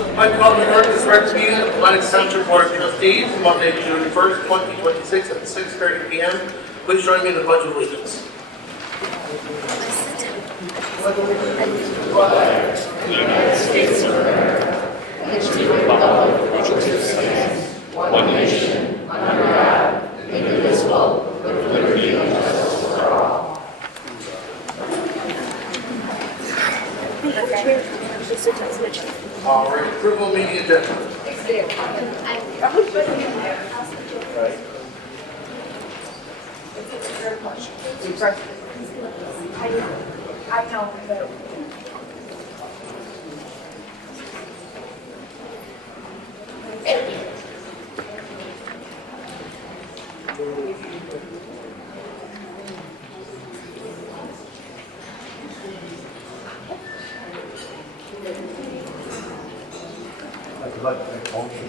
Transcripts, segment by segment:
I call the ordinance first meeting of the Lenox Township Board of Trustees, Monday, June 1st, 2026 at 6:30 p.m. Please join me in the Pledge of Allegiance. United States of America, and to the republic which stands one nation, under God, indivisible, with liberty and justice for all. All right, approval of meeting agenda. I know that. I'd like to make a motion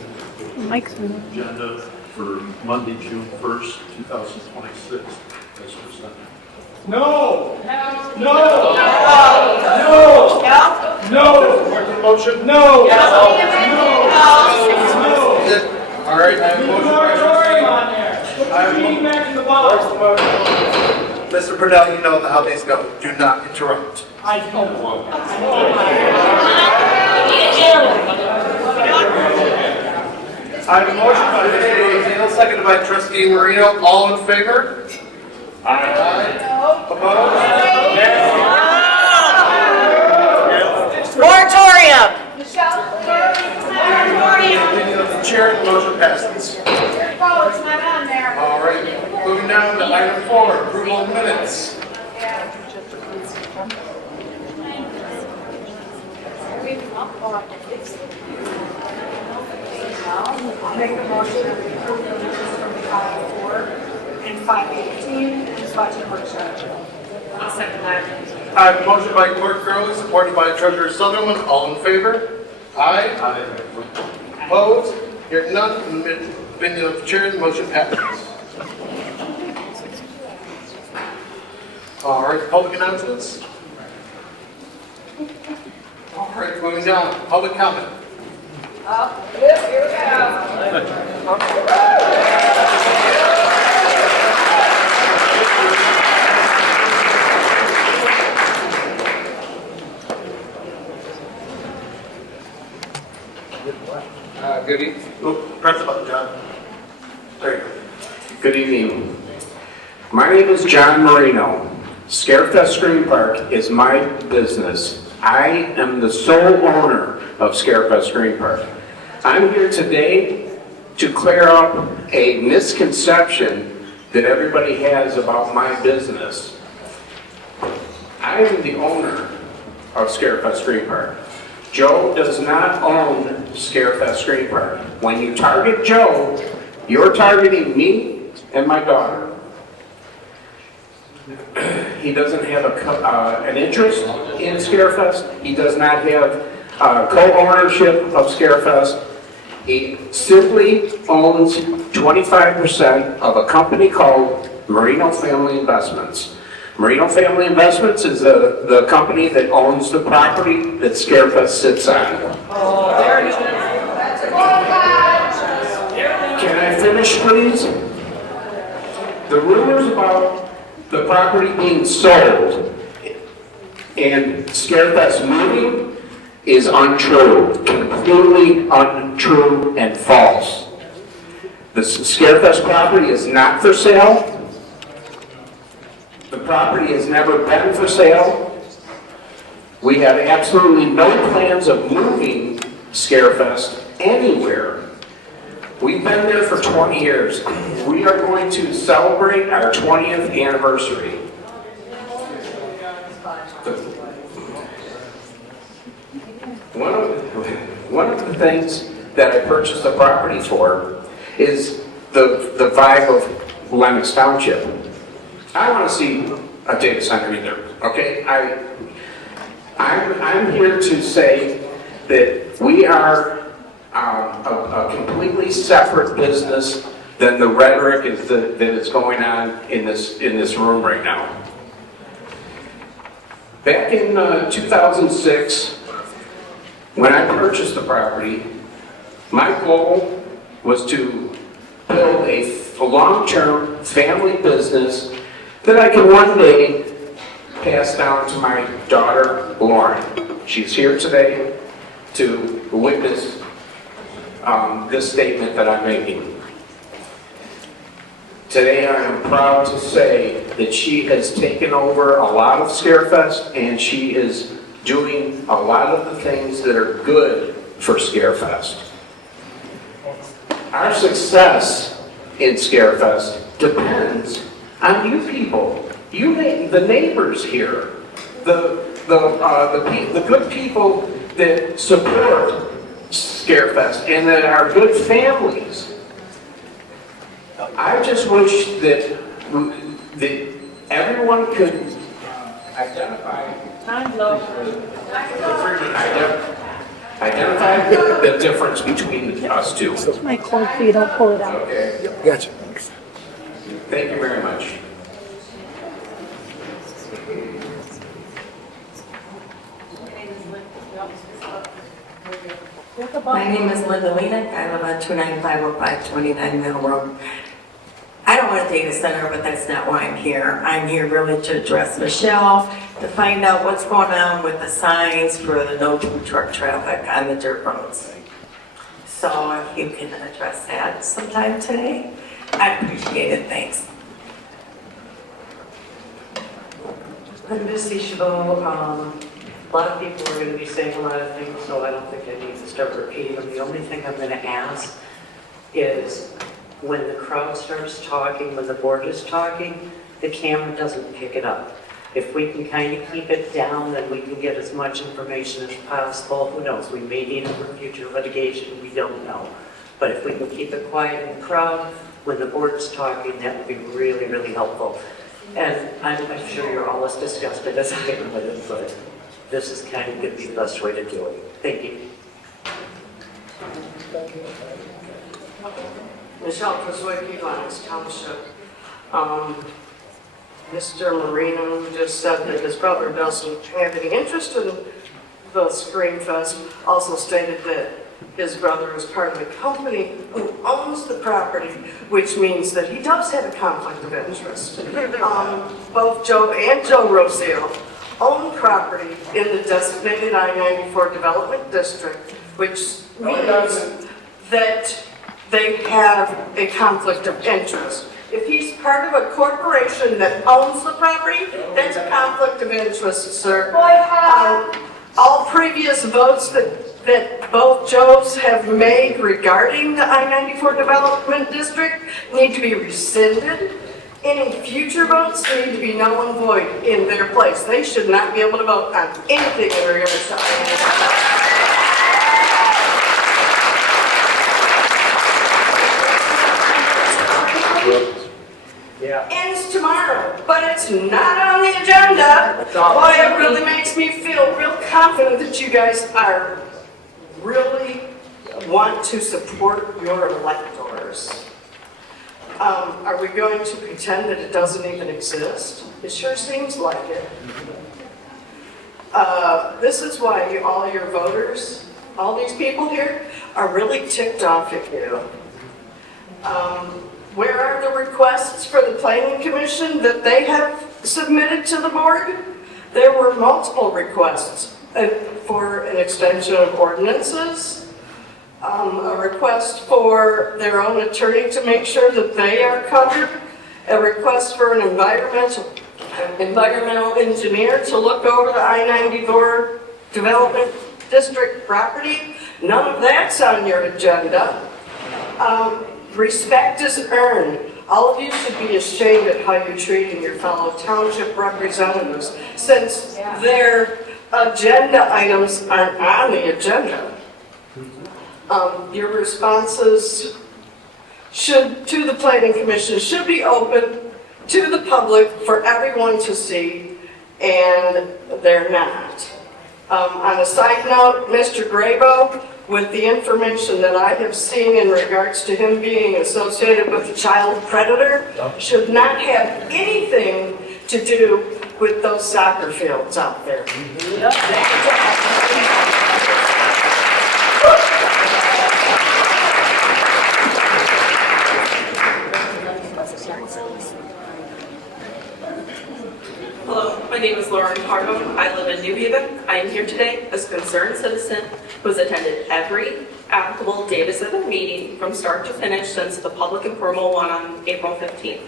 Mike's agenda for Monday, June 1st, 2026, as presented. No! No! No! No! Support the motion? No! Is it? All right, I have a Put a motion. moratorium on there. Put the meeting back in the box. Mr. Purnell, you know how these go. Do not interrupt. I don't. I have a motion by Trustee Rosino, seconded by Trustee Marino. All in favor? Aye. Opposed? Moratorium! Opinion of the chair, the motion passes. It's not on there. All right, moving down to item 4, approval of minutes. I'll make the motion that we approve the minutes from 5:04 and 5:18 and budget workshop. I'll second that. I have a motion by Clerk Gurley, supported by Treasurer Sutherland. All in favor? Aye. Opposed? Hearing none, opinion of the chair, the motion passes. All right, public announcements. All right, moving down, public comment. Here we go. Good evening. Oh, press the button, John. There you go. Good evening. My name is John Marino. Scarefest Green Park is my business. I am the sole owner of Scarefest Green Park. I'm here today to clear up a misconception that everybody has about my business. I am the owner of Scarefest Green Park. Joe does not own Scarefest Green Park. When you target Joe, you're targeting me and my daughter. He doesn't have an interest in Scarefest. He does not have co-ownership of Scarefest. He simply owns 25% of a company called Marino Family Investments. Marino Family Investments is the company that owns the property that Scarefest sits on. Can I finish, please? The rumors about the property being sold and Scarefest moving is untrue, completely untrue and false. The Scarefest property is not for sale. The property has never been for sale. We have absolutely no plans of moving Scarefest anywhere. We've been there for 20 years. We are going to celebrate our 20th anniversary. One of the things that I purchased the property for is the vibe of Lenox Township. I want to see a data center either, okay? I'm here to say that we are a completely separate business than the rhetoric that is going on in this room right now. Back in 2006, when I purchased the property, my goal was to build a long-term family business that I could one day pass down to my daughter, Lauren. She's here today to witness this statement that I'm making. Today I am proud to say that she has taken over a lot of Scarefest, and she is doing a lot of the things that are good for Scarefest. Our success in Scarefest depends on you people, the neighbors here, the good people that support Scarefest and that are good families. I just wish that everyone could identify the difference between us two. My cold so you don't pull it out. Okay? Gotcha. Thank you very much. My name is Linda Lenox. I live on 2950529 Middle Road. I don't want to take a center, but that's not why I'm here. I'm here really to address Michelle, to find out what's going on with the signs for the no food truck traffic on the dirt roads. So if you can address that sometime today, I'd appreciate it. Thanks. I'm Misty Chabot. A lot of people are going to be saying a lot of things, so I don't think I need to start repeating them. The only thing I'm going to ask is when the crowd starts talking, when the board is talking, the camera doesn't pick it up. If we can kind of keep it down, then we can get as much information as possible. Who knows, we may need it for future litigation, we don't know. But if we can keep it quiet in the crowd, when the board's talking, that would be really, really helpful. And I'm sure you're all as disgusted as I am with it, but this is kind of going to be the best way to do it. Thank you. Michelle Kraswicki, Lenox Township. Mr. Marino just said that his brother doesn't have any interest in the Screamfest. Also stated that his brother is part of the company who owns the property, which means that he does have a conflict of interest. Both Joe and Joe Rocio own property in the designated I-94 development district, which means that they have a conflict of interest. If he's part of a corporation that owns the property, that's a conflict of interest, sir. All previous votes that both Joes have made regarding the I-94 development district need to be rescinded. Any future votes need to be null and void in their place. They should not be able to vote on anything in regards to I-94. Ends tomorrow, but it's not on the agenda. Boy, it really makes me feel real confident that you guys are really want to support your electors. Are we going to pretend that it doesn't even exist? It sure seems like it. This is why all your voters, all these people here, are really ticked off at you. Where are the requests for the Planning Commission that they have submitted to the board? There were multiple requests for an extension of ordinances, a request for their own attorney to make sure that they are covered, a request for an environmental engineer to look over the I-94 development district property. None of that's on your agenda. Respect is earned. All of you should be ashamed at how you're treating your fellow township representatives, since their agenda items aren't on the agenda. Your responses to the Planning Commission should be open to the public for everyone to see, and they're not. On a side note, Mr. Grabo, with the information that I have seen in regards to him being associated with a child predator, should not have anything to do with those soccer fields out there. every applicable data center meeting from start to finish since the public and formal one on April 15th.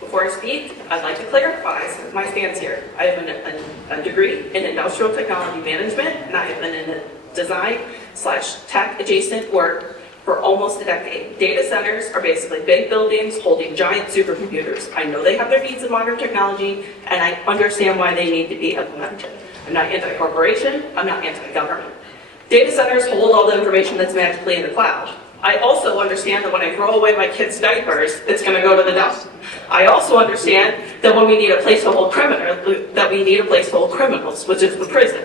Before I speak, I'd like to clarify my stance here. I have a degree in industrial technology management, and I have been in the design/tech adjacent work for almost a decade. Data centers are basically big buildings holding giant supercomputers. I know they have their needs in modern technology, and I understand why they need to be implemented. I'm not anti-corporation, I'm not anti-government. Data centers hold all the information that's magically in the cloud. I also understand that when I throw away my kids' diapers, it's going to go to the dump. I also understand that when we need a place to hold criminals, which is the prison.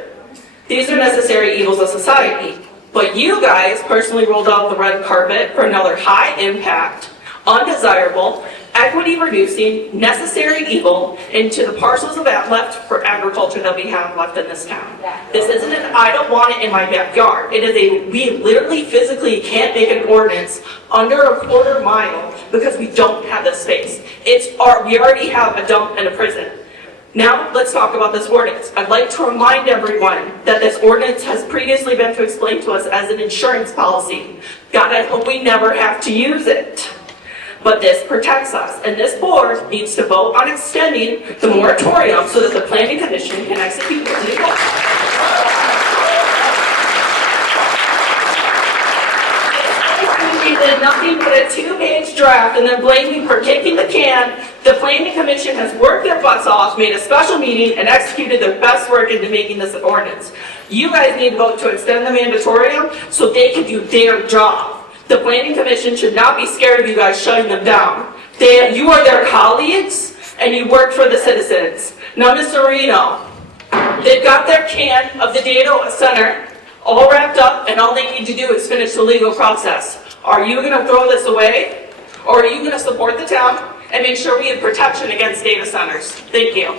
These are necessary evils of society. But you guys personally rolled out the red carpet for another high-impact, undesirable, equity-reducing, necessary evil into the parcels of that left for agriculture that we have left in this town. This isn't an I don't want it in my backyard. It is we literally physically can't make an ordinance under a quarter mile because we don't have the space. We already have a dump and a prison. Now, let's talk about this ordinance. I'd like to remind everyone that this ordinance has previously been explained to us as an insurance policy. God, I hope we never have to use it. But this protects us, and this board needs to vote on extending the moratorium so that the Planning Commission can execute its legal. We did nothing but a 2-page draft and then blamed me for kicking the can. The Planning Commission has worked their butts off, made a special meeting, and executed their best work into making this an ordinance. You guys need to vote to extend the moratorium so they can do their job. The Planning Commission should not be scared of you guys shutting them down. You are their colleagues, and you work for the citizens. Now, Mr. Reno, they've got their can of the data center all wrapped up, and all they need to do is finish the legal process. Are you going to throw this away, or are you going to support the town and make sure we have protection against data centers? Thank you.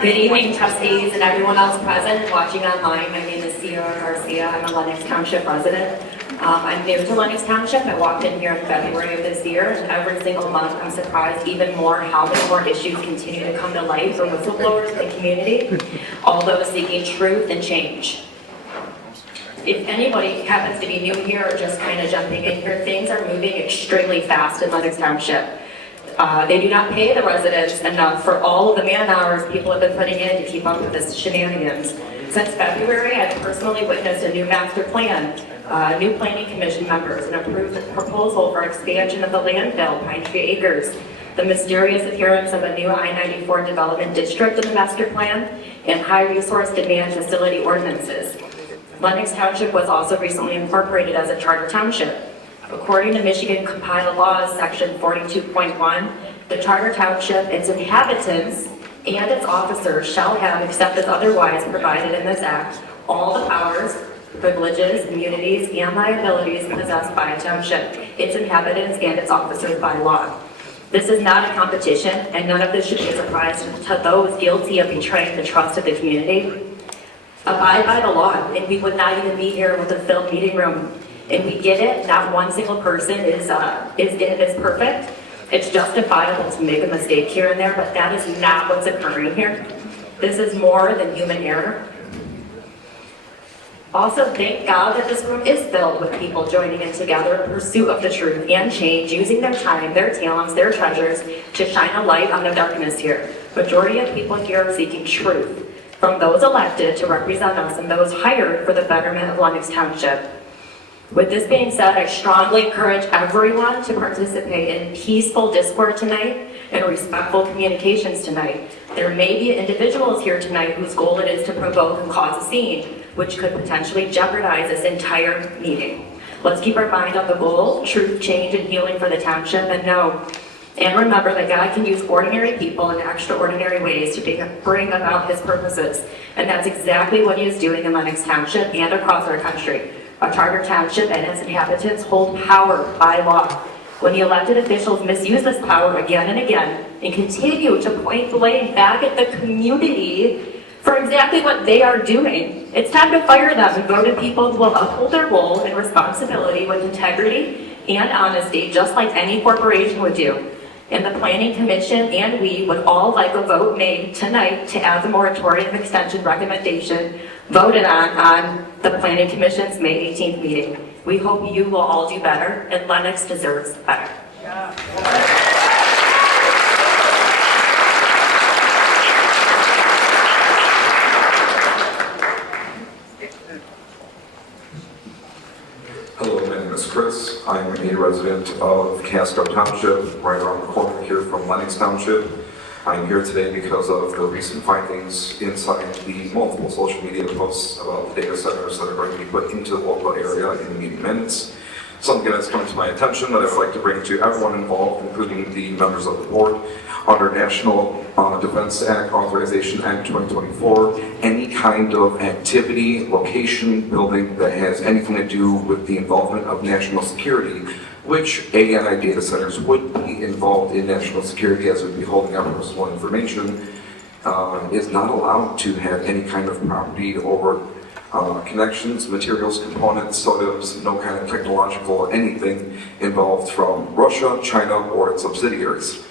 Good evening, trustees and everyone else present and watching online. My name is Sierra Garcia. I'm a Lenox Township resident. I'm new to Lenox Township. I walked in here in February of this year, and every single month I'm surprised even more how many more issues continue to come to light for whistleblowers in the community, all those seeking truth and change. If anybody happens to be new here or just kind of jumping in here, things are moving extremely fast in Lenox Township. They do not pay the residents enough for all of the man hours people have been putting in to keep up with this shenanigans. Since February, I've personally witnessed a new master plan, new planning commission members, an approved proposal for expansion of the landfill, Pine Tree Acres, the mysterious appearance of a new I-94 development district in the master plan, and high resource demand facility ordinances. Lenox Township was also recently incorporated as a charter township. According to Michigan compiled laws, section 42.1, the charter township, its inhabitants, and its officers shall have, except as otherwise provided in this act, all the powers, privileges, immunities, and liabilities possessed by a township, its inhabitants, and its officers by law. This is not a competition, and none of this should be a surprise to those guilty of betraying the trust of the community. Abide by the law, and we would not even be here with a filled meeting room. And we get it, not one single person is perfect. It's justifiable to make a mistake here and there, but that is not what's occurring here. This is more than human error. Also, thank God that this room is filled with people joining in together in pursuit of the truth and change, using their time, their talents, their treasures to shine a light on the darkness here. Majority of people here are seeking truth from those elected to represent us and those hired for the betterment of Lenox Township. With this being said, I strongly encourage everyone to participate in peaceful discourse tonight and respectful communications tonight. There may be individuals here tonight whose goal it is to provoke and cause a scene, which could potentially jeopardize this entire meeting. Let's keep our mind on the goal, truth, change, and healing for the township, and remember that God can use ordinary people in extraordinary ways to bring about his purposes. And that's exactly what he is doing in Lenox Township and across our country. A charter township and its inhabitants hold power by law. When the elected officials misuse this power again and again and continue to point blame back at the community for exactly what they are doing. It's time to fire them and vote in people who will uphold their role and responsibility with integrity and honesty, just like any corporation would do. And the Planning Commission and we would all like a vote made tonight to add the moratorium extension recommendation voted on the Planning Commission's May 18th meeting. We hope you will all do better, and Lenox deserves better. Hello, my name is Chris. I'm a resident of Casco Township, right around the corner here from Lenox Township. I'm here today because of the recent findings inside the multiple social media posts about the data centers that are going to be put into the local area in the meeting minutes. Something that's come to my attention that I'd like to bring to everyone involved, including the members of the board. Under National Defense Act Authorization Act 2024, any kind of activity, location, building that has anything to do with the involvement of national security, which AI data centers would be involved in national security as we'd be holding our personal information, is not allowed to have any kind of property over connections, materials, components, SOTMs, no kind of technological anything involved from Russia, China, or its subsidiaries.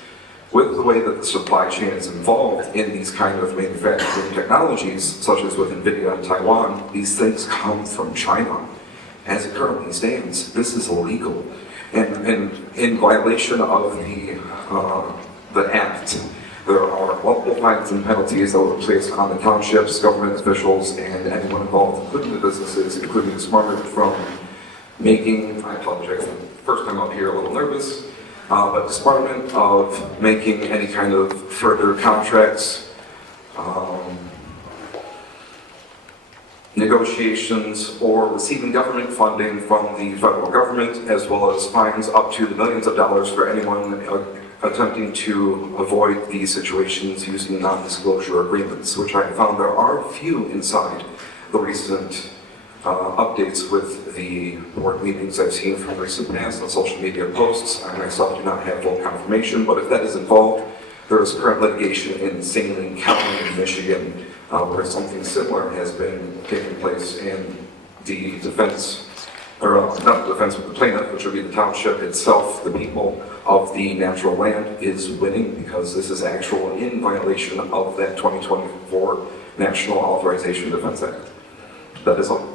With the way that the supply chain is involved in these kind of manufacturing technologies, such as with NVIDIA in Taiwan, these things come from China. As it currently stands, this is illegal. And in violation of the act, there are multiple fines and penalties that will be placed on the townships, government officials, and anyone involved, including the businesses, including the smart from making, I apologize, first time up here a little nervous, but disbarment of making any kind of further contracts, negotiations, or receiving government funding from the federal government, as well as fines up to the millions of dollars for anyone attempting to avoid these situations using non-disclosure agreements, which I found there are few inside the recent updates with the board meetings I've seen from recent past on social media posts. I myself do not have full confirmation, but if that is involved, there is current litigation in Saline County in Michigan where something similar has been taking place, and the defense, or not the defense, but the plaintiff, which would be the township itself, the people of the natural land, is winning because this is actual in violation of that 2024 National Authorization Defense Act. That is all.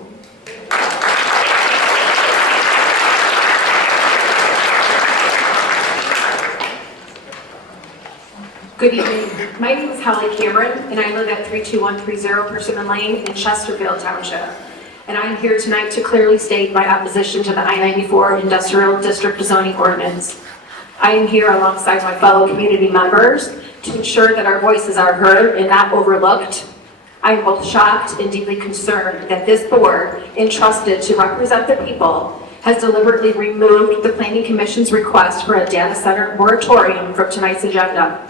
Good evening. My name is Holly Cameron, and I live at 32130 Persimmon Lane in Chesterfield Township. And I'm here tonight to clearly state my opposition to the I-94 Industrial District Zoning Ordinance. I am here alongside my fellow community members to ensure that our voices are heard and not overlooked. I am both shocked and deeply concerned that this board, entrusted to represent the people, has deliberately removed the Planning Commission's request for a data center moratorium from tonight's agenda.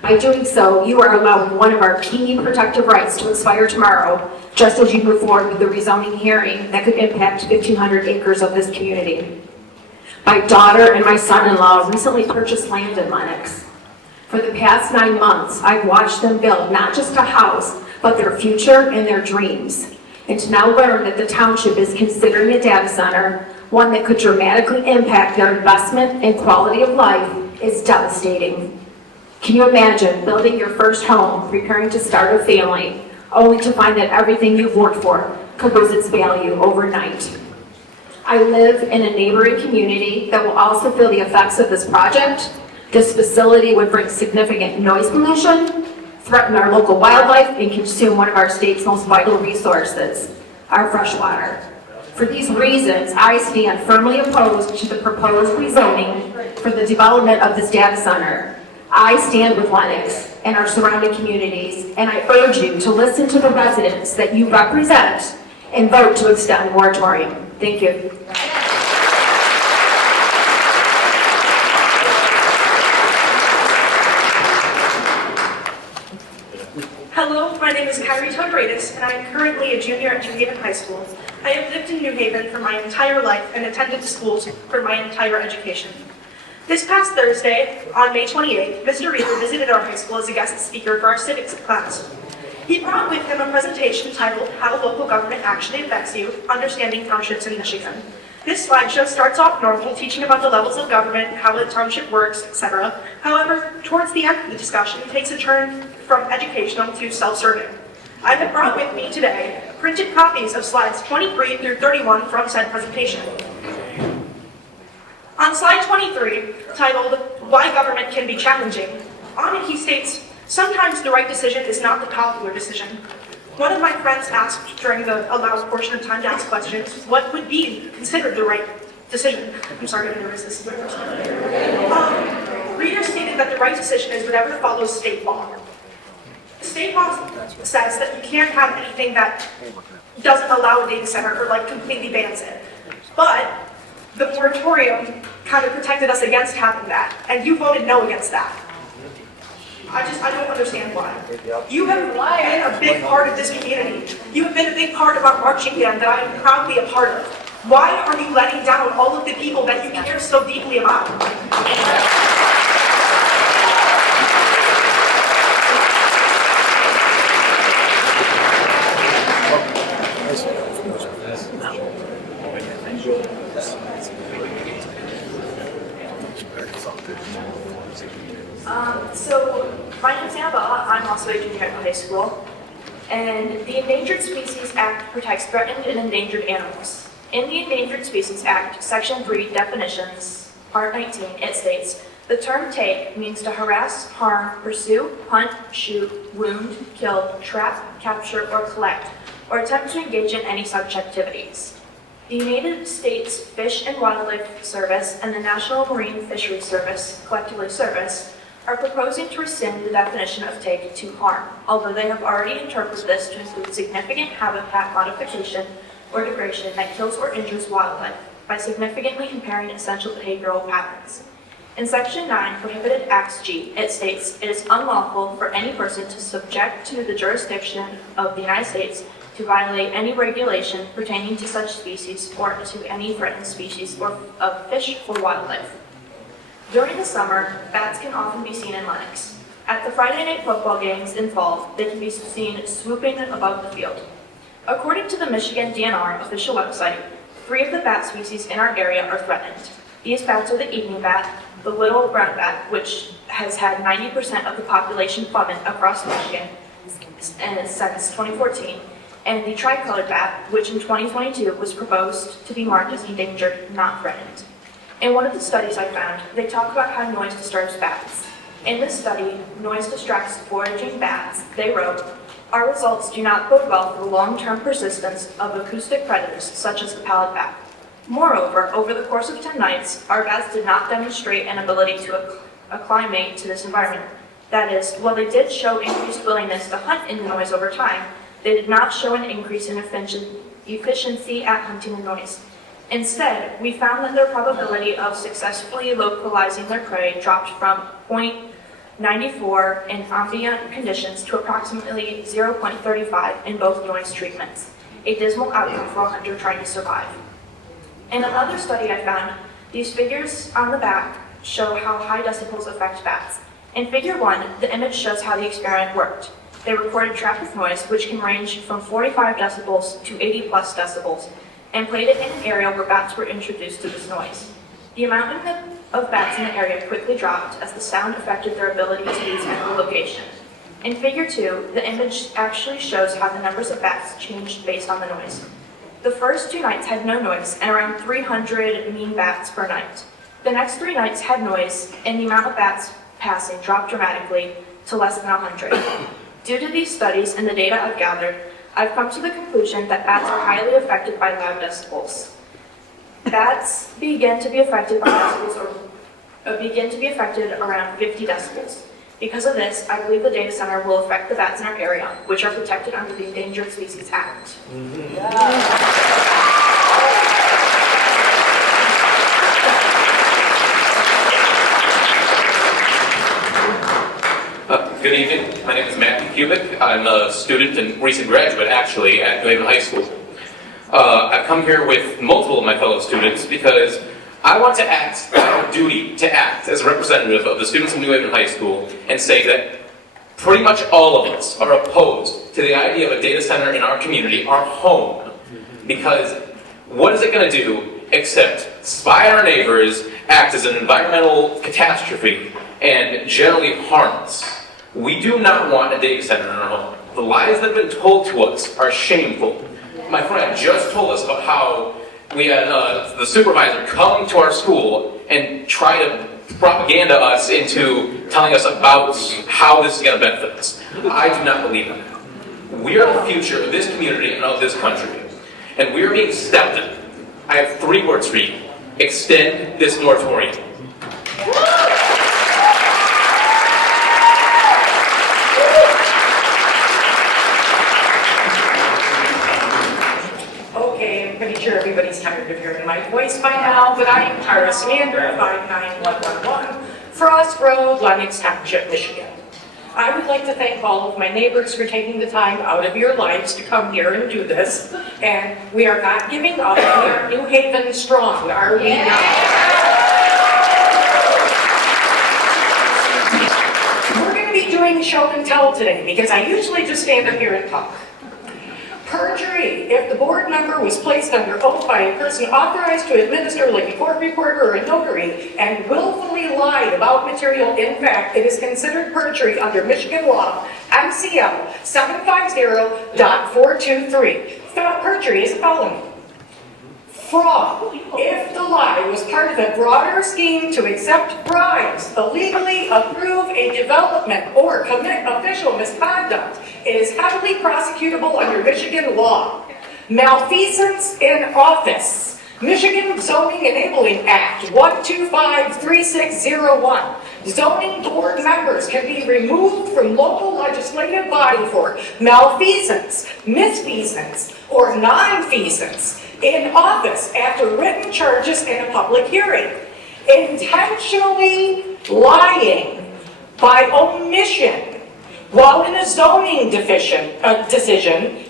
By doing so, you are allowing one of our key protective rights to expire tomorrow, just as you move forward with the rezoning hearing that could impact 1,500 acres of this community. My daughter and my son-in-law recently purchased land in Lenox. For the past 9 months, I've watched them build not just a house, but their future and their dreams. And to now learn that the township is considering a data center, one that could dramatically impact their investment and quality of life, is devastating. Can you imagine building your first home, preparing to start a family, only to find that everything you've worked for could lose its value overnight? I live in a neighboring community that will also feel the effects of this project. This facility would bring significant noise pollution, threaten our local wildlife, and consume one of our state's most vital resources, our fresh water. For these reasons, I stand firmly opposed to the proposed rezoning for the development of this data center. I stand with Lenox and our surrounding communities, and I urge you to listen to the residents that you represent and vote to extend the moratorium. Thank you. Hello, my name is Kyrie Todoritis, and I am currently a junior at New Haven High School. I have lived in New Haven for my entire life and attended schools for my entire education. This past Thursday, on May 28th, Mr. Reaper visited our high school as a guest speaker for our civics class. He brought with him a presentation titled How Local Government Actually Affects You, Understanding Townships in Michigan. This slideshow starts off normal, teaching about the levels of government, how a township works, etc. However, towards the end of the discussion, it takes a turn from educational to self-serving. I have brought with me today printed copies of slides 23 through 31 from said presentation. On slide 23, titled Why Government Can Be Challenging, on it he states, sometimes the right decision is not the popular decision. One of my friends asked during the allowed portion of time to ask questions, what would be considered the right decision? I'm sorry, I'm nervous, this is my first time. Reader stated that the right decision is whatever follows state law. State law says that you can't have anything that doesn't allow a data center or like completely bans it. But the moratorium kind of protected us against having that, and you voted no against that. I don't understand why. You have been a big part of this community. You have been a big part of our marching band that I am proudly a part of. Why are you letting down all of the people that you care so deeply about? So, my name is Annabella. I'm also a junior at high school. And the Endangered Species Act protects threatened and endangered animals. In the Endangered Species Act, Section 3, Definitions, Part 19, it states, the term take means to harass, harm, pursue, hunt, shoot, wound, kill, trap, capture, or collect, or attempt to engage in any such activities. The United States Fish and Wildlife Service and the National Marine Fisheries Service, collectively Service, are proposing to rescind the definition of take to harm, although they have already interpreted this to include significant habitat modification or degradation that kills or injures wildlife by significantly impairing essential behavioral patterns. In Section 9, Prohibited Acts G, it states, it is unlawful for any person to subject to the jurisdiction of the United States to violate any regulation pertaining to such species or to any threatened species or of fish or wildlife. During the summer, bats can often be seen in Lenox. At the Friday night football games in fall, they can be seen swooping above the field. According to the Michigan DNR official website, 3 of the bat species in our area are threatened. These bats are the evening bat, the little brown bat, which has had 90% of the population plummet across Michigan since 2014, and the tricolored bat, which in 2022 was proposed to be marked as endangered, not threatened. In one of the studies I found, they talk about how noise disturbs bats. In this study, Noise Distracts Foraging Bats, they wrote, our results do not bode well for the long-term persistence of acoustic predators such as the pallid bat. Moreover, over the course of 10 nights, our bats did not demonstrate an ability to acclimate to this environment. That is, while they did show increased willingness to hunt in the noise over time, they did not show an increase in efficiency at hunting in noise. Instead, we found that their probability of successfully localizing their prey dropped from 0.94 in ambient conditions to approximately 0.35 in both noise treatments, a dismal outcome for a hunter trying to survive. In another study I found, these figures on the back show how high decibels affect bats. In figure 1, the image shows how the experiment worked. They recorded traffic noise, which can range from 45 decibels to 80 plus decibels, and played it in an area where bats were introduced to this noise. The amount of bats in the area quickly dropped as the sound affected their ability to use echolocation. In figure 2, the image actually shows how the numbers of bats changed based on the noise. The first 2 nights had no noise and around 300 mean bats per night. The next 3 nights had noise and the amount of bats passing dropped dramatically to less than 100. Due to these studies and the data I've gathered, I've come to the conclusion that bats are highly affected by loud decibels. Bats begin to be affected by decibels around 50 decibels. Because of this, I believe the data center will affect the bats in our area, which are protected under the Endangered Species Act. Good evening. My name is Matthew Kubik. I'm a student and recent graduate, actually, at New Haven High School. I've come here with multiple of my fellow students because I want to act, I have a duty to act as a representative of the students of New Haven High School and say that pretty much all of us are opposed to the idea of a data center in our community, our home, because what is it going to do except spy our neighbors, act as an environmental catastrophe, and generally harm us? We do not want a data center in our home. The lies that have been told to us are shameful. My friend just told us about how we had the supervisor come to our school and try to propaganda us into telling us about how this is going to benefit us. I do not believe in that. We are the future of this community and of this country, and we are being stepped in. I have 3 words for you. Extend this moratorium. Okay, I'm pretty sure everybody's tired of hearing my voice by now, but I am Tara Sander, 59111, Frost Road, Lenox Township, Michigan. I would like to thank all of my neighbors for taking the time out of your lives to come here and do this. And we are not giving up. We are New Haven strong, are we not? We're going to be doing show and tell today because I usually just stand up here and talk. Perjury. If the board member was placed under oath by a person authorized to administer like a court reporter or a notary and willfully lied about material, in fact, it is considered perjury under Michigan law, MCL 750.423. Perjury is a felony. Fraud. If the lie was part of a broader scheme to accept bribes, illegally approve a development, or commit official misconduct, it is heavily prosecutable under Michigan law. Malfeasance in office. Michigan Zoning Enabling Act 1253601. Zoning board members can be removed from local legislative body for malfeasance, misfeasance, or nonfeasance in office after written charges in a public hearing. Intentionally lying by omission while in a zoning decision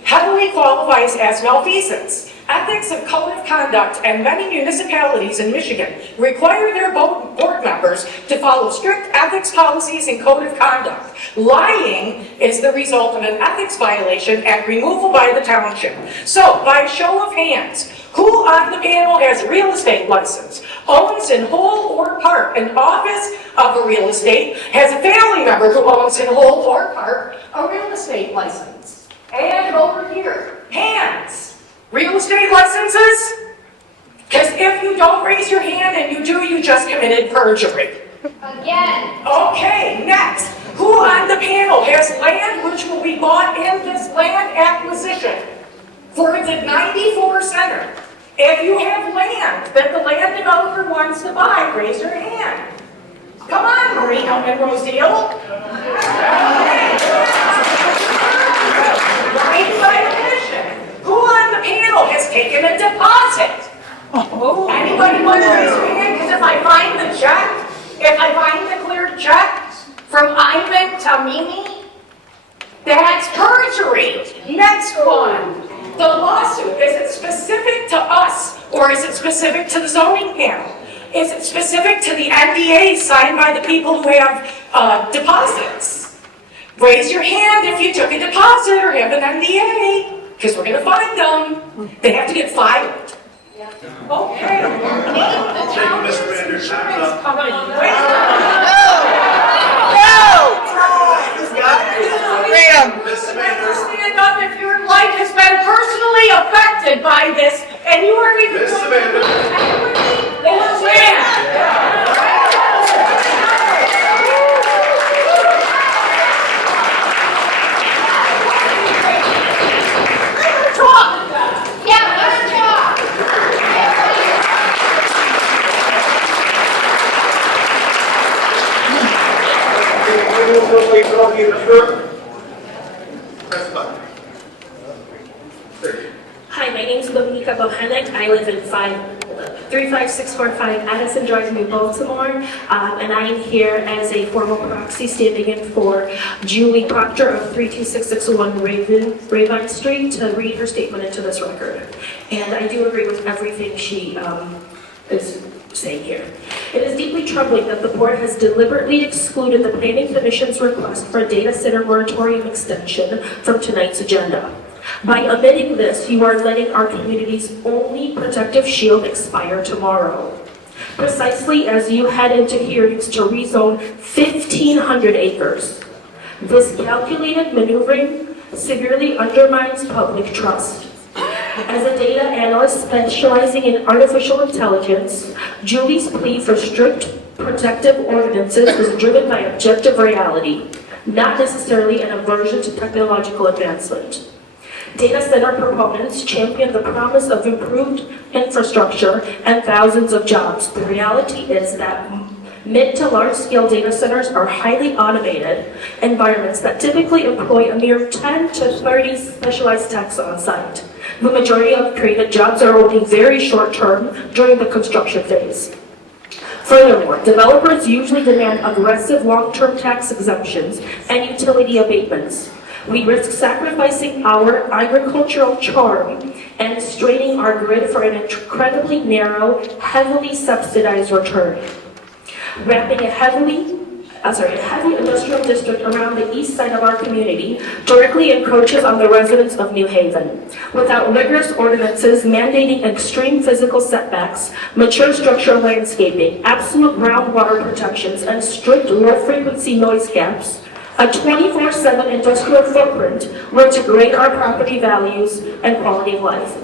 heavily qualifies as malfeasance. Ethics of Code of Conduct and many municipalities in Michigan require their board members to follow strict ethics policies and code of conduct. Lying is the result of an ethics violation and removal by the township. So, by show of hands, who on the panel has a real estate license, owns in whole or part an office of a real estate, has a family member who owns in whole or part a real estate license? And over here, hands. Real estate licenses? Because if you don't raise your hand and you do, you just committed perjury. Again. Okay, next. Who on the panel has land which will be bought in this land acquisition for the 94 center? If you have land that the land developer wants to buy, raise your hand. Come on, Marino and Roseal. Right by admission. Who on the panel has taken a deposit? Anybody want to raise their hand? Because if I find the check, if I find the clear check from Ivan Tamimi, that's perjury. Next one. The lawsuit, is it specific to us or is it specific to the zoning panel? Is it specific to the NDA signed by the people who have deposits? Raise your hand if you took a deposit or have an NDA. Because we're going to find them. They have to get filed. Okay. I'll take Mr. Anderson's Company. No! Stand up if your life has been personally affected by this, and you are even Miss Amanda. Hi, my name is Dominika Bochenek. I live in 35645 Addison Drive, New Baltimore, and I am here as a formal proxy standing in for Julie Proctor of 32661 Ravine Street to read her statement into this record. And I do agree with everything she is saying here. It is deeply troubling that the board has deliberately excluded the Planning Commission's request for a data center moratorium extension from tonight's agenda. By omitting this, you are letting our community's only protective shield expire tomorrow. Precisely as you head into hearings to rezone 1,500 acres. This calculated maneuvering severely undermines public trust. As a data analyst specializing in artificial intelligence, Julie's plea for strict protective ordinances is driven by objective reality, not necessarily an aversion to technological advancement. Data center proponents champion the promise of improved infrastructure and thousands of jobs. The reality is that mid to large-scale data centers are highly automated environments that typically employ a mere 10 to 30 specialized techs on site. The majority of created jobs are only very short-term during the construction phase. Furthermore, developers usually demand aggressive long-term tax exemptions and utility abatements. We risk sacrificing our agricultural charm and straining our grid for an incredibly narrow, heavily subsidized return. Wrapping a heavy industrial district around the east side of our community directly encroaches on the residents of New Haven. Without rigorous ordinances mandating extreme physical setbacks, mature structural landscaping, absolute groundwater protections, and strict low-frequency noise caps, a 24/7 industrial footprint would degrade our property values and quality of life.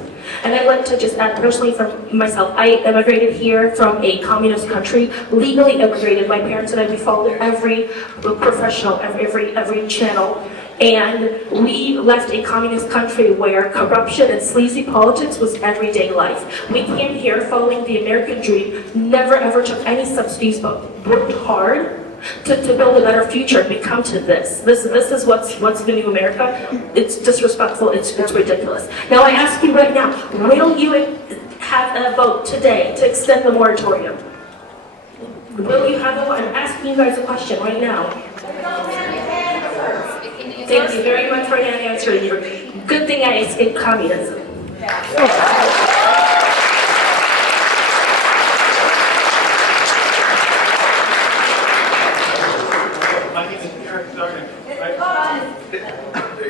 And I'd like to just add personally from myself, I immigrated here from a communist country, legally immigrated. My parents and I, we followed every professional, every channel. And we left a communist country where corruption and sleazy politics was everyday life. We came here following the American dream, never ever took any subsidies, but worked hard to build a better future, and we come to this. This is what's the new America. It's disrespectful, it's ridiculous. Now I ask you right now, will you have a vote today to extend the moratorium? Will you have a vote? I'm asking you guys a question right now. Thank you very much for that answer. Good thing I escaped communism.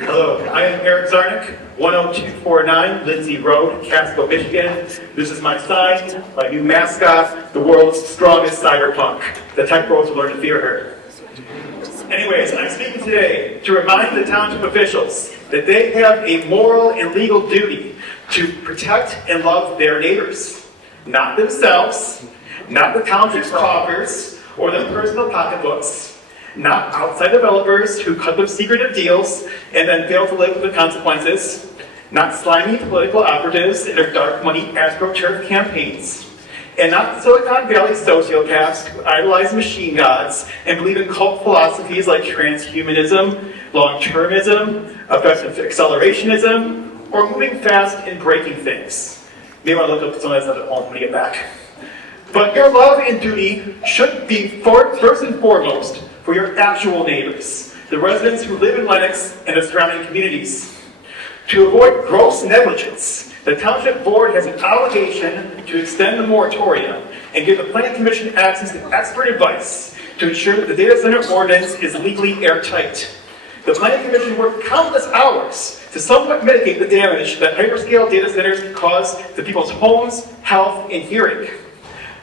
Hello, I am Eric Zarnick, 10249 Lindsay Road, Casco, Michigan. This is my sign, my new mascot, the world's strongest cyberpunk. The tech bros will learn to fear her. Anyways, I'm speaking today to remind the township officials that they have a moral and legal duty to protect and love their neighbors. Not themselves, not the township's coffers, or their personal pocketbooks. Not outside developers who cut them secretive deals and then fail to live with the consequences. Not slimy political operatives in their dark money AstroTurf campaigns. And not the Silicon Valley sociopaths who idolize machine gods and believe in cult philosophies like transhumanism, long-termism, effective accelerationism, or moving fast and breaking things. Maybe I want to look up some of that stuff at home when we get back. But your love and duty should be first and foremost for your actual neighbors, the residents who live in Lenox and the surrounding communities. To avoid gross negligence, the Township Board has an obligation to extend the moratorium and give the Planning Commission access to expert advice to ensure that the data center ordinance is legally airtight. The Planning Commission worked countless hours to somewhat mitigate the damage that hyperscale data centers can cause to people's homes, health, and hearing.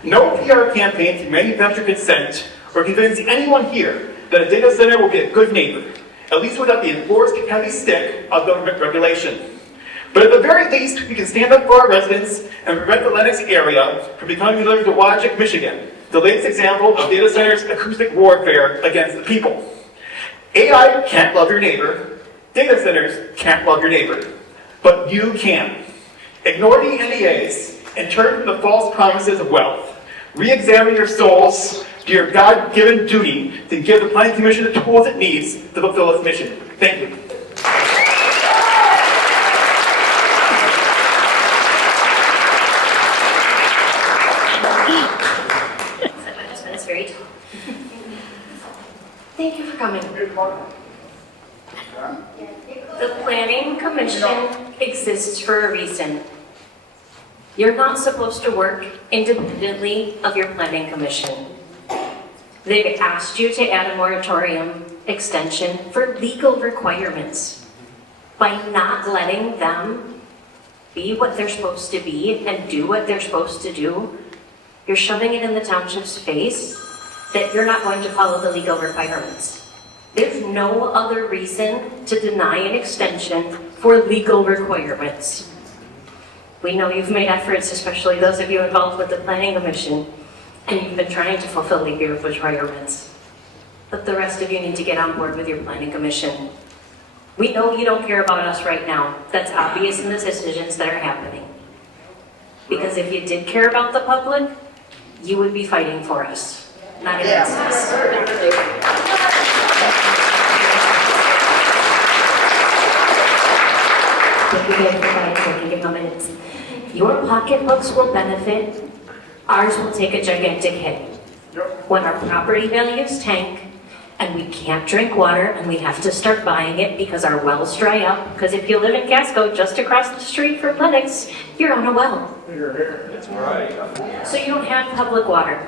No PR campaign can manufacture consent or convince anyone here that a data center will be a good neighbor, at least without the enforced heavy stick of government regulation. But at the very least, we can stand up for our residents and prevent the Lenox area from becoming another Dowagiac, Michigan, the latest example of data centers' acoustic warfare against the people. AI can't love your neighbor, data centers can't love your neighbor, but you can. Ignore the NDAs and turn from the false promises of wealth. Re-examine your souls, do your God-given duty to give the Planning Commission the tools it needs to fulfill its mission. Thank you. That's very tall. Thank you for coming. The Planning Commission exists for a reason. You're not supposed to work independently of your planning commission. They've asked you to add a moratorium extension for legal requirements. By not letting them be what they're supposed to be and do what they're supposed to do, you're shoving it in the township's face that you're not going to follow the legal requirements. There's no other reason to deny an extension for legal requirements. We know you've made efforts, especially those of you involved with the planning commission, and you've been trying to fulfill legal requirements. But the rest of you need to get on board with your planning commission. We know you don't care about us right now. That's obvious in the decisions that are happening. Because if you did care about the public, you would be fighting for us, not against us. Thank you guys for fighting. Give them minutes. Your pocketbooks will benefit. Ours will take a gigantic hit. When our property values tank and we can't drink water and we have to start buying it because our wells dry up. Because if you live in Casco, just across the street from Lenox, you're on a well. That's right. So you don't have public water.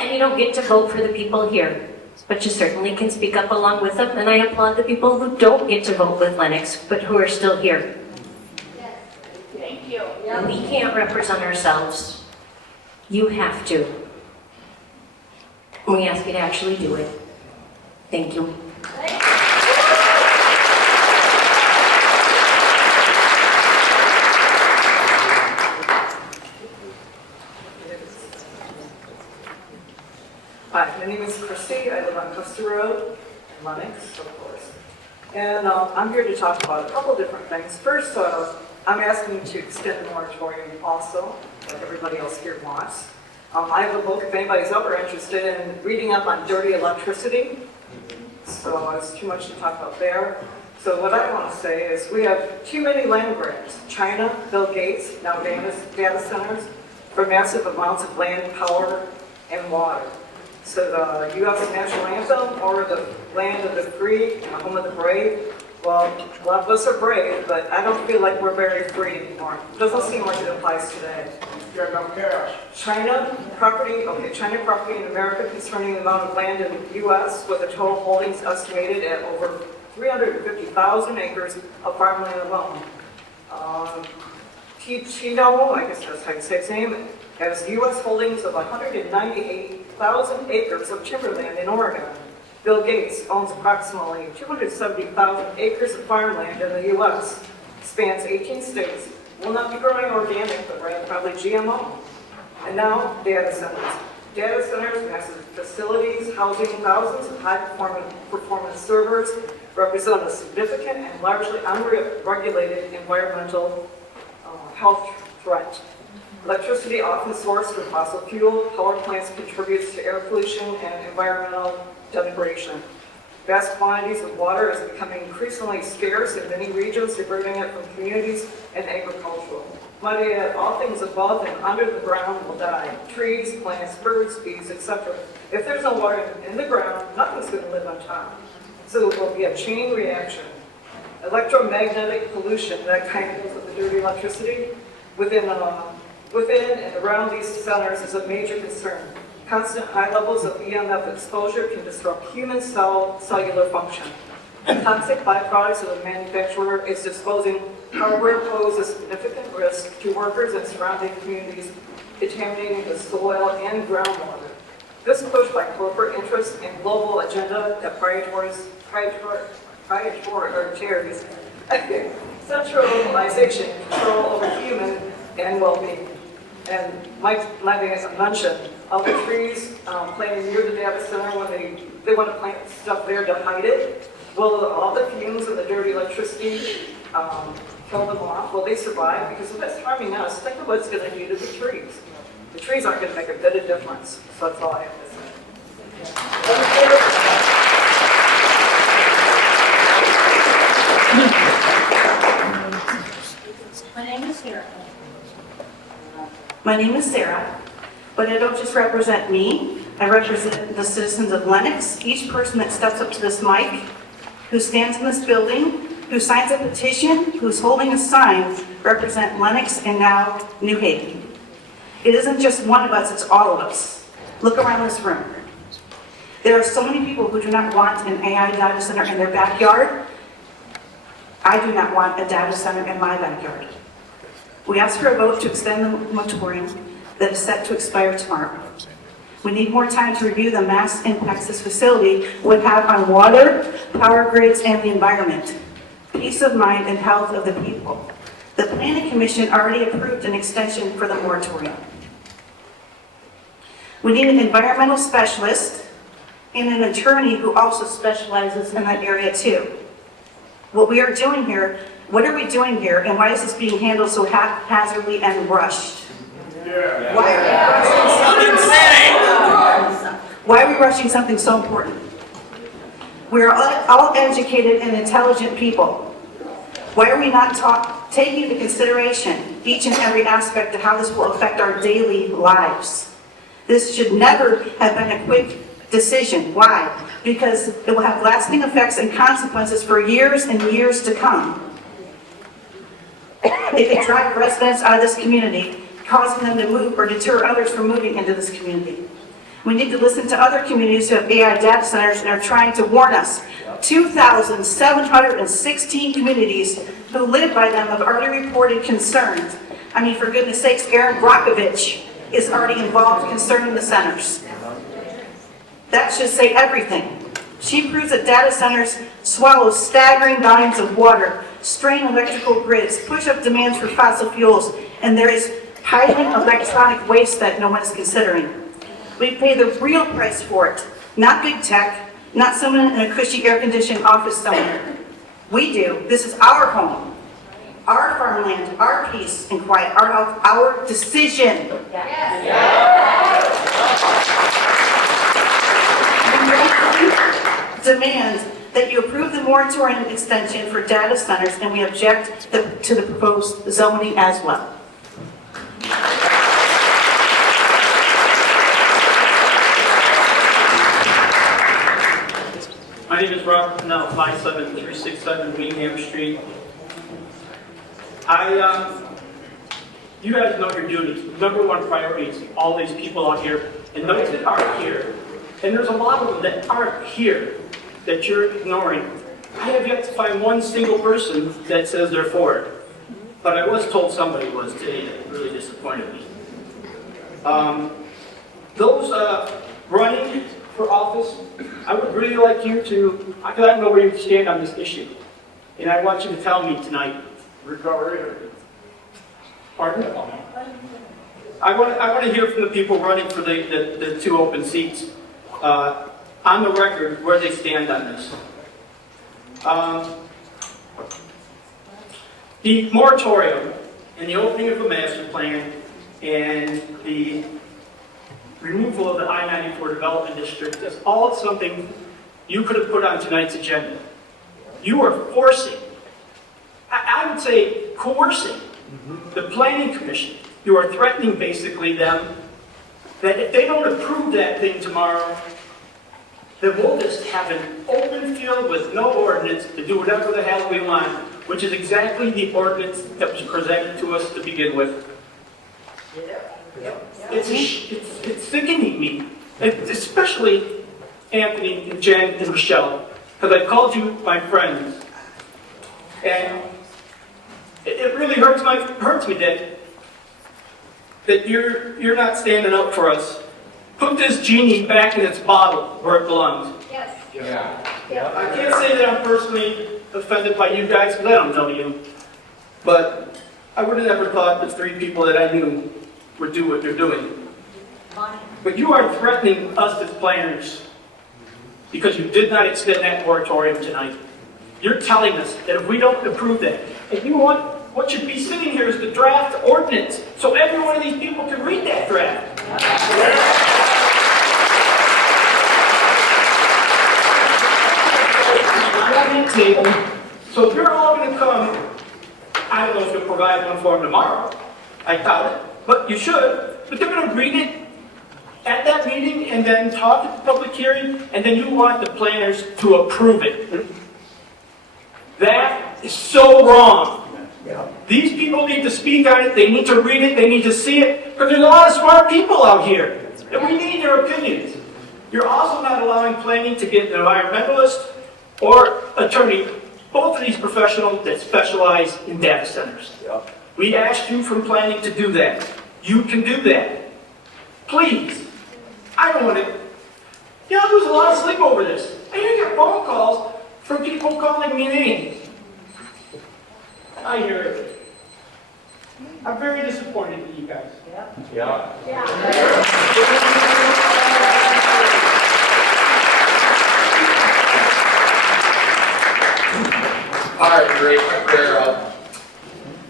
And you don't get to vote for the people here. But you certainly can speak up along with them, and I applaud the people who don't get to vote with Lenox, but who are still here. Thank you. We can't represent ourselves. You have to. We ask you to actually do it. Thank you. Hi, my name is Christy. I live on Custer Road in Lenox, of course. And I'm here to talk about a couple different things. First, I'm asking you to extend the moratorium also, like everybody else here wants. I have a book if anybody's ever interested in reading up on dirty electricity. So it's too much to talk about there. So what I want to say is we have too many land grabs. China, Bill Gates, now data centers, for massive amounts of land, power, and water. So the U.S. national anthem, or the land of the free and the home of the brave. Well, a lot of us are brave, but I don't feel like we're very free anymore. It doesn't seem like it applies today. China property in America concerning the amount of land in the U.S. with the total holdings estimated at over 350,000 acres of farmland alone. Tino, I guess that's how you say its name, has U.S. holdings of 198,000 acres of timberland in Oregon. Bill Gates owns approximately 270,000 acres of farmland in the U.S. Spans 18 states. Will not be growing organic, but rather probably GMO. And now, data centers. Data centers, massive facilities, housing thousands of high-performance servers, represent a significant and largely unregulated environmental health threat. Electricity, often sourced from fossil fuel power plants, contributes to air pollution and environmental degradation. Vast quantities of water is becoming increasingly scarce in many regions, diverting it from communities and agricultural. Might I add, all things above and under the ground will die. Trees, plants, birds, bees, etc. If there's no water in the ground, nothing's going to live on top. So it will be a chain reaction. Electromagnetic pollution, that kind of goes with the dirty electricity, within and around these centers is a major concern. Constant high levels of EMF exposure can disrupt human cellular function. Toxic byproducts of the manufacturer is disposing hardware pose a significant risk to workers and surrounding communities, contaminating the soil and groundwater. This push by corporate interests and global agenda that prioritizes centralization, control over human and well-being. And Mike mentioned all the trees planted near the data center when they want to plant stuff there to hide it. Will all the fumes and the dirty electricity kill them off? Will they survive? Because if it's harming us, think of what it's going to do to the trees. The trees aren't going to make a bit of difference. So that's all I have to say. My name is Sarah. My name is Sarah, but I don't just represent me. I represent the citizens of Lenox, each person that steps up to this mic, who stands in this building, who signs a petition, who's holding a sign represent Lenox and now New Haven. It isn't just one of us, it's all of us. Look around this room. There are so many people who do not want an AI data center in their backyard. I do not want a data center in my backyard. We ask for a vote to extend the moratorium that is set to expire tomorrow. We need more time to review the mass impacts this facility would have on water, power grids, and the environment, peace of mind and health of the people. The Planning Commission already approved an extension for the moratorium. We need an environmental specialist and an attorney who also specializes in that area too. What we are doing here, what are we doing here, and why is this being handled so haphazardly and rushed? Why are we rushing something so important? We are all educated and intelligent people. Why are we not taking into consideration each and every aspect of how this will affect our daily lives? This should never have been a quick decision. Why? Because it will have lasting effects and consequences for years and years to come. It could drive residents out of this community, causing them to move or deter others from moving into this community. We need to listen to other communities who have AI data centers and are trying to warn us. 2,716 communities who live by them have already reported concerns. I mean, for goodness sakes, Erin Brockovich is already involved concerning the centers. That should say everything. She proves that data centers swallow staggering volumes of water, strain electrical grids, push up demands for fossil fuels, and there is piling electronic waste that no one is considering. We pay the real price for it, not big tech, not someone in a cushy air-conditioned office somewhere. We do. This is our home, our farmland, our peace and quiet, our health, our decision. Demand that you approve the moratorium extension for data centers, and we object to the proposed zoning as well. My name is Robert Pennell, 57367 Wingham Street. You guys know your duties. Number one priority is all these people out here, and those that are here, and there's a lot of them that aren't here that you're ignoring. I have yet to find one single person that says they're for it. But I was told somebody was today that really disappointed me. Those running for office, I would really like you to, because I don't know where you stand on this issue. And I want you to tell me tonight. Pardon? I want to hear from the people running for the two open seats on the record where they stand on this. The moratorium and the opening of the master plan and the removal of the I-94 development district is all something you could have put on tonight's agenda. You are forcing, I would say coercing, the Planning Commission. You are threatening basically them that if they don't approve that thing tomorrow, then we'll just have an open field with no ordinance to do whatever the hell we want, which is exactly the ordinance that was presented to us to begin with. It's sickening me, especially Anthony and Jen and Michelle, because I called you my friends, and it really hurts me that you're not standing up for us. Put this genie back in its bottle where it belongs. Yes. Yeah. I can't say that I'm personally offended by you guys because I don't know you, but I would have never thought the three people that I knew would do what they're doing. But you are threatening us as planners because you did not extend that moratorium tonight. You're telling us that if we don't approve that, and you want, what should be sitting here is the draft ordinance, so every one of these people can read that draft. Table. So if you're all going to come, I don't know if you'll provide one for them tomorrow. I doubt it, but you should. But they're going to read it at that meeting and then talk at the public hearing, and then you want the planners to approve it. That is so wrong. These people need to speak on it, they need to read it, they need to see it, because there's a lot of smart people out here, and we need their opinions. You're also not allowing planning to get an environmentalist or attorney, both of these professionals that specialize in data centers. We asked you from planning to do that. You can do that. Please. I don't want to, I lose a lot of sleep over this. I even get phone calls from people calling me names. I hear it. I'm very disappointed in you guys. All right, great.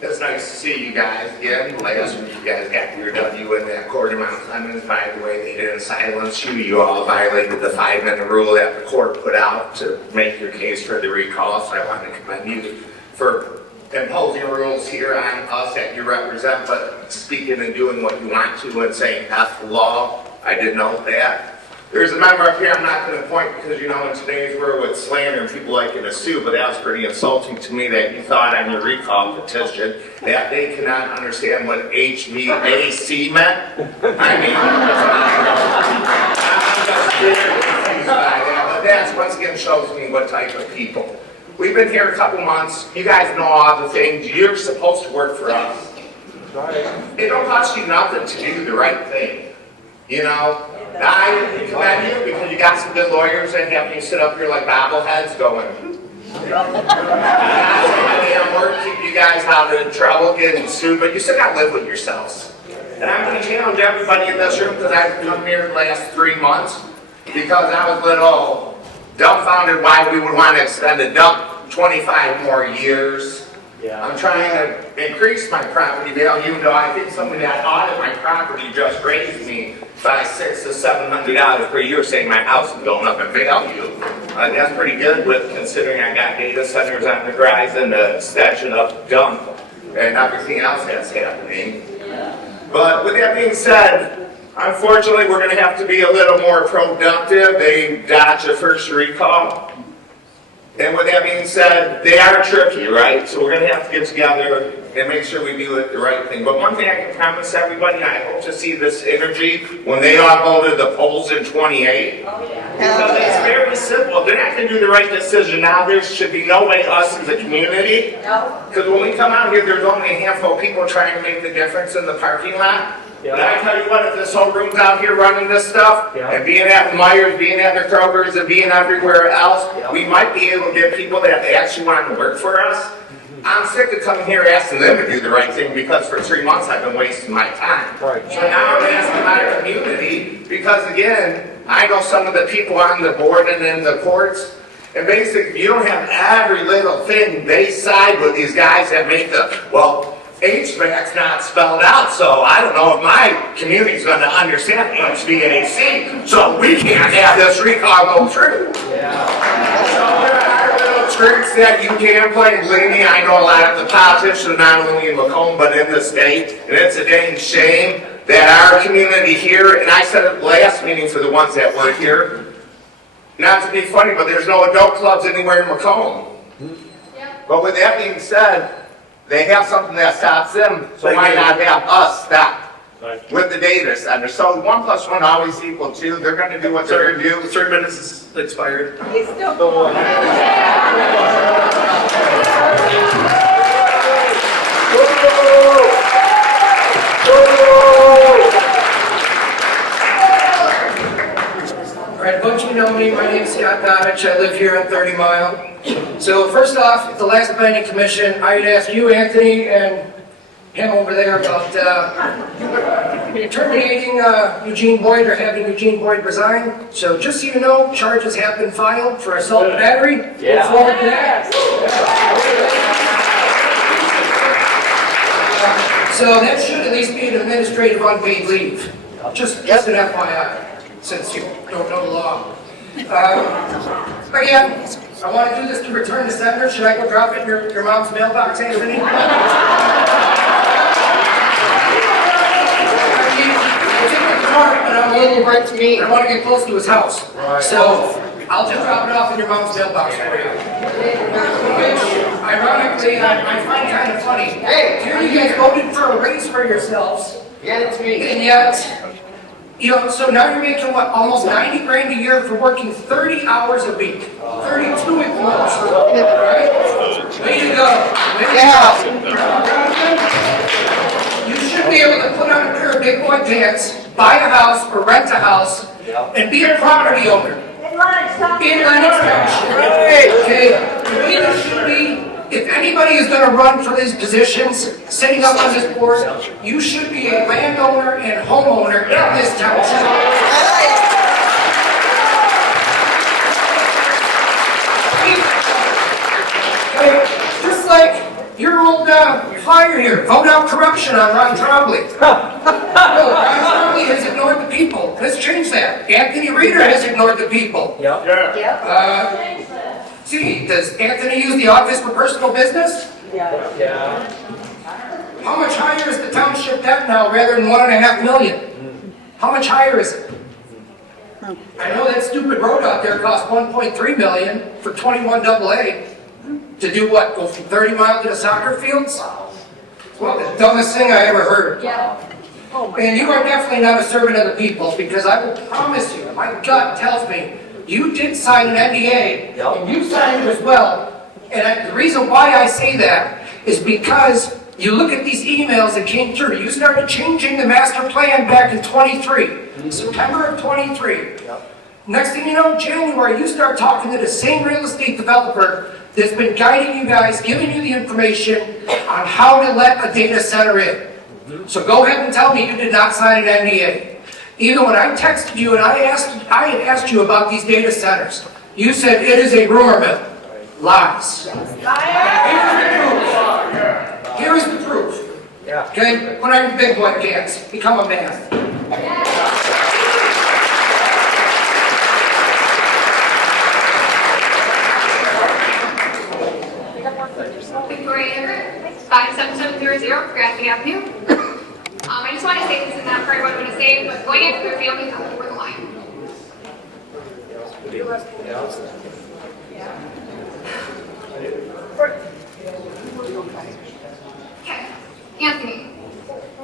It's nice to see you guys again. Last week you guys got your W in that court of Mount Clemens. By the way, they didn't silence you. You all violated the 5-minute rule that the court put out to make your case for the recall. So I want to commend you for imposing rules here on us that you represent, but speaking and doing what you want to and saying F the law. I did note that. There's a member up here I'm not going to point because, in today's world with slander and people like to sue, but that was pretty insulting to me that you thought on your recall petition that they cannot understand what HVAC meant. I mean, I'm just very confused by that, but that once again shows me what type of people. We've been here a couple months. You guys know all the things. You're supposed to work for us. It don't cost you nothing to do the right thing. I commend you because you got some good lawyers and having you sit up here like bobbleheads going. I'm working you guys out of trouble getting sued, but you still got to live with yourselves. And I'm going to challenge everybody in this room because I've come here the last 3 months because I was a little dumbfounded why we would want to extend the dump 25 more years. I'm trying to increase my property value, though I think somebody that audited my property just raised me by $600 to $700 per year, saying my house is going up in value. That's pretty good with considering I got data centers on the horizon, and the extension of the dump, and everything else that's happening. But with that being said, unfortunately, we're going to have to be a little more productive. They dodged the first recall. And with that being said, they are tricky, right? So we're going to have to get together and make sure we do it the right thing. But one thing I can promise everybody, and I hope to see this energy when they all go to the polls in 28. Because it's very simple. They're not going to do the right decision now. There should be no way us as a community. Because when we come out here, there's only a handful of people trying to make the difference in the parking lot. But I tell you what, if this whole room's out here running this stuff, and being at Myers, being at the Kroger's, and being everywhere else, we might be able to get people that actually want to work for us. I'm sick of coming here asking them to do the right thing because for 3 months I've been wasting my time. So now I'm asking my community because, again, I know some of the people on the board and in the courts, and basically you don't have every little thing. They side with these guys that make HVAC's not spelled out, so I don't know if my community's going to understand HVAC, so we can't have this recall go through. So there are little tricks that you can play. Believe me, I know a lot of the politicians, not only in Macomb, but in the state, and it's a dang shame that our community here, and I said it last meeting for the ones that were here, not to be funny, but there's no adult clubs anywhere in Macomb. But with that being said, they have something that stops them, so why not have us stop with the data center? So 1 + 1 always equal 2. They're going to do what they're going to do. 3 minutes is expired. He's still going. All right, don't you know me? My name is Scott Dodich. I live here on 30 Mile. So first off, at the last planning commission, I had asked you, Anthony, and him over there about terminating Eugene Boyd or having Eugene Boyd resign. So just so you know, charges have been filed for assault and battery. Look forward to that. So that should at least be an administrative unpaid leave. Just an FYI, since you don't know the law. Again, I want to do this to return to sender. Should I go drop it in your mom's mailbox, Anthony? But I'm a little right to me. I want to get close to his house. So I'll just drop it off in your mom's mailbox for you. Which, ironically, I find kind of funny. Hey, here you guys voted for a raise for yourselves. Yeah, that's me. And yet, you know, so now you're making what, almost 90 grand a year for working 30 hours a week. 32 at the most. Right? Way to go. Way to go. You should be able to put on a pair of big boy pants, buy a house or rent a house, and be a property owner. In Lenox Township. Okay? The way this should be, if anybody is going to run for these positions, sitting up on this board, you should be a landowner and homeowner in this township. Okay? Just like your old flyer here, vote out corruption on Ron Trombley. No, Ron Trombley has ignored the people. Let's change that. Anthony Reeder has ignored the people. See, does Anthony use the office for personal business? Yeah. How much higher is the township debt now rather than $1.5 million? How much higher is it? I know that stupid road out there cost $1.3 million for 21 AA. To do what? Go from 30 miles to the soccer fields? Well, the dumbest thing I ever heard. And you are definitely not a servant of the people, because I will promise you, my gut tells me, you did sign an NDA, and you signed it as well. And the reason why I say that is because you look at these emails that came through. You started changing the master plan back in 23, September of 23. Next thing you know, January, you start talking to the same real estate developer that's been guiding you guys, giving you the information on how to let a data center in. So go ahead and tell me you did not sign an NDA. Even when I texted you and I had asked you about these data centers, you said it is a rumor mill. Lies. Here is the proof. Okay? Put on your big boy pants. Become a man. Victoria Everett, 57700 Grafton Avenue. I just want to say, this is not for everyone to say, but going after their family is not over the line. Okay, Anthony,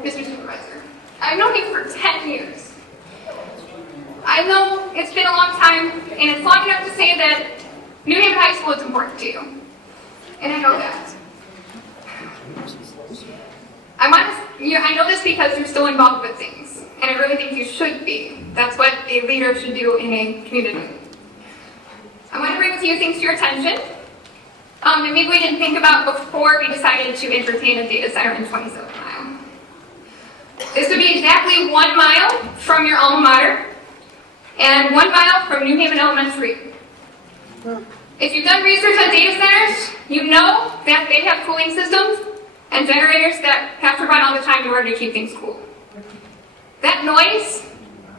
Mr. Supervisor, I've known you for 10 years. I know it's been a long time, and it's long enough to say that New Haven High School is important to you. And I know that. I know this because you're still involved with things, and I really think you should be. That's what a leader should do in a community. I want to bring a few things to your attention that maybe we didn't think about before we decided to entertain a data center in 27 Mile. This would be exactly 1 mile from your alma mater and 1 mile from New Haven Elementary. If you've done research on data centers, you know that they have cooling systems and generators that have to run all the time in order to keep things cool. That noise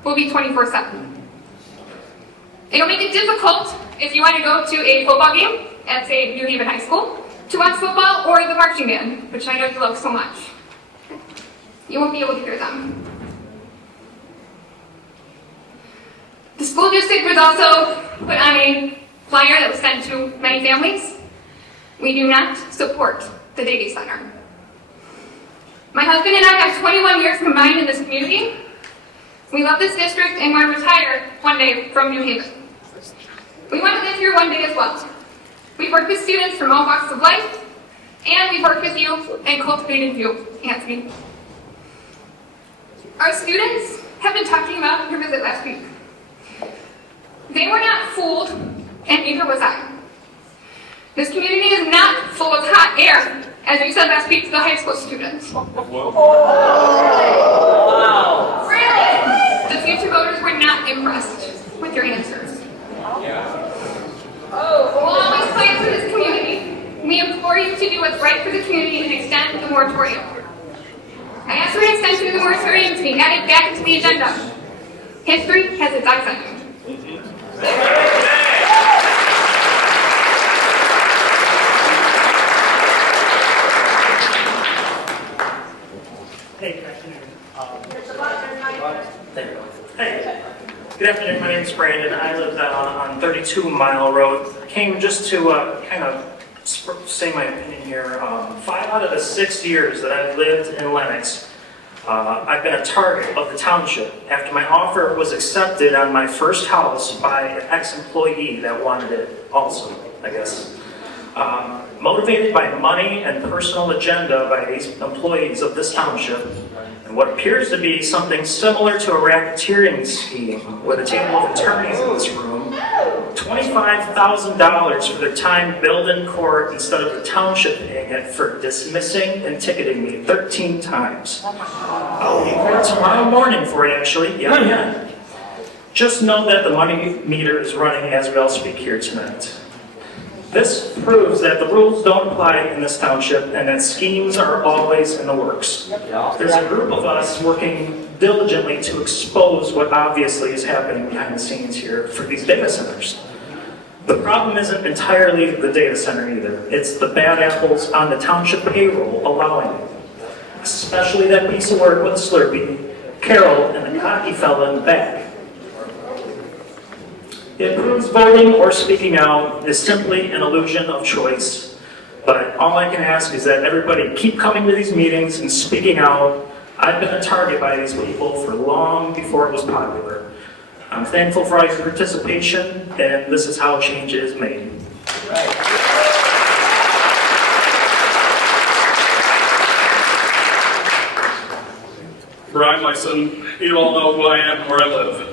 will be 24/7. It'll make it difficult if you want to go to a football game at, say, New Haven High School to watch football or the marching band, which I know you love so much. You won't be able to hear them. The school district was also put on a flyer that was sent to many families. We do not support the data center. My husband and I have 21 years combined in this community. We love this district and want to retire one day from New Haven. We want to live here one day as well. We've worked with students from all walks of life, and we've worked with you and cultivated you, Anthony. Our students have been talking about your visit last week. They were not fooled, and neither was I. This community is not full of hot air, as you said last week to the high school students. Really? The future voters were not impressed with your answers. We'll always fight for this community. We implore you to do what's right for the community and extend the moratorium. I asked for an extension of the moratorium to be added back to the agenda. History has its eyes on you. Hey, good afternoon. Hey, good afternoon. My name is Brandon. I live on 32 Mile Road. I came just to kind of say my opinion here. 5 out of the 6 years that I've lived in Lenox, I've been a target of the township after my offer was accepted on my first house by an ex-employee that wanted it also, I guess. Motivated by money and personal agenda by these employees of this township, and what appears to be something similar to a racketeering scheme with a table of attorneys in this room, $25,000 for their time billed in court instead of the township paying it for dismissing and ticketing me 13 times. I'll be here tomorrow morning for it, actually. Yeah. Just know that the money meter is running as we all speak here tonight. This proves that the rules don't apply in this township and that schemes are always in the works. There's a group of us working diligently to expose what obviously is happening behind the scenes here for these data centers. The problem isn't entirely the data center either. It's the bad apples on the township payroll allowing it. Especially that piece of work with a Slurpee, Carol, and the cocky fella in the back. It proves voting or speaking out is simply an illusion of choice. But all I can ask is that everybody keep coming to these meetings and speaking out. I've been a target by these people for long before it was popular. I'm thankful for all your participation, and this is how change is made. Brian Lyson, you all know who I am and where I live.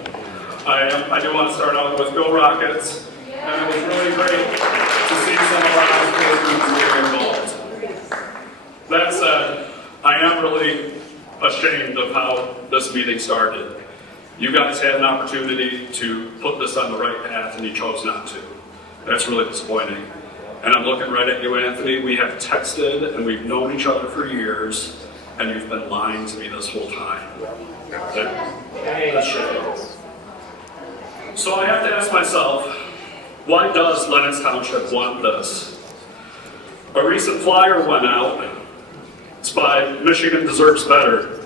I do want to start out with Go Rockets, and it was really great to see some of our high school students involved. That said, I am really ashamed of how this meeting started. You guys had an opportunity to put this on the right path, and you chose not to. That's really disappointing. And I'm looking right at you, Anthony. We have texted, and we've known each other for years, and you've been lying to me this whole time. That's shit. So I have to ask myself, why does Lenox Township want this? A recent flyer went out. It's by Michigan Deserves Better.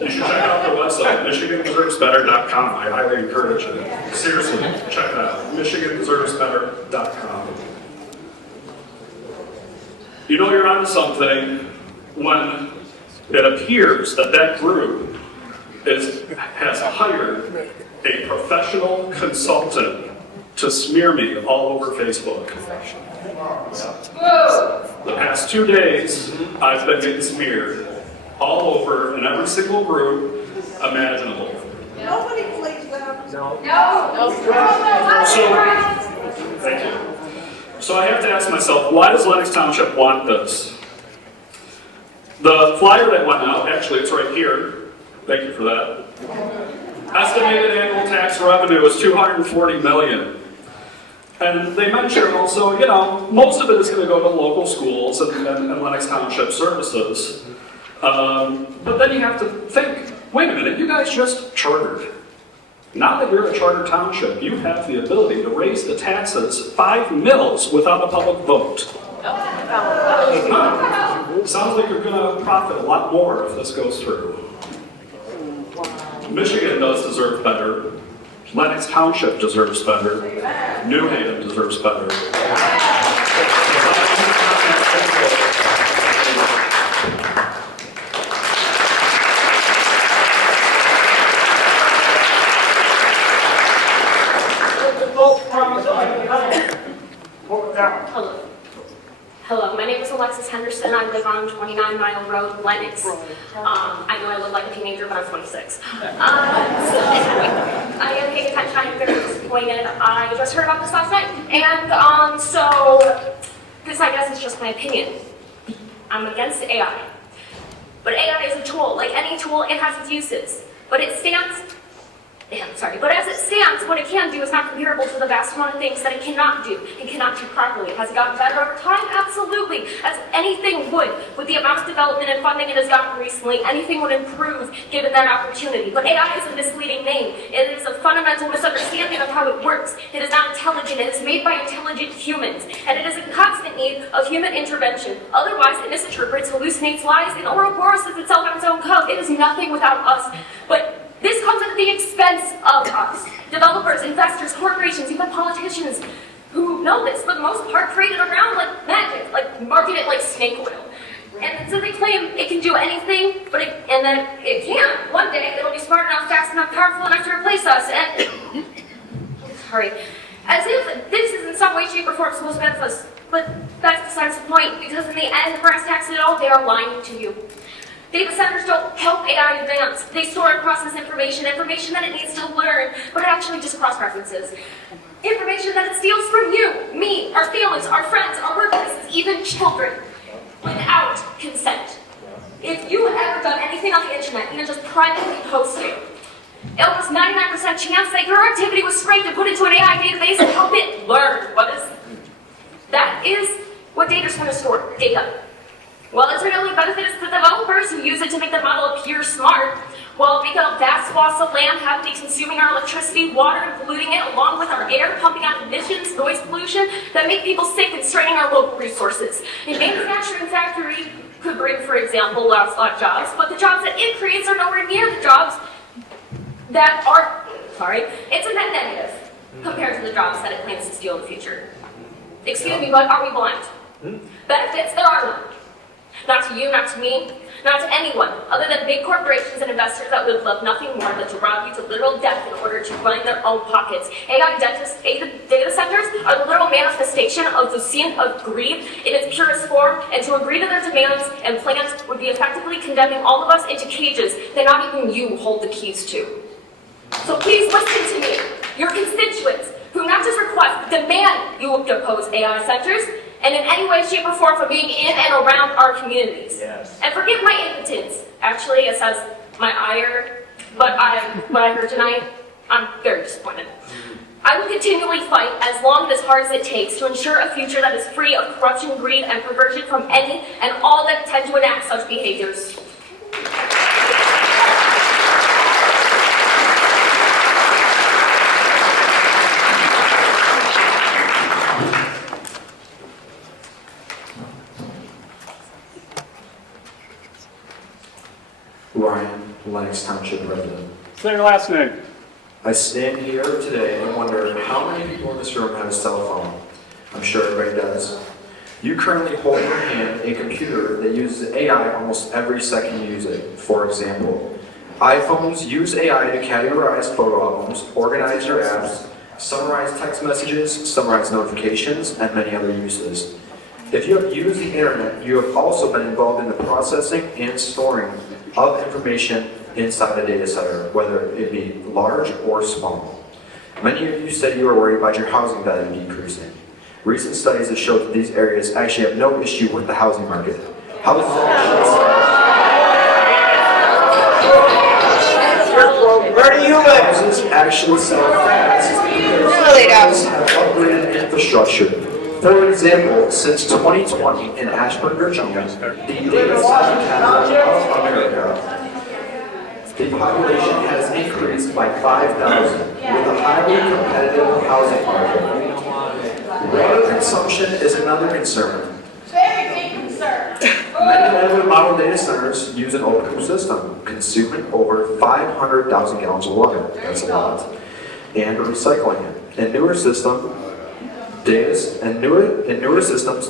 You should check out their website, michigandeservesbetter.com. I highly encourage it. Seriously, check it out, michigandeservesbetter.com. You know you're onto something when it appears that that group has hired a professional consultant to smear me all over Facebook. The past 2 days, I've been getting smeared all over in every single group imaginable. Nobody believes them. So, thank you. So I have to ask myself, why does Lenox Township want this? The flyer that went out, actually it's right here. Thank you for that. Estimated annual tax revenue is $240 million. And they mention also, you know, most of it is going to go to local schools and Lenox Township services. But then you have to think, wait a minute, you guys just chartered. Now that you're a charter township, you have the ability to raise the taxes 5 mils without a public vote. Sounds like you're going to profit a lot more if this goes through. Michigan does deserve better. Lenox Township deserves better. New Haven deserves better. Hello, my name is Alexis Henderson. I live on 29 Mile Road, Lenox. I know I look like a teenager, but I'm 26. I am paying attention. I'm very disappointed. I just heard about this last night. And so this, I guess, is just my opinion. I'm against AI. But AI is a tool. Like any tool, it has its uses. But it stands But as it stands, what it can do is not comparable to the vast amount of things that it cannot do and cannot do properly. Has it gotten better over time? Absolutely. As anything would. With the amount of development and funding it has gotten recently, anything would improve given that opportunity. But AI is a misleading name. It is a fundamental misunderstanding of how it works. It is not intelligent. It is made by intelligent humans. And it is in constant need of human intervention. Otherwise, it misinterprets, hallucinates, lies, and Ouroboros itself on its own code. It is nothing without us. But this comes at the expense of us. Developers, investors, corporations, even politicians who know this, for the most part, trade it around like magic, like market it like snake oil. And so they claim it can do anything, and then it can. One day, it'll be smart enough, fast enough, powerful enough to replace us, and... Sorry. As if this is in some way, shape, or form supposed to benefit us. But that's besides the point, because in the end, the brass tacks of it all, they are lying to you. Data centers don't help AI advance. They store and process information that it needs to learn, but it actually just cross-references. Information that it steals from you, me, our families, our friends, our workplaces, even children, without consent. If you have ever done anything on the internet, even just privately posting, almost 99% chance that your activity was scraped and put into an AI database and help it learn. That is what data centers store, data. Well, it's really benefits the developers who use it to make the model appear smart, while making up vast swaths of land, heavily consuming our electricity, water, and polluting it, along with our air, pumping out emissions, noise pollution, that make people sick and straining our local resources. A manufacturing factory could bring, for example, lots of jobs, but the jobs that it creates are nowhere near the jobs that are, it's a net negative compared to the jobs that it plans to steal in the future. Excuse me, but are we blind? Benefits, there are none. Not to you, not to me, not to anyone, other than big corporations and investors that would love nothing more than to rob you to literal death in order to line their own pockets. AI data centers are the literal manifestation of the sin of greed in its purest form, and to agree to their demands and plans would be effectively condemning all of us into cages that not even you hold the keys to. So please listen to me, your constituents, who not just request, but demand you oppose AI centers, and in any way, shape, or form from being in and around our communities. Yes. And forgive my impotence. Actually, it says my ire, but what I heard tonight, I'm very disappointed. I will continually fight as long and as hard as it takes to ensure a future that is free of corruption, greed, and perversion from any and all that tend to enact such behaviors. Ryan, Lenox Township resident. Say your last name. I stand here today and wonder how many people in this room have a cell phone. I'm sure everybody does. You currently hold in your hand a computer that uses AI almost every second you use it. For example, iPhones use AI to categorize photo albums, organize your apps, summarize text messages, summarize notifications, and many other uses. If you have used the internet, you have also been involved in the processing and storing of information inside a data center, whether it be large or small. Many of you said you were worried about your housing value decreasing. Recent studies have showed that these areas actually have no issue with the housing market. Houses actually sell fast because have upgraded infrastructure. For example, since 2020 in Ashburn, Virginia, the data center capital of America, the population has increased by 5,000 with a highly competitive housing market. Water consumption is another concern. Very big concern. Many older model data centers use an open system, consuming over 500,000 gallons of water. That's a lot. And recycling it. In newer systems,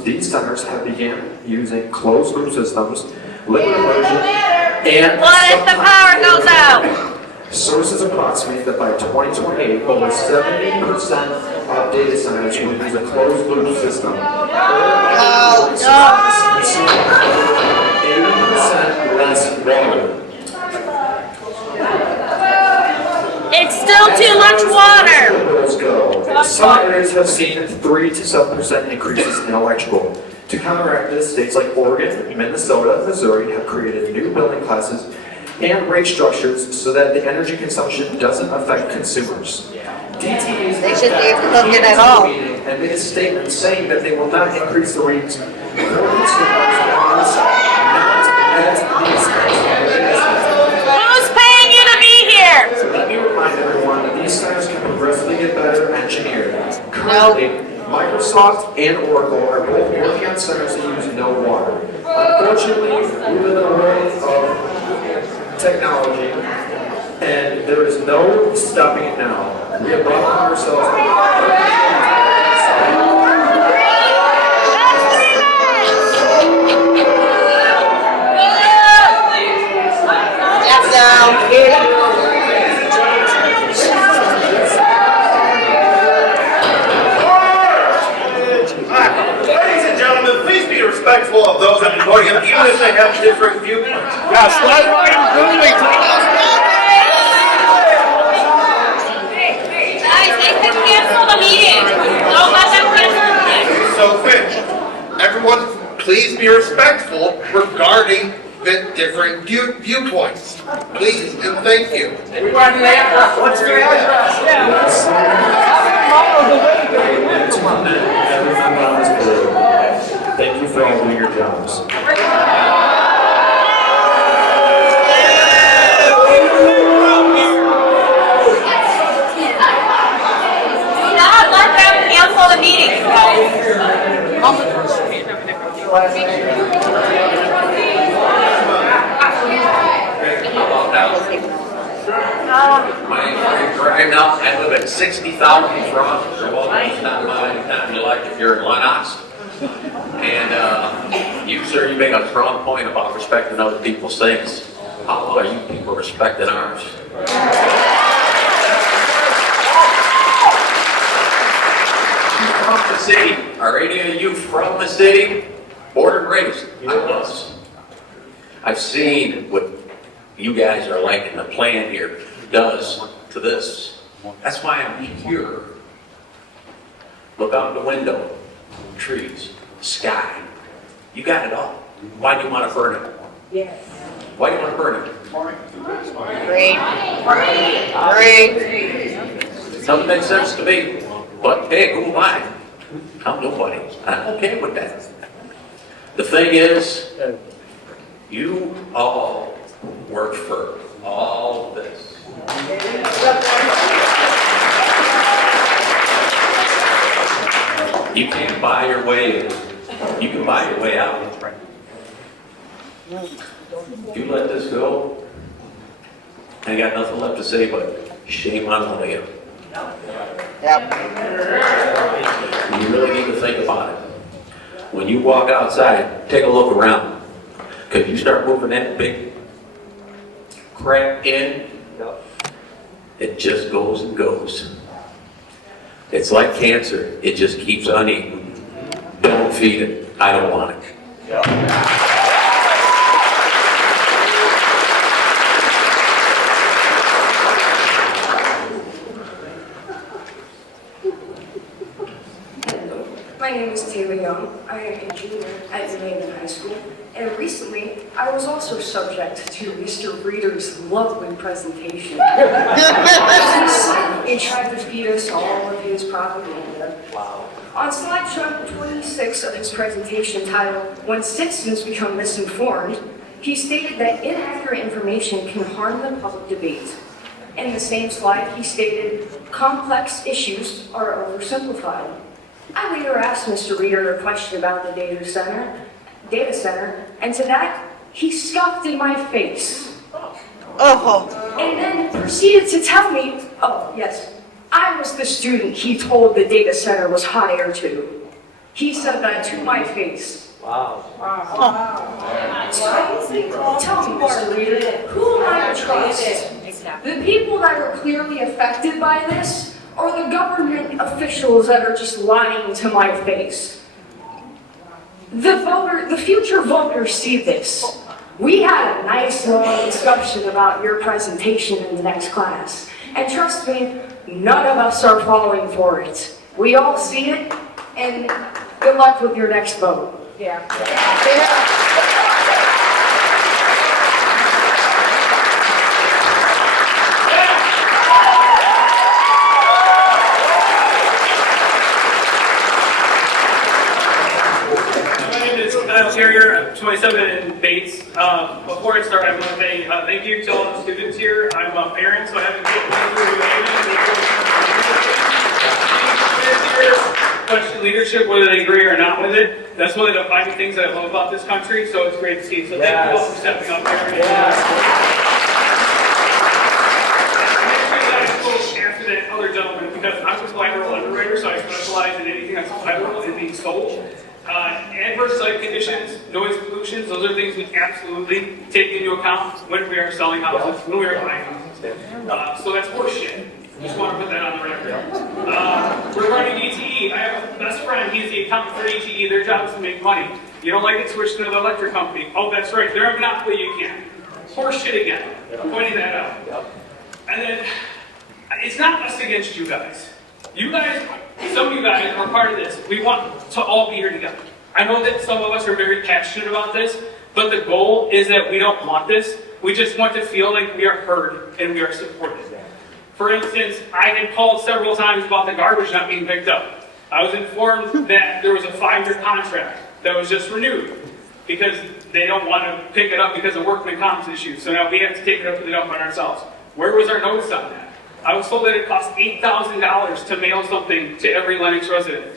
these centers have began using closed-loop systems, liquid immersion, and what if the power goes out? Sources approximate that by 2028, over 70% of data centers will use a closed-loop system. 80% less water. It's still too much water. Some areas have seen 3 to 7% increases in electrical. To counteract this, states like Oregon, Minnesota, and Missouri have created new building classes and rate structures so that the energy consumption doesn't affect consumers. DTE's They should be looking at all. and made a statement saying that they will not increase the rates for consumers not at the expense of the business. Who's paying you to be here? So let me remind everyone that these centers can progressively get better engineered. Currently, Microsoft and Oracle are both working on centers that use no water. Unfortunately, we live in a world of technology, and there is no stopping it now. We have brought upon ourselves Ladies and gentlemen, please be respectful of those at the podium, even if they have different viewpoints. Yes, let Ryan Cooley Guys, they can cancel the meeting. Don't let them cancel the meeting. So, Finch, everyone, please be respectful regarding the different viewpoints. Please and thank you. What's your address? Thank you for all doing your jobs. Do not let them cancel the meeting, guys. My name's Ray Gray now. I live at 60,000 Front. You're welcome to stop by anytime you like if you're in Lenox. And you, sir, you made a strong point about respecting other people's things. How well are you people respecting ours? You from the city? Are any of you from the city? Born and raised? I was. I've seen what you guys are like and the plan here does to this. That's why I'm here. Look out the window, trees, sky. You got it all. Why do you want to burn it? Yes. Why do you want to burn it? Green. Doesn't make sense to me. But hey, who am I? I'm nobody. I'm okay with that. The thing is, you all work for all this. You can't buy your way in. You can buy your way out. If you let this go, I got nothing left to say but shame on all of you. You really need to think about it. When you walk outside, take a look around. Because you start moving that big crap in, it just goes and goes. It's like cancer. It just keeps on eating. Don't feed it. I don't want it. My name is Taylor Young. I am a junior at New Haven High School, and recently I was also subject to Mr. Reader's lovely presentation. He tried to feed us all of his propaganda. Wow. On slide 26 of his presentation titled, "When Citizens Become Misinformed," he stated that inaccurate information can harm the public debate. In the same slide, he stated, "Complex issues are oversimplified." I later asked Mr. Reader a question about the data center, and to that, he scoffed in my face. And then proceeded to tell me, oh yes, I was the student he told the data center was hot air to. He said that to my face. Wow. So tell me, Mr. Reader, who am I to trust? The people that are clearly affected by this, or the government officials that are just lying to my face? The future voters see this. We had a nice long discussion about your presentation in the next class. And trust me, none of us are falling for it. We all see it, and good luck with your next vote. 27 in Bates. Before I start, I want to say thank you to all the students here. I'm a parent, so I haven't question leadership, whether they agree or not with it. That's one of the defining things that I love about this country, so it's great to see. So thank you all for stepping up there. After that other gentleman, because I'm a collateral underwriter, so I specialize in anything that's collateral and being sold. Adverse site conditions, noise pollution, those are things we absolutely take into account when we are selling houses, when we are buying houses. So that's horseshit. Just want to put that on the record. Regarding ETE, I have a best friend, he's the accountant for ETE, their job is to make money. You don't like it, switch to another electric company. Oh, that's right, they're a monopoly, you can. Horseshit again, pointing that out. And then, it's not us against you guys. You guys, some of you guys are part of this. We want to all be here together. I know that some of us are very passionate about this, but the goal is that we don't want this. We just want to feel like we are heard and we are supported. For instance, I had called several times about the garbage not being picked up. I was informed that there was a 5-year contract that was just renewed because they don't want to pick it up because of workman comp issues. So now we have to take it up to the dump on ourselves. Where was our notice on that? I was told that it cost $8,000 to mail something to every Lenox resident.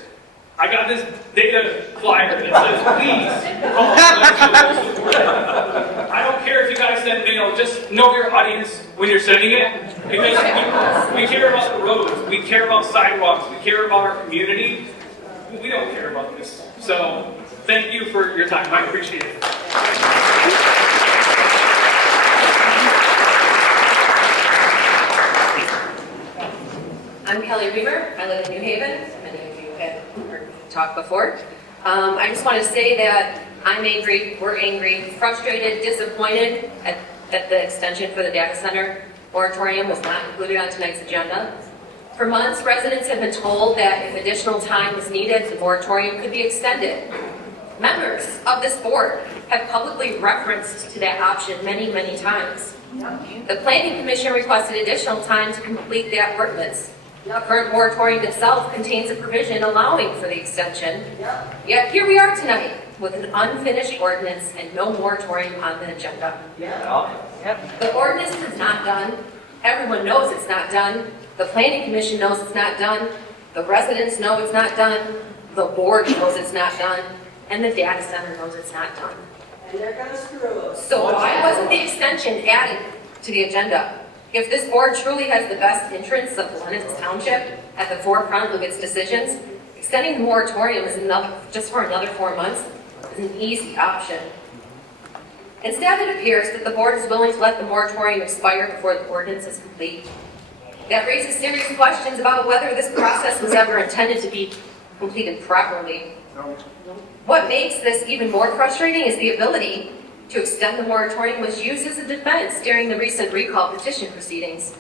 I got this data flyer that says, please call Lenox. I don't care if you guys send mail, just know your audience when you're sending it. Because we care about the roads, we care about sidewalks, we care about our community. We don't care about this. So thank you for your time, I appreciate it. I'm Kelly Reamer. I live in New Haven. Many of you have heard me talk before. I just want to say that I'm angry, we're angry, frustrated, disappointed that the extension for the data center moratorium was not included on tonight's agenda. For months, residents have been told that if additional time was needed, the moratorium could be extended. Members of this board have publicly referenced to that option many, many times. The Planning Commission requested additional time to complete that ordinance. The current moratorium itself contains a provision allowing for the extension. Yet here we are tonight with an unfinished ordinance and no moratorium on the agenda. The ordinance is not done. Everyone knows it's not done. The Planning Commission knows it's not done. The residents know it's not done. The board knows it's not done. And the data center knows it's not done. And they're going to screw us. So why wasn't the extension added to the agenda? If this board truly has the best interests of Lenox Township at the forefront of its decisions, extending the moratorium is just for another 4 months is an easy option. Instead, it appears that the board is willing to let the moratorium expire before the ordinance is complete. That raises serious questions about whether this process was ever intended to be completed properly. What makes this even more frustrating is the ability to extend the moratorium was used as a defense during the recent recall petition proceedings.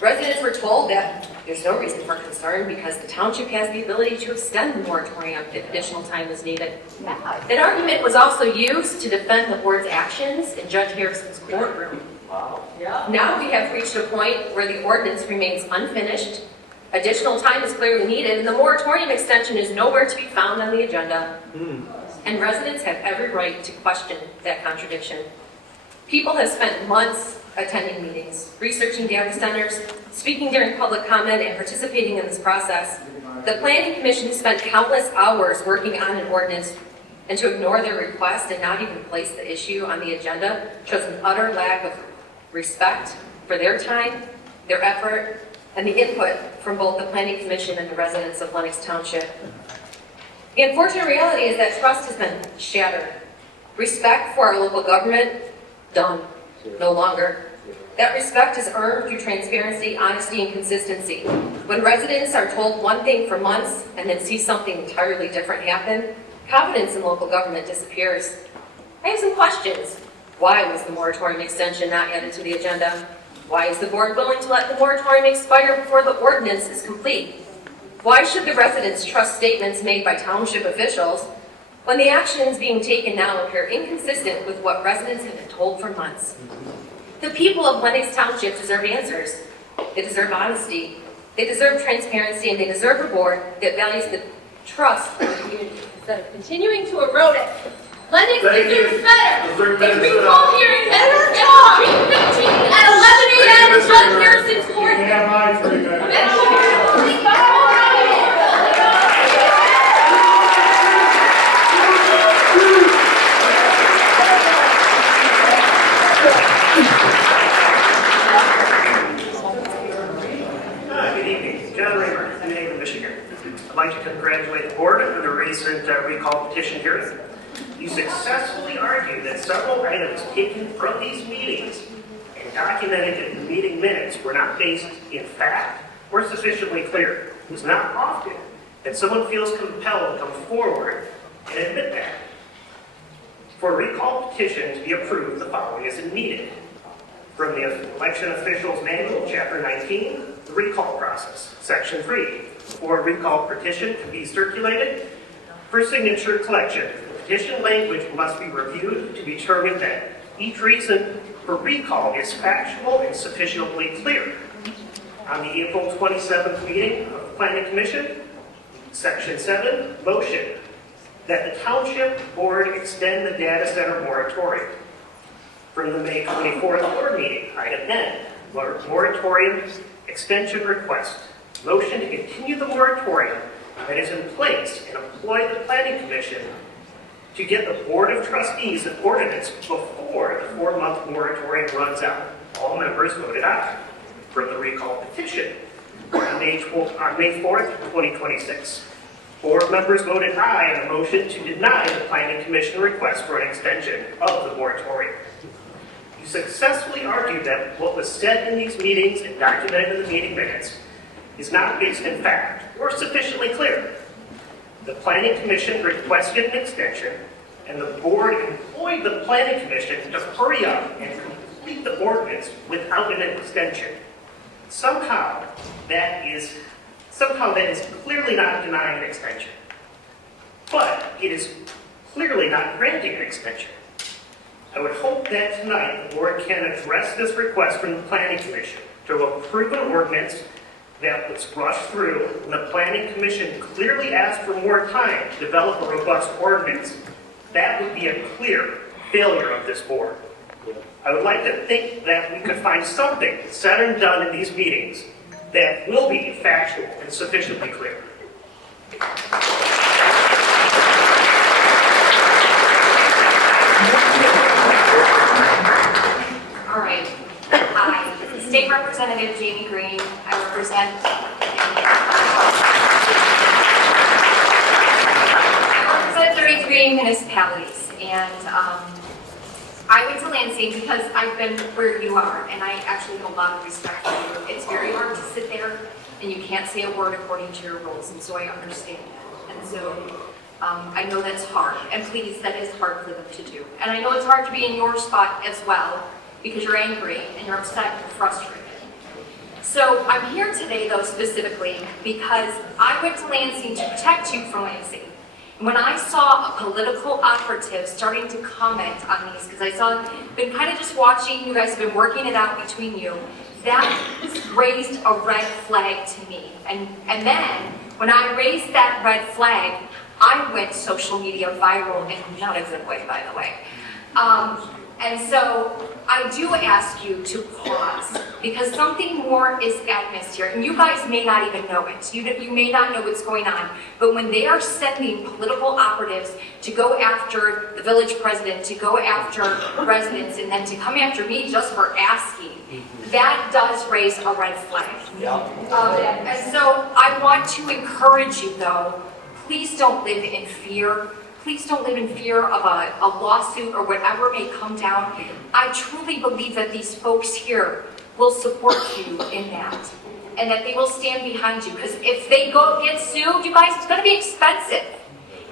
Residents were told that there's no reason for concern because the township has the ability to extend the moratorium if additional time is needed. That argument was also used to defend the board's actions in Judge Harrison's courtroom. Now we have reached a point where the ordinance remains unfinished, additional time is clearly needed, and the moratorium extension is nowhere to be found on the agenda. And residents have every right to question that contradiction. People have spent months attending meetings, researching data centers, speaking during public comment, and participating in this process. The Planning Commission has spent countless hours working on an ordinance, and to ignore their request and not even place the issue on the agenda shows an utter lack of respect for their time, their effort, and the input from both the Planning Commission and the residents of Lenox Township. The unfortunate reality is that trust has been shattered. Respect for our local government, done. No longer. That respect is earned through transparency, honesty, and consistency. When residents are told one thing for months and then see something entirely different happen, confidence in local government disappears. I have some questions. Why was the moratorium extension not added to the agenda? Why is the board willing to let the moratorium expire before the ordinance is complete? Why should the residents trust statements made by township officials when the actions being taken now appear inconsistent with what residents have been told for months? The people of Lenox Township deserve answers. They deserve honesty. They deserve transparency, and they deserve a board that values the trust of the community instead of continuing to erode it Lennox Thank you. deserves better. The 3 If minutes are recall up. hearing ends at 3:15 at 11 a.m. is what Harrison's for. Yeah, my 3 minutes. Good evening, John Raymer, New Haven, Michigan. I'd like to congratulate the board on the recent recall petition hearing. You successfully argued that several items taken from these meetings and documented in the meeting minutes were not based in fact or sufficiently clear. It is not often that someone feels compelled to come forward and admit that. For a recall petition to be approved, the following is needed. From the Election Officials Manual, Chapter 19, the recall process. Section 3, for a recall petition to be circulated for signature collection, the petition language must be reviewed to determine that each reason for recall is factual and sufficiently clear. On the April 27th meeting of the Planning Commission, Section 7, motion that the Township Board extend the data center moratorium. From the May 24th board meeting, item N, moratorium extension request. Motion to continue the moratorium that is in place and employ the Planning Commission to get the Board of Trustees an ordinance before the 4-month moratorium runs out. All members voted aye. From the recall petition on May 4th, 2026. 4 members voted aye on the motion to deny the Planning Commission request for an extension of the moratorium. You successfully argued that what was said in these meetings and documented in the meeting minutes is not based in fact or sufficiently clear. The Planning Commission requested an extension, and the board employed the Planning Commission to hurry up and complete the ordinance without an extension. Somehow that is clearly not denying an extension. But it is clearly not granting an extension. I would hope that tonight the board can address this request from the Planning Commission to approve an ordinance that was rushed through when the Planning Commission clearly asked for more time to develop a robust ordinance. That would be a clear failure of this board. I would like to think that we could find something said and done in these meetings that will be factual and sufficiently clear. All right. Hi, State Representative Jamie Green. I represent 33 municipalities, and I went to Lansing because I've been where you are, and I actually have a lot of respect for you. It's very hard to sit there and you can't say a word according to your rules, and so I understand that. And so I know that's hard, and please, that is hard for them to do. And I know it's hard to be in your spot as well, because you're angry and you're upset and you're frustrated. So I'm here today, though, specifically because I went to Lansing to protect you from Lansing. And when I saw a political operative starting to comment on these, because I saw, been kind of just watching, you guys have been working it out between you, that raised a red flag to me. And then, when I raised that red flag, I went social media viral in not a good way, by the way. And so I do ask you to pause, because something more is at risk here. And you guys may not even know it. You may not know what's going on. But when they are sending political operatives to go after the village president, to go after residents, and then to come after me just for asking, that does raise a red flag. And so I want to encourage you, though, please don't live in fear. Please don't live in fear of a lawsuit or whatever may come down. I truly believe that these folks here will support you in that, and that they will stand behind you. Because if they go get sued, you guys, it's going to be expensive.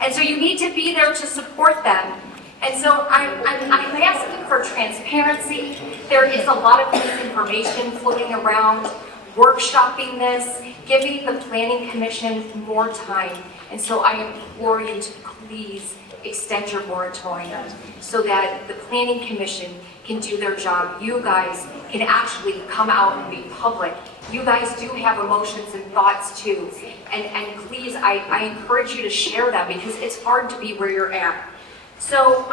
And so you need to be there to support them. And so I'm asking for transparency. There is a lot of misinformation floating around, workshopping this, giving the Planning Commission more time. And so I implore you to please extend your moratorium so that the Planning Commission can do their job. You guys can actually come out and be public. You guys do have emotions and thoughts too. And please, I encourage you to share them, because it's hard to be where you're at. So,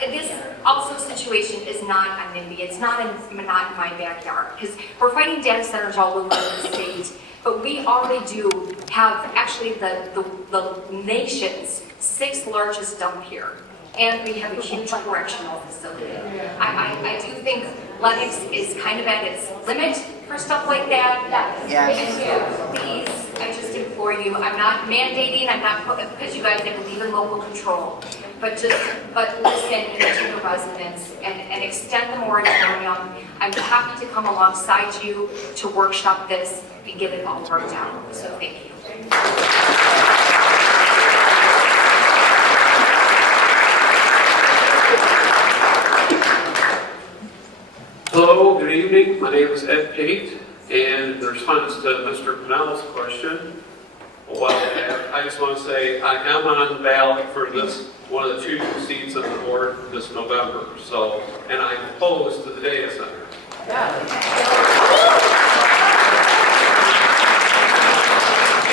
this also situation is not on NIMBY. It's not in my backyard, because we're fighting data centers all over the state, but we already do have actually the nation's 6th largest dump here, and we have a huge correctional facility. I do think Lenox is kind of at its limit for stuff like that. Yes. And so please, I just implore you, I'm not mandating, I'm not, because you guys, I believe in local control, but listen to the residents and extend the moratorium. I'm happy to come alongside you to workshop this and get it all worked out. So thank you. Hello, good evening. My name is Ed Pate, and in response to Mr. Pennell's question a while back, I just want to say I am on the ballot for this, one of the 2 seats on the board this November. So, and I'm opposed to the data center.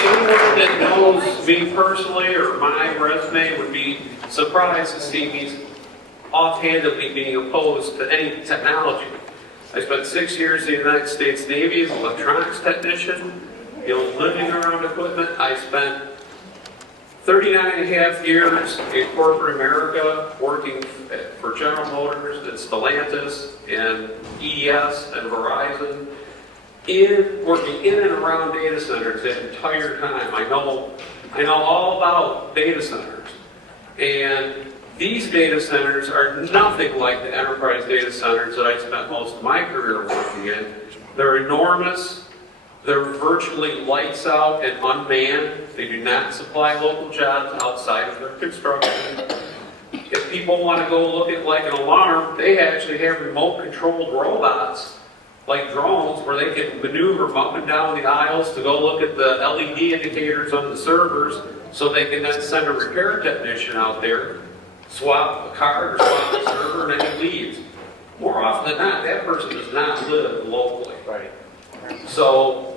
Anyone that knows me personally or my resume would be surprised to see me offhandedly being opposed to any technology. I spent 6 years in the United States Navy as an electronics technician, living around equipment. I spent 39 and a half years in corporate America working for General Motors and Stellantis and EDS and Verizon, working in and around data centers that entire time. I know all about data centers. And these data centers are nothing like the enterprise data centers that I spent most of my career working in. They're enormous. They're virtually lights out and unmanned. They do not supply local jobs outside of their construction. If people want to go look at like an alarm, they actually have remote controlled robots like drones where they can maneuver up and down the aisles to go look at the LED indicators on the servers so they can then send a repair technician out there, swap a card or swap a server, and then he leaves. More often than not, that person does not live locally. Right. So,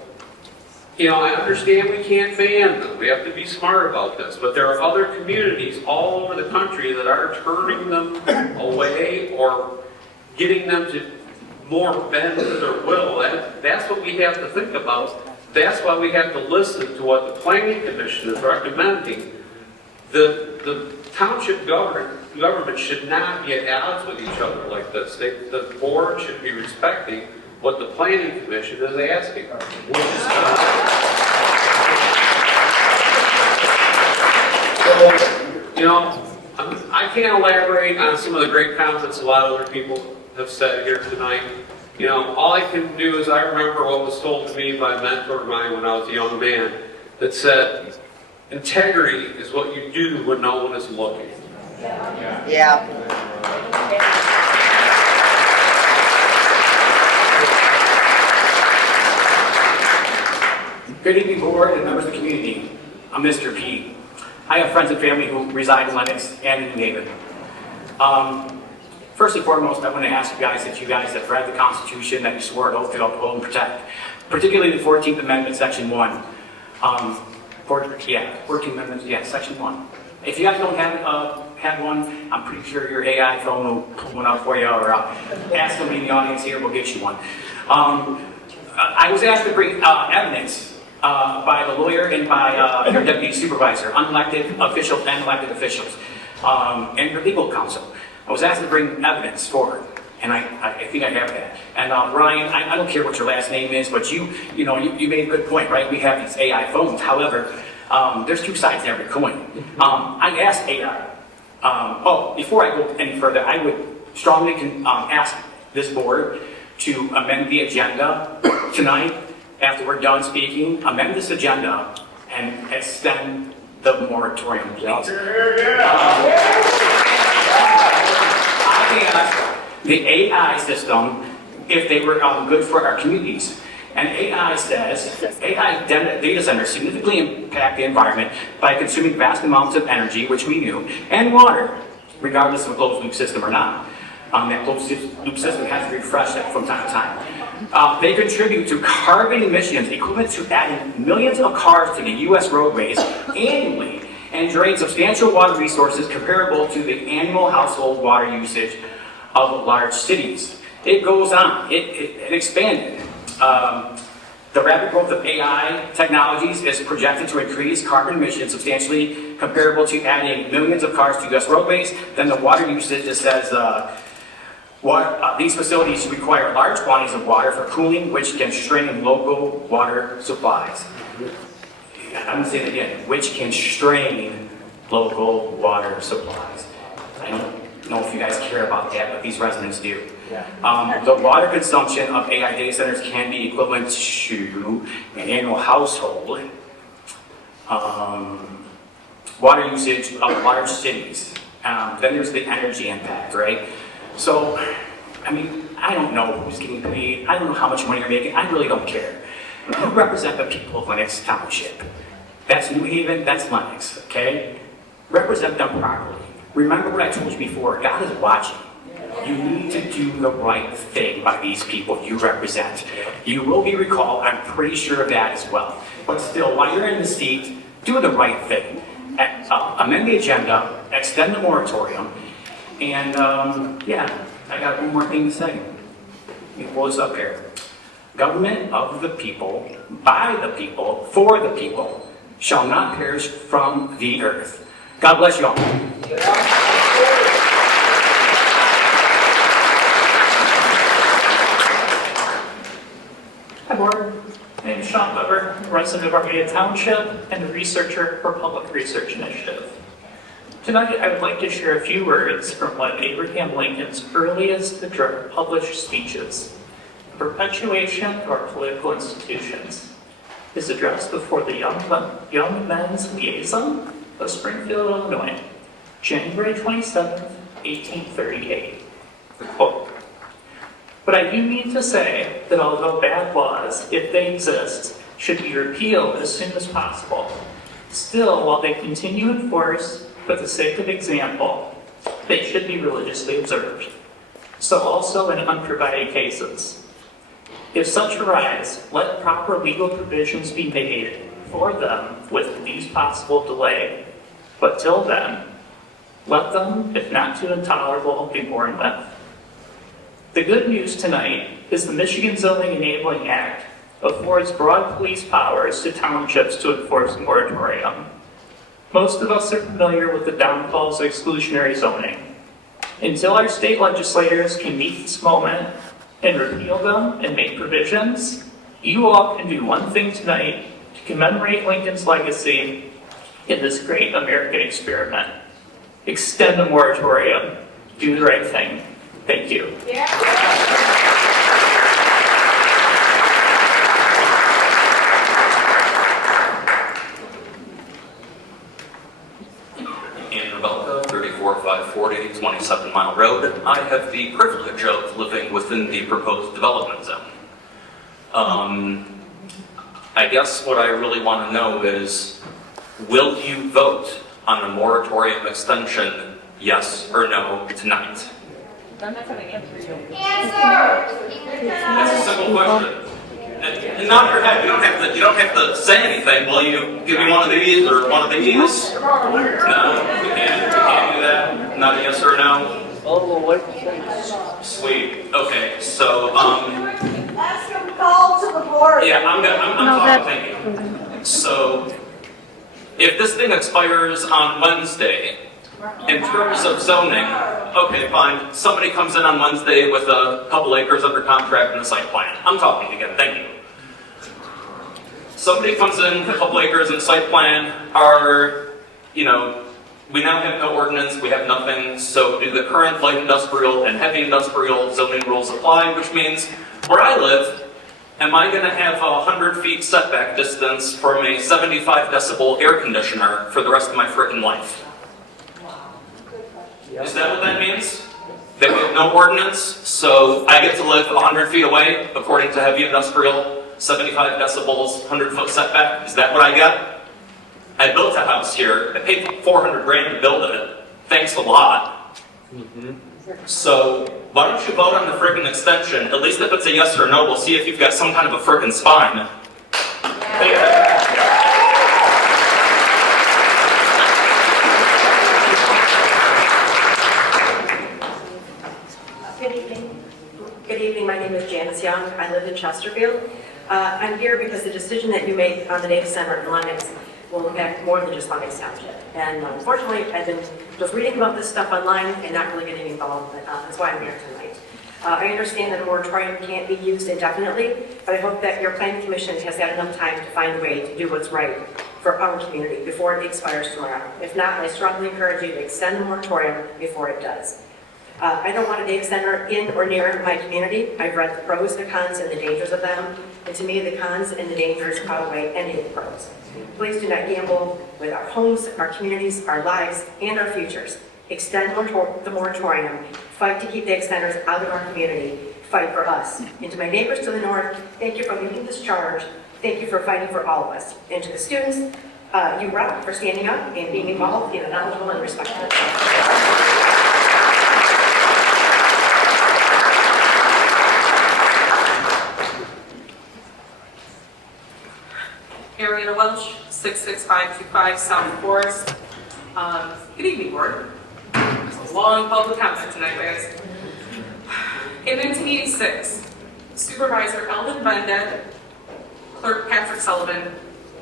I understand we can't ban them. We have to be smart about this. But there are other communities all over the country that are turning them away or getting them to more bend to their will. That's what we have to think about. That's why we have to listen to what the Planning Commission is recommending. The township government should not be at odds with each other like this. The board should be respecting what the Planning Commission is asking. I can't elaborate on some of the great comments a lot of other people have said here tonight. All I can do is I remember what was told to me by a mentor of mine when I was a young man that said, integrity is what you do when no one is looking. Yeah. Good evening, board and members of the community. I'm Mr. P. I have friends and family who reside in Lenox and in New Haven. First and foremost, I want to ask you guys if you guys have read the Constitution that you swore an oath to uphold and protect, particularly the 14th Amendment, Section 1. 14th Amendment, Section 1. If you guys don't have one, I'm pretty sure your AI phone will pull one out for you, or ask somebody in the audience here, we'll get you one. I was asked to bring evidence by the lawyer and by your deputy supervisor, unelected officials and elected officials, and your legal counsel. I was asked to bring evidence forward, and I think I have that. And Ryan, I don't care what your last name is, but you made a good point, right? We have these AI phones. However, there's 2 sides to every coin. I asked AI. Before I go any further, I would strongly ask this board to amend the agenda tonight after we're done speaking. Amend this agenda and extend the moratorium, please. I asked the AI system if they were good for our communities. And AI says, AI data centers significantly impact the environment by consuming vast amounts of energy, which we knew, and water, regardless of a closed loop system or not. That closed loop system has to be refreshed from time to time. They contribute to carbon emissions equivalent to adding millions of cars to the U.S. roadways annually and drain substantial water resources comparable to the annual household water usage of large cities. It goes on. It expanded. The rapid growth of AI technologies is projected to increase carbon emissions substantially comparable to adding millions of cars to U.S. roadways. Then the water usage, it says, these facilities require large quantities of water for cooling, which can strain local water supplies. I'm going to say it again, which can strain local water supplies. I don't know if you guys care about that, but these residents do. The water consumption of AI data centers can be equivalent to an annual household water usage of large cities. Then there's the energy impact, right? So, I mean, I don't know who's getting paid. I don't know how much money you're making. I really don't care. You represent the people of Lenox Township. That's New Haven, that's Lenox, okay? Represent them properly. Remember what I told you before, God is watching. You need to do the right thing by these people you represent. You will be recalled, I'm pretty sure of that as well. But still, while you're in the seat, do the right thing. Amend the agenda, extend the moratorium, and yeah, I got one more thing to say. Let me pull this up here. Government of the people, by the people, for the people, shall not perish from the earth. God bless you all. Hi, Board. My name is Sean Weber, resident of Armenia Township and a researcher for Public Research Initiative. Tonight, I would like to share a few words from one of Abraham Lincoln's earliest published speeches, The Perpetuation of Our Political Institutions. His address before the Young Men's Liaison of Springfield, Illinois, January 27, 1838. Quote, "But I do mean to say that although bad laws, if they exist, should be repealed as soon as possible, still, while they continue in force for the sake of example, they should be religiously observed. So also in unprovided cases. If such arise, let proper legal provisions be made for them with least possible delay. But till then, let them, if not too intolerable, be borne with." The good news tonight is the Michigan Zoning Enabling Act affords broad police powers to townships to enforce moratorium. Most of us are familiar with the downfalls of exclusionary zoning. Until our state legislators can meet this moment and repeal them and make provisions, you all can do one thing tonight to commemorate Lincoln's legacy in this great American experiment. Extend the moratorium. Do the right thing. Thank you. Andrew Belka, 34540 27 Mile Road. I have the privilege of living within the proposed development zone. I guess what I really want to know is, will you vote on the moratorium extension, yes or no, tonight? Answer! That's a simple question. And nod your head. You don't have to say anything. Will you give me one of these or one of these? No, we can't do that. Not a yes or a no. Sweet. Okay. So Ask him to call to the board. yeah, I'm talking. Thank you. So if this thing expires on Wednesday, in terms of zoning, okay, fine. Somebody comes in on Wednesday with a couple acres under contract and a site plan. I'm talking again, thank you. Somebody comes in with a couple acres and a site plan, we now have no ordinance, we have nothing, so do the current light industrial and heavy industrial zoning rules apply, which means where I live, am I going to have 100 feet setback distance from a 75 decibel air conditioner for the rest of my frickin' life? Is that what that means? That we have no ordinance, so I get to live 100 feet away, according to heavy industrial, 75 decibels, 100-foot setback? Is that what I get? I built a house here. I paid $400,000 to build it. Thanks a lot. So why don't you vote on the frickin' extension? At least if it's a yes or no, we'll see if you've got some kind of a frickin' spine. Thank you. Young. I live in Chesterfield. I'm here because the decision that you made on the data center in Lenox will impact more than just Lenox Township. And unfortunately, I've been just reading about this stuff online and not really getting involved, but that's why I'm here tonight. I understand that a moratorium can't be used indefinitely, but I hope that your planning commission has had enough time to find a way to do what's right for our community before it expires tomorrow. If not, I strongly encourage you to extend the moratorium before it does. I don't want a data center in or near my community. I've read the pros, the cons, and the dangers of them. And to me, the cons and the dangers outweigh any of the pros. Please do not gamble with our homes, our communities, our lives, and our futures. Extend the moratorium. Fight to keep data centers out of our community. Fight for us. And to my neighbors to the north, thank you for leading this charge. Thank you for fighting for all of us. And to the students, you rock for standing up and being involved in a knowledgeable and respectful way. Ariana Welsh, 66525 South Forest. Good evening, board. It's a long public comment tonight, guys. In 1986, Supervisor Eldon Vended, Clerk Patrick Sullivan,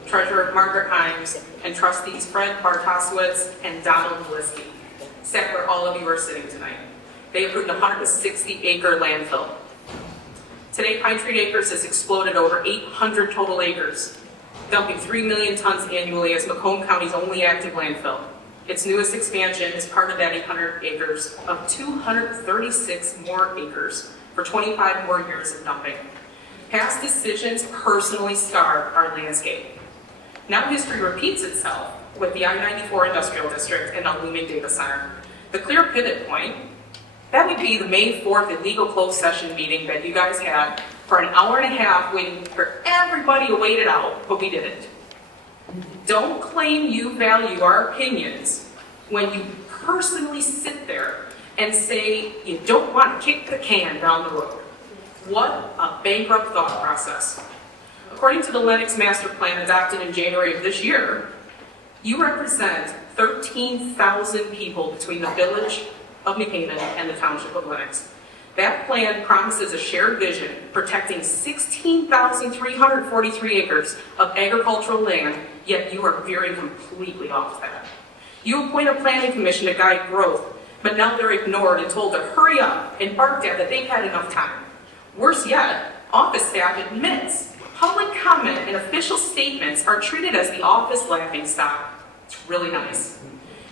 Treasurer Margaret Himes, and Trustees Fred Bartosowitz and Donald Bliski sat where all of you are sitting tonight. They approved a 160-acre landfill. Today, Pine Tree Acres has exploded over 800 total acres, dumping 3 million tons annually as Macomb County's only active landfill. Its newest expansion is part of that 800 acres of 236 more acres for 25 more years of dumping. Past decisions personally scar our landscape. Now history repeats itself with the I-94 Industrial District and a looming data center. The clear pivot point, that would be the May 4th illegal closed session meeting that you guys had for an hour and a half waiting for everybody to wait it out, but we didn't. Don't claim you value our opinions when you personally sit there and say you don't want to kick the can down the road. What a bankrupt thought process. According to the Lenox Master Plan adopted in January of this year, you represent 13,000 people between the village of New Haven and the Township of Lenox. That plan promises a shared vision protecting 16,343 acres of agricultural land, yet you are veering completely off that. You appoint a planning commission to guide growth, but now they're ignored and told to hurry up and barked at that they've had enough time. Worse yet, office staff admits public comment and official statements are treated as the office laughingstock. It's really nice.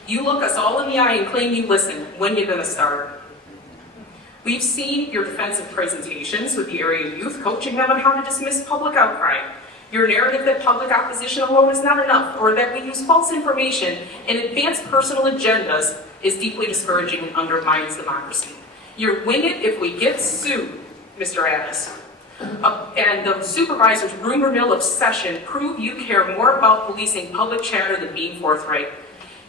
You look us all in the eye and claim you listen. When you're gonna start? We've seen your defensive presentations with the area youth, coaching them on how to dismiss public outcry. Your narrative that public opposition alone is not enough, or that we use false information and advance personal agendas is deeply discouraging and undermines democracy. You're wing it if we get sued, Mr. Addis. And the supervisor's rumor mill obsession prove you care more about policing public chatter than being forthright.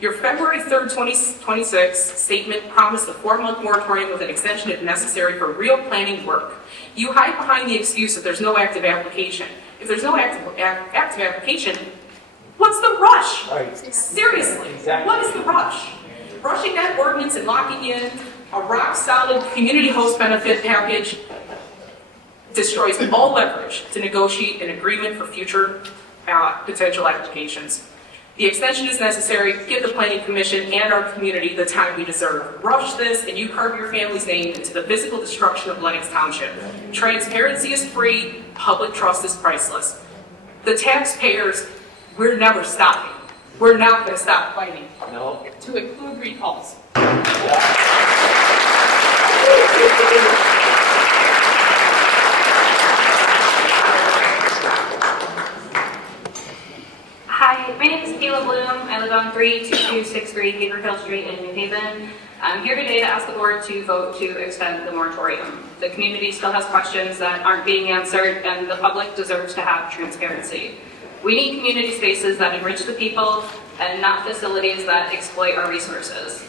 Your February 3rd, 2026 statement promised a 4-month moratorium with an extension if necessary for real planning work. You hide behind the excuse that there's no active application. If there's no active application, what's the rush? Right. Seriously, exactly. What is the rush? Rushing that ordinance and locking in a rock-solid community host benefit package destroys all leverage to negotiate an agreement for future potential applications. The extension is necessary. Give the Planning Commission and our community the time we deserve. Rush this and you carve your family's name into the physical destruction of Lenox Township. Transparency is free. Public trust is priceless. The taxpayers, we're never stopping. We're not going to stop fighting. No. To include recalls. Hi, my name is Kayla Bloom. I live on 32263 Haverhill Street in New Haven. I'm here today to ask the board to vote to extend the moratorium. The community still has questions that aren't being answered, and the public deserves to have transparency. We need community spaces that enrich the people and not facilities that exploit our resources.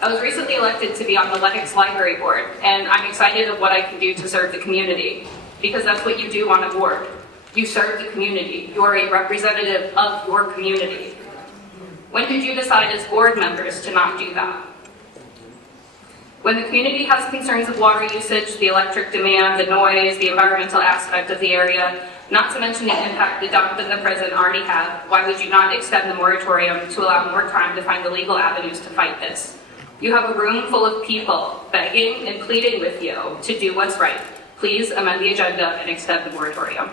I was recently elected to be on the Lenox Library Board, and I'm excited of what I can do to serve the community, because that's what you do on a board. You serve the community. You are a representative of your community. When did you decide as board members to not do that? When the community has concerns of water usage, the electric demand, the noise, the environmental aspect of the area, not to mention the impact the dump and the prison already have, why would you not extend the moratorium to allow more time to find the legal avenues to fight this? You have a room full of people begging and pleading with you to do what's right. Please amend the agenda and extend the moratorium.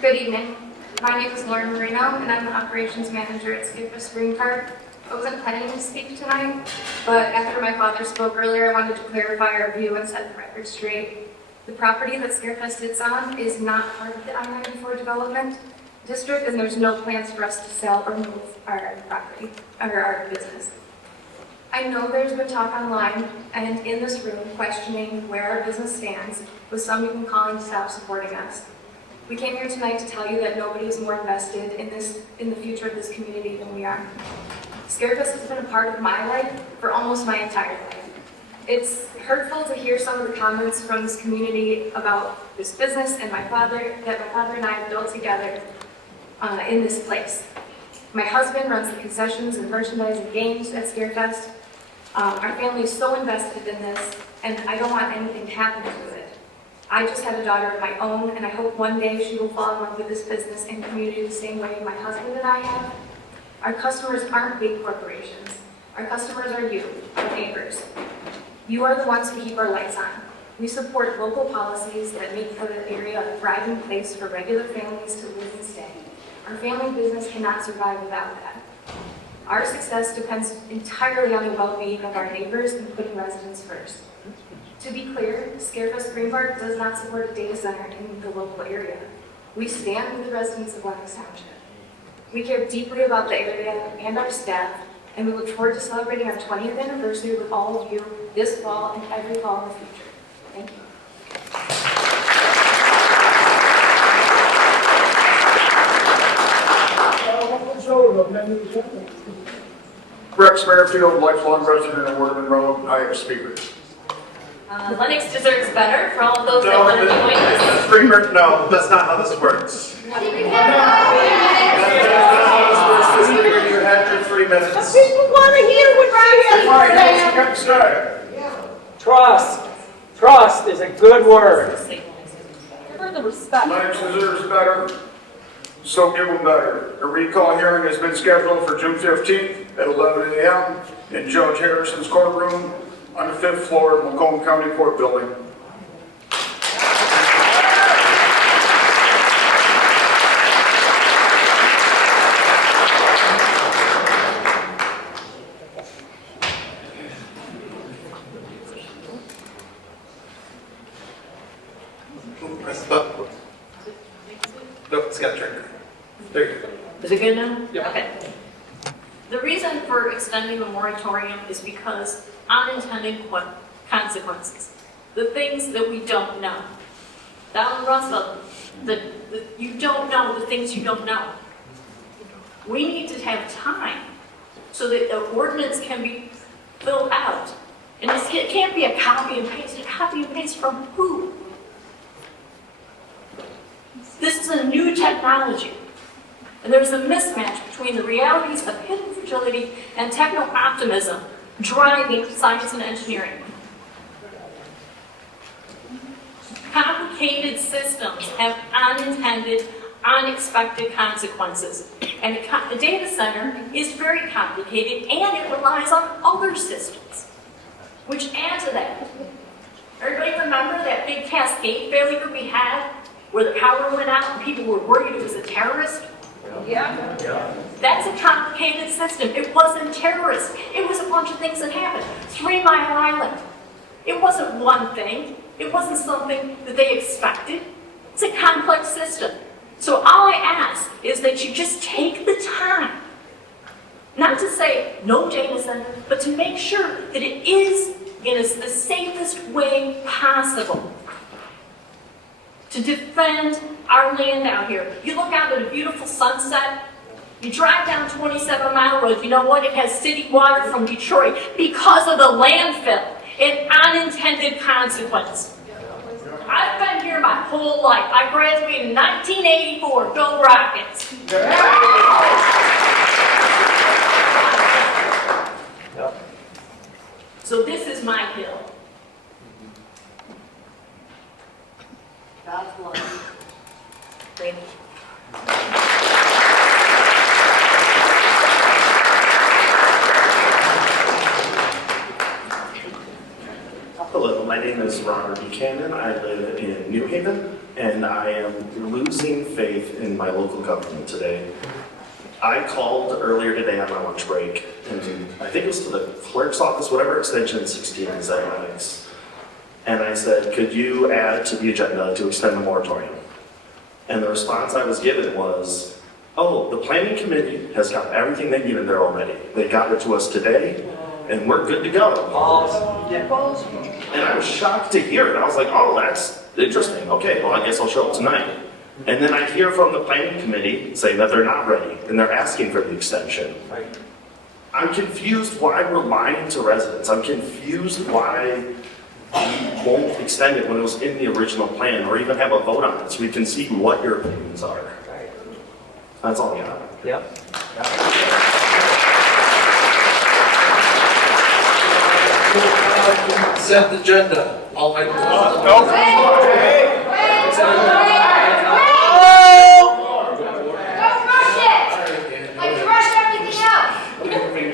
Good evening. My name is Lauren Marino, and I'm the operations manager at Skipper's Green Park. I wasn't planning to speak tonight, but after my father spoke earlier, I wanted to clarify our view and set the record straight. The property that Scarefest sits on is not part of the I-94 development district, and there's no plans for us to sell or move our property or our business. I know there's been talk online and in this room questioning where our business stands, with some even calling to stop supporting us. We came here tonight to tell you that nobody is more invested in the future of this community than we are. Scarefest has been a part of my life for almost my entire life. It's hurtful to hear some of the comments from this community about this business and my father and I have built together in this place. My husband runs the concessions and merchandising games at Scarefest. Our family is so invested in this, and I don't want anything to happen to it. I just have a daughter of my own, and I hope one day she will fall in love with this business and community the same way my husband and I have. Our customers aren't big corporations. Our customers are you, our neighbors. You are the ones who keep our lights on. We support local policies that make the area a thriving place for regular families to live and stay. Our family business cannot survive without that. Our success depends entirely on the well-being of our neighbors and putting residents first. To be clear, Scarefest Green Park does not support a data center in the local area. We stand with the residents of Lenox Township. We care deeply about the area and our staff, and we look forward to celebrating our 20th anniversary with all of you this fall and every fall in the future. Thank you. Rex Merrifield, lifelong resident of Waterman Road. I am speaker. Lennox deserves better for all of those that want to join us. No, that's not how this works. You had your 3 minutes. People want to hear what I have to say. Trust. Trust is a good word. Lennox deserves better, so give them better. A recall hearing has been scheduled for June 15th at 11 a.m. in Judge Harrison's courtroom on the 5th floor of Macomb County Court Building. Press the button. Nope, it's got a trigger. There you go. Is it good now? Yep. Okay. The reason for extending the moratorium is because unintended consequences, the things that we don't know. Down Russell, you don't know the things you don't know. We need to have time so that the ordinance can be filled out. And it can't be a copy and paste. A copy and paste from who? This is a new technology. And there's a mismatch between the realities of hidden fragility and techno-optimism driving science and engineering. Complicated systems have unintended, unexpected consequences. And the data center is very complicated and it relies on other systems, which add to that. Everybody remember that big cascade failure we had where the power went out and people were worried it was a terrorist? Yeah. That's a complicated system. It wasn't terrorist. It was a bunch of things that happened. 3 Mile Island. It wasn't one thing. It wasn't something that they expected. It's a complex system. So all I ask is that you just take the time, not to say no data center, but to make sure that it is in the safest way possible to defend our land out here. You look out at a beautiful sunset, you drive down 27 Mile Road, you know what? It has city water from Detroit because of the landfill, an unintended consequence. I've been here my whole life. I graduated in 1984. Go Rockets! So this is my hill. God's love. Thank you. Hello, my name is Robert Buchanan. I live in New Haven, and I am losing faith in my local government today. I called earlier today on my lunch break, and I think it was to the clerk's office, whatever extension 16 is at Lenox. And I said, could you add to the agenda to extend the moratorium? And the response I was given was, oh, the planning committee has got everything they needed there already. They got it to us today, and we're good to go. And I was shocked to hear it. I was like, oh, that's interesting. Okay, well, I guess I'll show up tonight. And then I hear from the planning committee saying that they're not ready, and they're asking for the extension. I'm confused why we're lying to residents. I'm confused why we won't extend it when it was in the original plan, or even have a vote on it so we can see what your opinions are. That's all I got. Yep. Consent agenda. All items.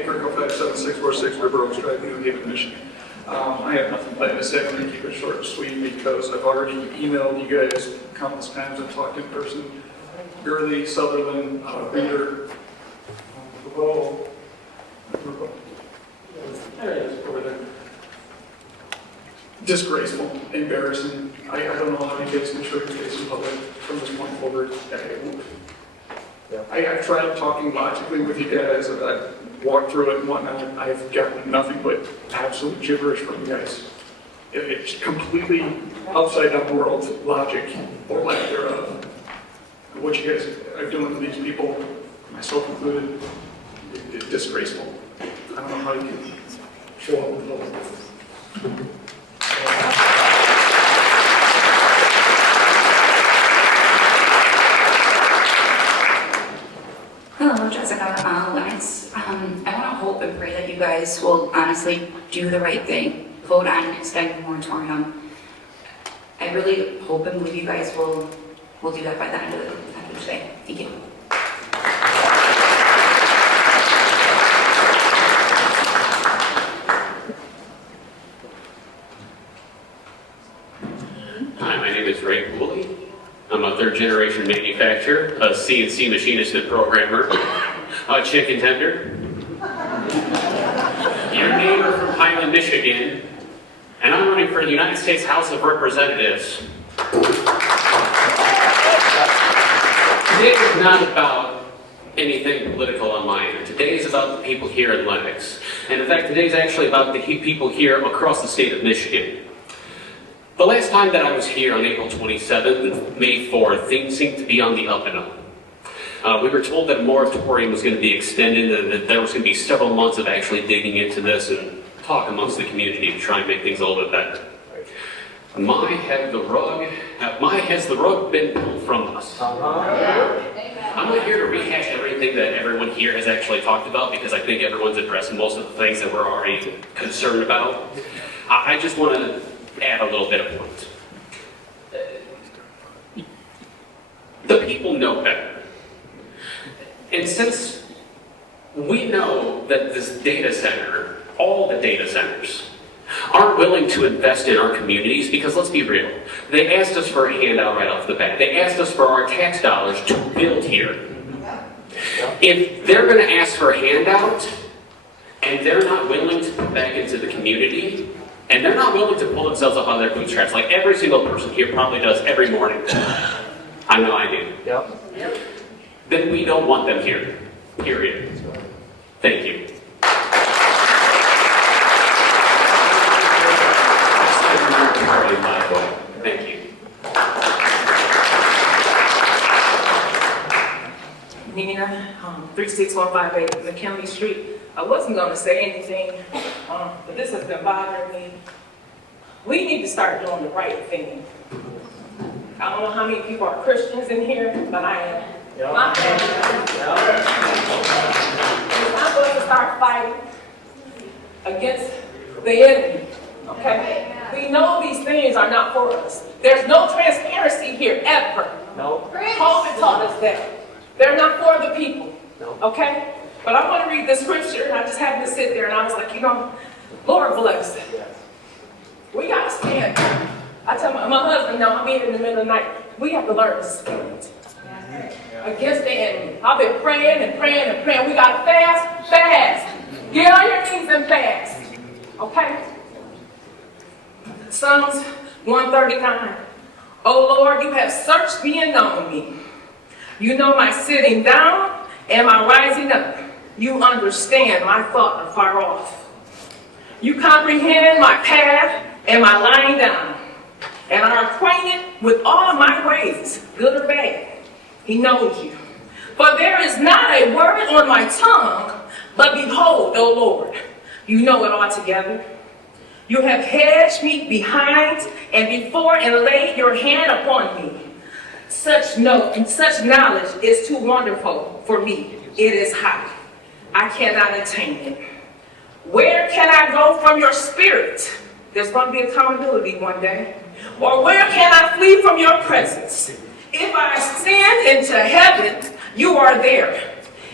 Critical 57646 River Oaks Drive, New Haven, Michigan. I have nothing planned to say. I'm going to keep it short and sweet because I've already emailed you guys countless times and talked in person. Gurley, Sutherland, Reader, there it is, over there. Disgraceful, embarrassing. I don't know how you guys can show your face in public from this point forward. I've tried talking logically with you guys, I've walked through it and whatnot. I've gotten nothing but absolute gibberish from you guys. It's completely upside down world logic, or lack thereof. What you guys are doing to these people, myself included, is disgraceful. I don't know how you can show up with those. Hello, Jessica Lenox. I want to hope and pray that you guys will honestly do the right thing, vote on extending the moratorium. I really hope and believe you guys will do that by the end of the day. Thank you. Hi, my name is Ray Cooley. I'm a third-generation manufacturer, a CNC machinist and programmer, a chicken tender, your neighbor from Highland, Michigan, and I'm running for the United States House of Representatives. Today is not about anything political on my end. Today is about the people here in Lenox. And in fact, today is actually about the people here across the state of Michigan. The last time that I was here on April 27th and May 4th, things seemed to be on the up and up. We were told that a moratorium was going to be extended and that there was going to be several months of actually digging into this and talk amongst the community to try and make things a little bit better. Has the rug been pulled from us? I'm not here to rehash everything that everyone here has actually talked about because I think everyone's addressed most of the things that we're already concerned about. I just want to add a little bit of point. The people know better. And since we know that this data center, all the data centers, aren't willing to invest in our communities because let's be real, they asked us for a handout right off the bat. They asked us for our tax dollars to build here. If they're going to ask for a handout and they're not willing to put back into the community, and they're not willing to pull themselves up on their bootstraps like every single person here probably does every morning. I know I do. Then we don't want them here. Period. Thank you. Thank you. Nina, 36158 McKinley Street. I wasn't going to say anything, but this has been bothering me. We need to start doing the right thing. I don't know how many people are Christians in here, but I am. My family. It's time for us to start fighting against the enemy, okay? We know these things are not for us. There's no transparency here, ever. No. COVID taught us that. They're not for the people, okay? But I want to read the scripture, and I just happened to sit there, and I was like, Lord bless it. We got to stand. I tell my husband, no, I'm in the middle of the night. We have to learn to stand against the enemy. I've been praying and praying and praying. We got to fast. Get on your knees and fast. Okay? Psalms 139. Oh Lord, you have searched me and known me. You know my sitting down and my rising up. You understand my thought afar off. You comprehend my path and my lying down, and are acquainted with all my ways, good or bad. He knows you. For there is not a word on my tongue, but behold, O Lord, you know it altogether. You have hedged me behind and before and laid your hand upon me. Such knowledge is too wonderful for me. It is high. I cannot attain it. Where can I go from your spirit? There's going to be accountability one day. Or where can I flee from your presence? If I ascend into heaven, you are there.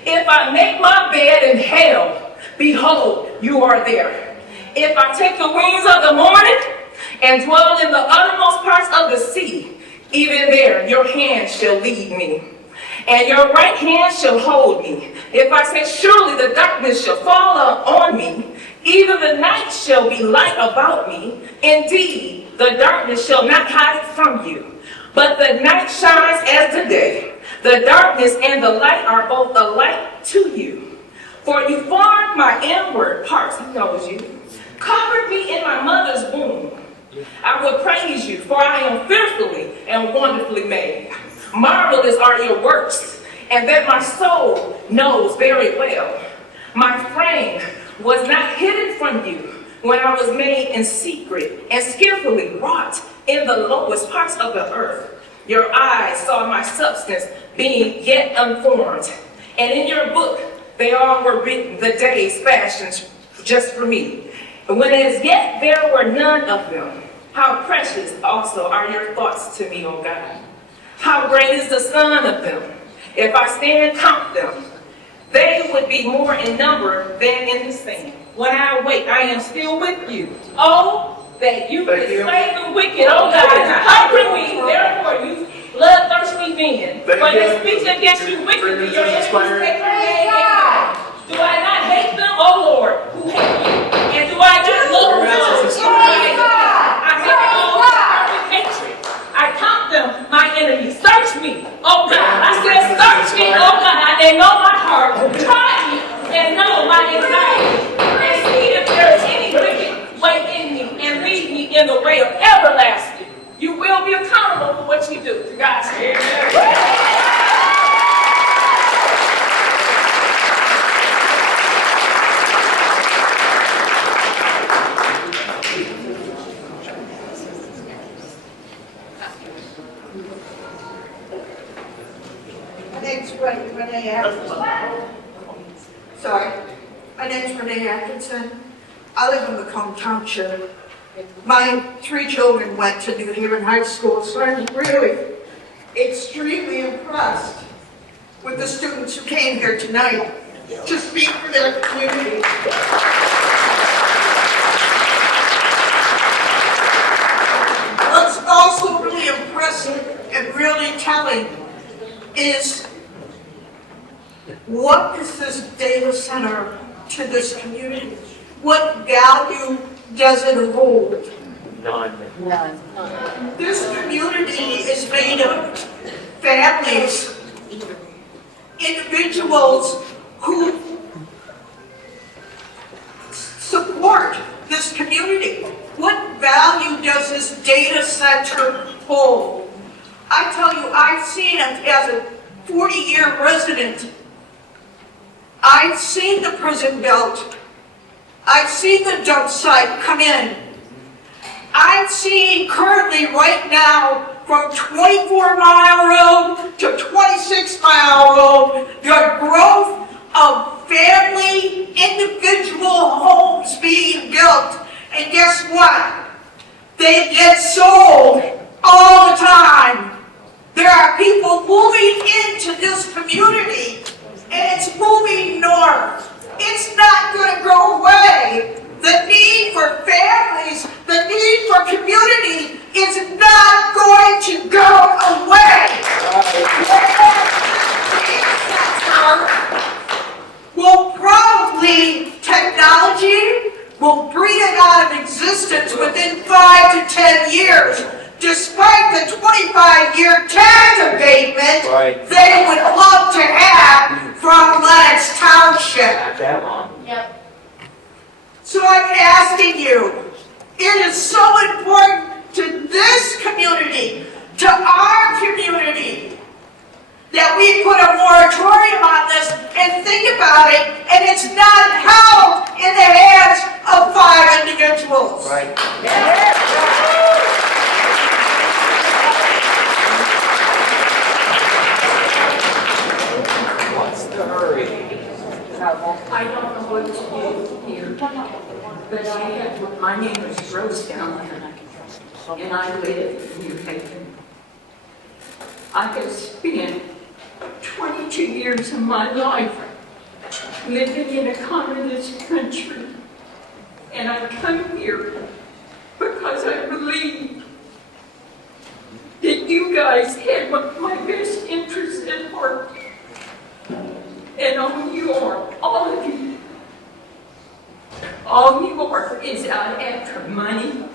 If I make my bed in hell, behold, you are there. If I take the wings of the morning and dwell in the uttermost parts of the sea, even there your hand shall lead me, and your right hand shall hold me. If I say, surely the darkness shall fall on me, even the night shall be light about me. Indeed, the darkness shall not hide from you, but the night shines as the day. The darkness and the light are both alike to you. For you formed my inward parts, he knows you, covered me in my mother's womb. I will praise you, for I am fearfully and wonderfully made. Marvelous are your works, and that my soul knows very well. My frame was not hidden from you when I was made in secret and skillfully wrought in the lowest parts of the earth. Your eyes saw my substance being yet unformed, and in your book they all were written, the days fashioned just for me. And when as yet there were none of them, how precious also are your thoughts to me, O God. How great is the sum of them. If I stand count them, they would be more in number than in the sand. When I awake, I am still with you. Oh, that you could slay the wicked, oh God. Comfort me, therefore, you bloodthirsty men. When they speak against you wickedly, your enemies take your name in vain. Do I not hate them, oh Lord, who hate you? And do I not love them? I hate all perfect hatred. I count them, my enemies. Search me, oh God. I said, search me, oh God, and know my heart. Try me and know my anxiety. And see if there is any wicked way in me, and lead me in the way of everlasting. You will be accountable for what you do. To God's name. My name's Renee Atkinson. I live in Macomb Township. My 3 children went to New Haven High School, so I'm really extremely impressed with the students who came here tonight to speak for their community. What's also really impressive and really telling is what is this data center to this community? What value does it hold? None. This community is made of families, individuals who support this community. What value does this data center hold? I tell you, I've seen it as a 40-year resident. I've seen the prison built. I've seen the dump site come in. I've seen currently right now from 24-mile road to 26-mile road, the growth of family, individual homes being built. And guess what? They get sold all the time. There are people moving into this community, and it's moving north. It's not going to go away. The need for families, the need for community is not going to go away. Will probably, technology will bring it out of existence within 5 to 10 years. Despite the 25-year tax abatement they would love to have from Lenox Township. Not that long. Yep. So I'm asking you, it is so important to this community, to our community, that we put a moratorium on this and think about it, and it's not held in the hands of 5 individuals. Right. What's the hurry? I don't know what to do here, but my name is Rose Down, and I live in New Haven. I have spent 22 years of my life living in a communist country, and I come here because I believe that you guys had my best interest at heart. And all you are, all of you are is out after money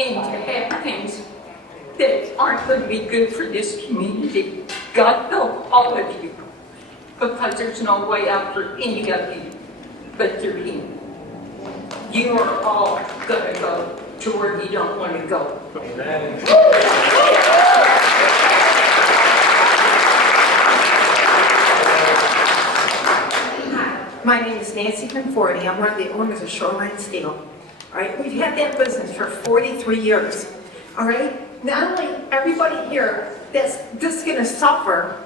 and to have things that aren't going to be good for this community. God help all of you, because there's no way out for any of you but through Him. You are all going to go to where you don't want to go. Amen. My name is Nancy Conforti. I'm one of the owners of Shoreline Steel. All right, we've had that business for 43 years. All right, not only everybody here that's going to suffer,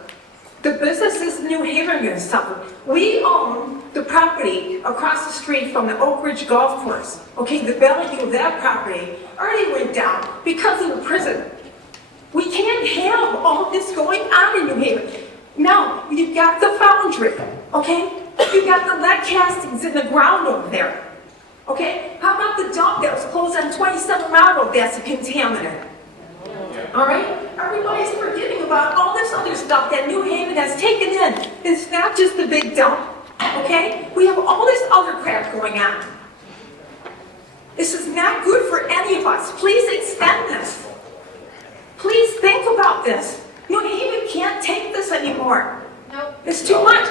the businesses in New Haven are going to suffer. We own the property across the street from the Oak Ridge Golf Course. Okay, the value of that property already went down because of the prison. We can't have all this going on in New Haven. Now, you've got the foundry, okay? You got the lead castings in the ground over there. Okay? How about the dump that was closed on 27 Mile Road that's a contaminant? All right? Everybody's forgetting about all this other stuff that New Haven has taken in. It's not just the big dump. Okay? We have all this other crap going on. This is not good for any of us. Please extend this. Please think about this. New Haven can't take this anymore. Nope. It's too much.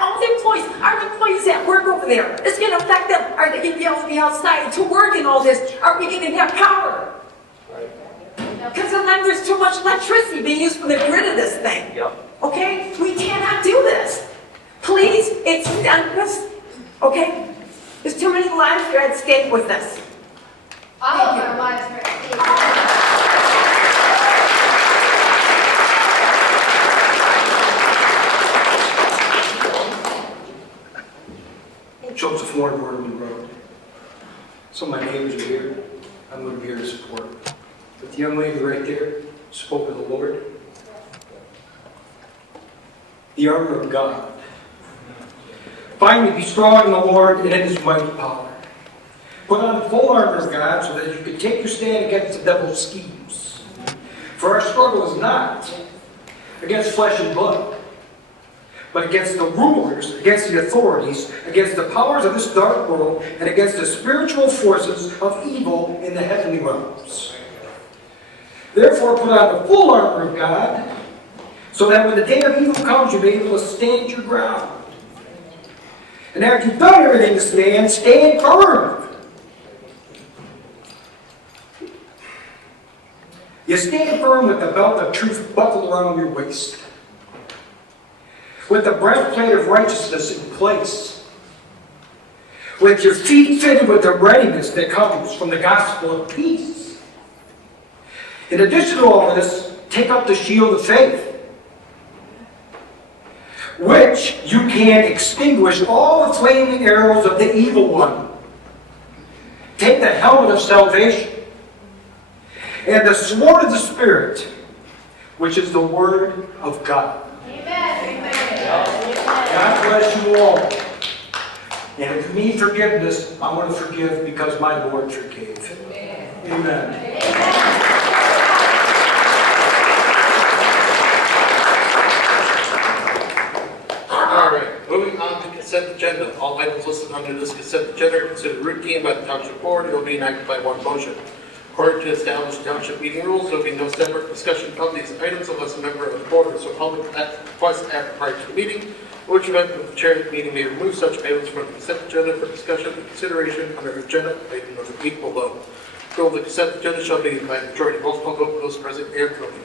All the employees, our employees that work over there, it's going to affect them. Are they going to be able to be outside to work and all this? Are we going to have power? Because then there's too much electricity being used for the grid of this thing. Okay? We cannot do this. Please extend this. Okay? There's too many lives that are at stake with this. All of our lives are at stake. Joseph Moore, Waterman Road. So my neighbors are here. I'm going to be here to support. But the young lady right there spoke of the Lord. The armor of God. Finally, be strong in the Lord and in His mighty power. Put on the full armor of God so that you can take your stand against the devil's schemes. For our struggle is not against flesh and blood, but against the rulers, against the authorities, against the powers of this dark world, and against the spiritual forces of evil in the heavenly realms. Therefore, put on the full armor of God, so that when the day of evil comes, you'll be able to stand your ground. And after you've done everything to stand, stand firm. You stand firm with the belt of truth buckled around your waist, with the breastplate of righteousness in place, with your feet fitted with the readiness that comes from the gospel of peace. In addition to all this, take up the shield of faith, which you can extinguish all the flaming arrows of the evil one. Take the helmet of salvation and the sword of the Spirit, which is the Word of God. God bless you all. And if you need forgiveness, I want to forgive because my Lord forgave. Amen. All right, moving on to consent agenda. All items listed under this consent agenda are considered routine by the Township Board and will be enacted by one motion. According to established Township meeting rules, there will be no separate discussion of these items unless a member of the board or so public requests act prior to the meeting, in which event the chair of the meeting may remove such items from the consent agenda for discussion and consideration under agenda item number 8 below. Approval of the consent agenda shall be by majority roll call vote, those present and voting.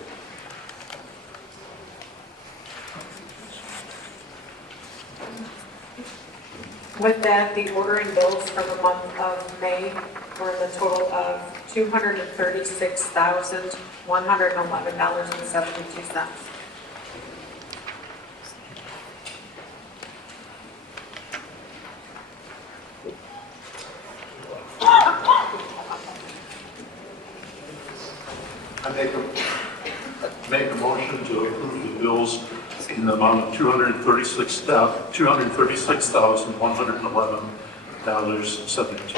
With that, the order and bills for the month of May were in the total of $236,111.72. I make a motion to approve the bills in the amount of $236,111.72.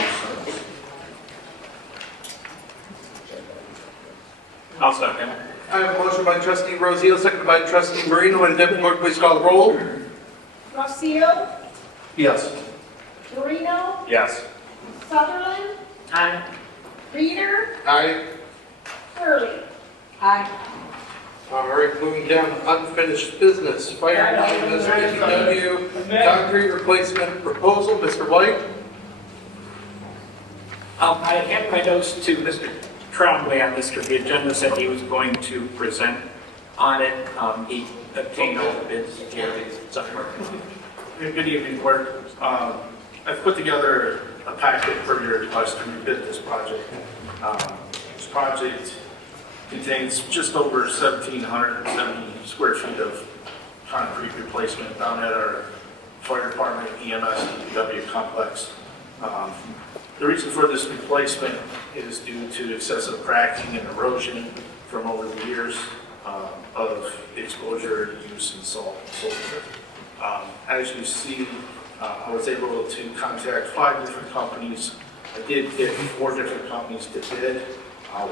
I'll second. I have a motion by trustee Rosio, seconded by trustee Marino. Would the deputy clerk please call the roll? Rocio, Yes. Marino, Yes. Sutherland, Aye. Reader, Aye. Hurley. Aye. All right, moving down to unfinished business. Fire maintenance, DPW, concrete replacement proposal. Mr. White? I handed my notes to Mr. Trombley on this because the agenda said he was going to present on it. He obtained all the bids. Good evening, Board. I've put together a packet for your request to rebid this project. This project contains just over 1,770 square feet of concrete replacement down at our fire department, EMS, DPW complex. The reason for this replacement is due to excessive cracking and erosion from over the years of exposure, use, and salt and so forth. As you see, I was able to contact 5 different companies. I did get 4 different companies to bid.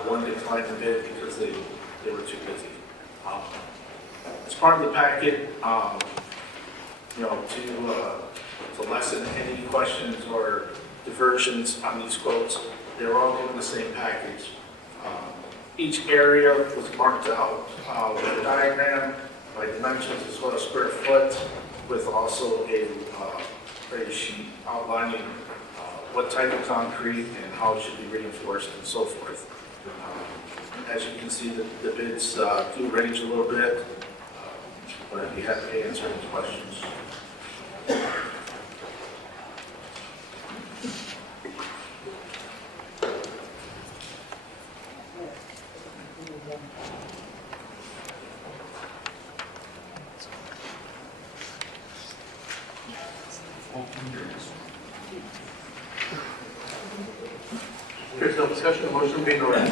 One declined to bid because they were too busy. As part of the packet, to lessen any questions or diversions on these quotes, they were all given the same package. Each area was marked out with a diagram by dimensions as well as square foot, with also a rate sheet outlining what type of concrete and how it should be reinforced and so forth. As you can see, the bids do range a little bit, but I'd be happy to answer any questions. There's no discussion, the motion being ordered.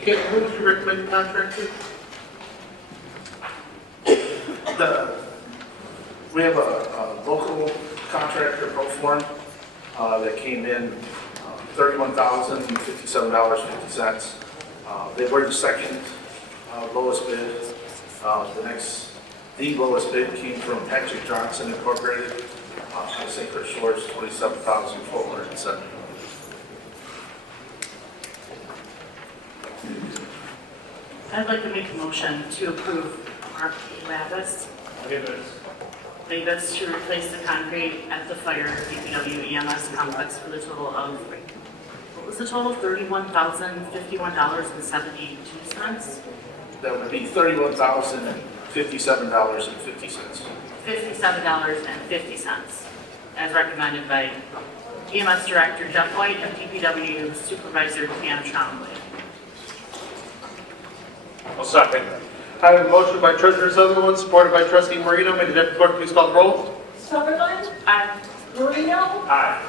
Okay, who would you recommend the contract to? We have a local contractor, Proform, that came in $31,057.50. They were the second lowest bid. The lowest bid came from Patrick Johnson Incorporated, St. Clair Shores, $27,470. I'd like to make a motion to approve Mark Lavis. Davis to replace the concrete at the fire DPW EMS complex for the total of, what was the total? $31,051.72. That would be $31,057.50. $57.50, as recommended by EMS Director Jeff White and DPW Supervisor Pam Trombley. I'll second. I have a motion by Treasurer Sutherland, supported by Trustee Marino. May the Deputy Clerk please call the roll. Sutherland? Aye. Marino? Aye.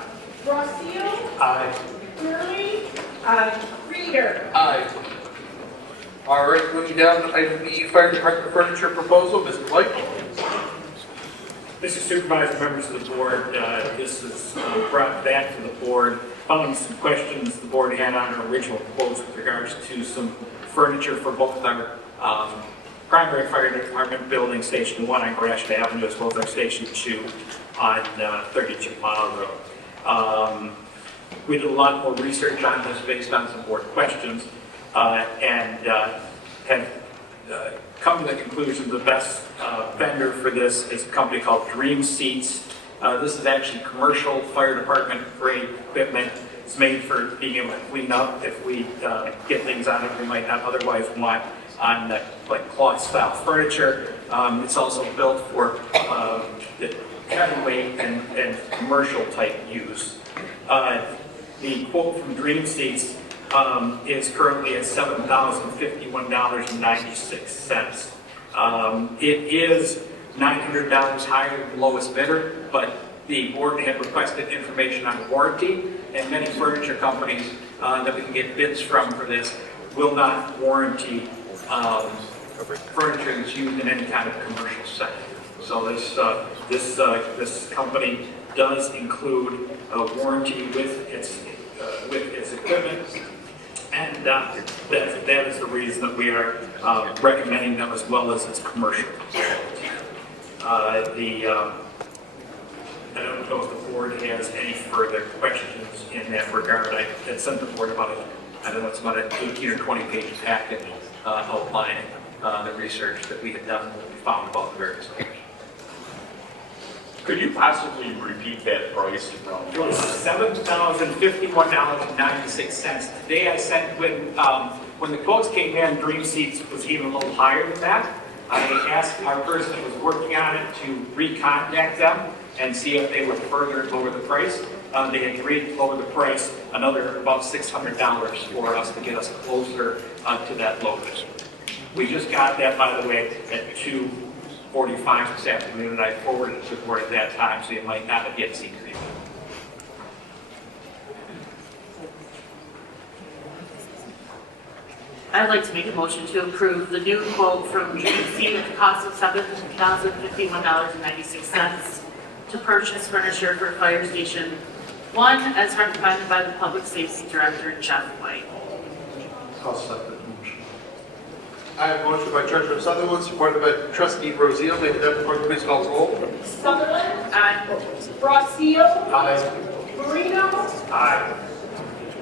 Rossio? Aye. Gurley? Aye. Reader? Aye. All right, moving down to item B, Fire Department Furniture Proposal, Mr. White. Mr. Supervisor, members of the board, this is brought back to the board following some questions the board had on our original quotes with regards to some furniture for both our primary fire department building, Station 1 on Gratiot Avenue, as well as our Station 2 on 32 Mile Road. We did a lot more research on this based on some board questions and have come to the conclusion the best vendor for this is a company called Dream Seats. This is actually commercial fire department grade equipment. It's made for being able to clean up if we get things on it we might not otherwise want on like cloth style furniture. It's also built for the heavyweight and commercial type use. The quote from Dream Seats is currently at $7,051.96. It is $900 higher than the lowest bidder, but the board had requested information on warranty, and many furniture companies that we can get bids from for this will not warranty furniture that's used in any kind of commercial setting. So this company does include a warranty with its equipment, and that is the reason that we are recommending them as well as its commercial. I don't know if the board has any further questions in that regard. I had sent the board about it's about an 18 or 20 page packet outlining the research that we had done and what we found about the various things. Could you possibly repeat that price? It was $7,051.96. Today I sent, when the quotes came in, Dream Seats was even a little higher than that. I asked our person that was working on it to recontact them and see if they would further lower the price. They had agreed to lower the price another about $600 for us to get us closer to that lowest. We just got that, by the way, at 2:45 this afternoon, and I forwarded it to the board at that time, so you might not have yet seen it. I'd like to make a motion to approve the new quote from GC at the cost of $7,051.96 to purchase furniture for Fire Station 1 as recommended by the Public Safety Director, Jeff White. I'll second the motion. I have a motion by Treasurer Sutherland, supported by Trustee Rosio. May the Deputy Clerk please call the roll. Sutherland? Aye. Rossio? Aye. Marino? Aye.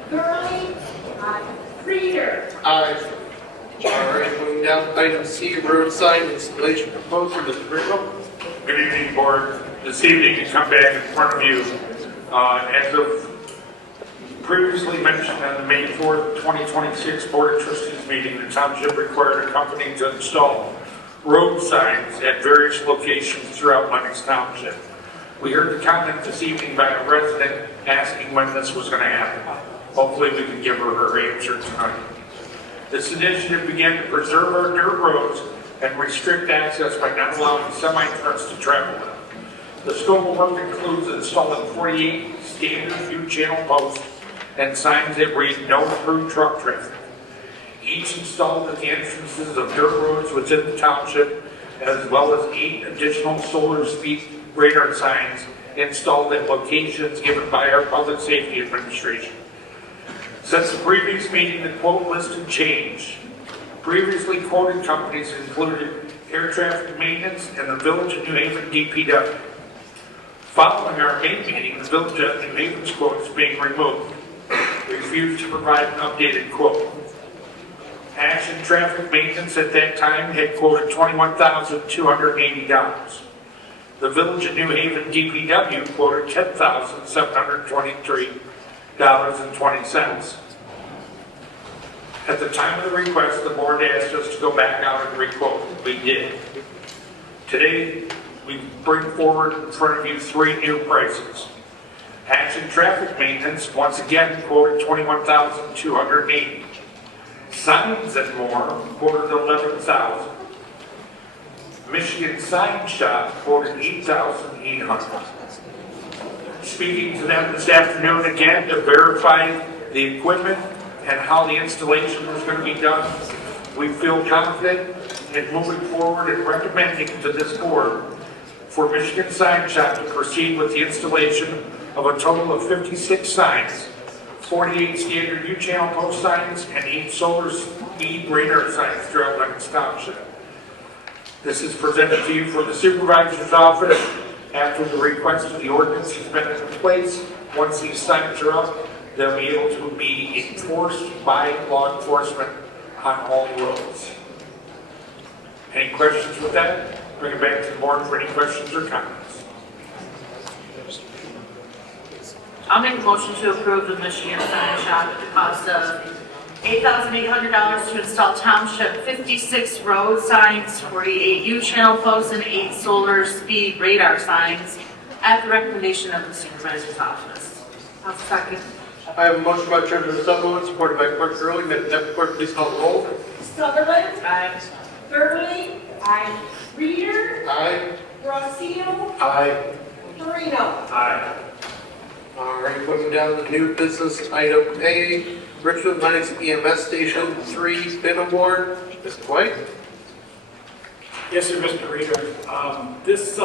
Gurley? Aye. Reader? Aye. All right, moving down to item C, road sign installation proposal, Mr. Griggle. Good evening, board. This evening, to come back in front of you, as of previously mentioned on the May 4th, 2026 Board of Trustees meeting, the Township required a company to install road signs at various locations throughout Lenox Township. We heard the comment this evening by a resident asking when this was going to happen. Hopefully we can give her answer tonight. This initiative began to preserve our dirt roads and restrict access by not allowing semi-trucks to travel them. The scope of work includes installing 48 standard U-channel posts and signs that read "No Through Truck Traffic," each installed at the entrances of dirt roads within the township, as well as 8 additional solar speed radar signs installed at locations given by our Public Safety Administration. Since the previous meeting, the quote listed changed. Previously quoted companies included Air Traffic Maintenance and the Village of New Haven DPW. Following our main meeting, the Village of New Haven's quote is being removed. We refused to provide an updated quote. Action Traffic Maintenance at that time had quoted $21,280. The Village of New Haven DPW quoted $10,723.20. At the time of the request, the board asked us to go back out and requote. We did. Today, we bring forward in front of you 3 new prices. Action Traffic Maintenance, once again, quoted $21,280. Signs and More quoted $11,000. Michigan Sign Shop quoted $8,800. Speaking to them this afternoon again to verify the equipment and how the installation was going to be done, we feel confident in moving forward and recommending to this board for Michigan Sign Shop to proceed with the installation of a total of 56 signs, 48 standard U-channel post signs, and 8 solar speed radar signs throughout Lenox Township. This is presented to you from the supervisor's office after the request of the ordinance has been in place. Once these signs are up, they'll be able to be enforced by law enforcement on all roads. Any questions with that? Bring it back to the board for any questions or comments. I'll make a motion to approve the Michigan Sign Shop at the cost of $8,800 to install Township 56 road signs, 48 U-channel posts, and 8 solar speed radar signs at the recommendation of the supervisor's office. I'll second. I have a motion by Treasurer Sutherland, supported by Clerk Gurley. May the Deputy Clerk please call the roll. Sutherland? Aye. Gurley? Aye. Reader? Aye. Rossio? Aye. Marino? Aye. All right, moving down to new business item A, Richmond Lennox EMS Station 3 bid award. Mr. White? Yes, sir, Mr. Reader. This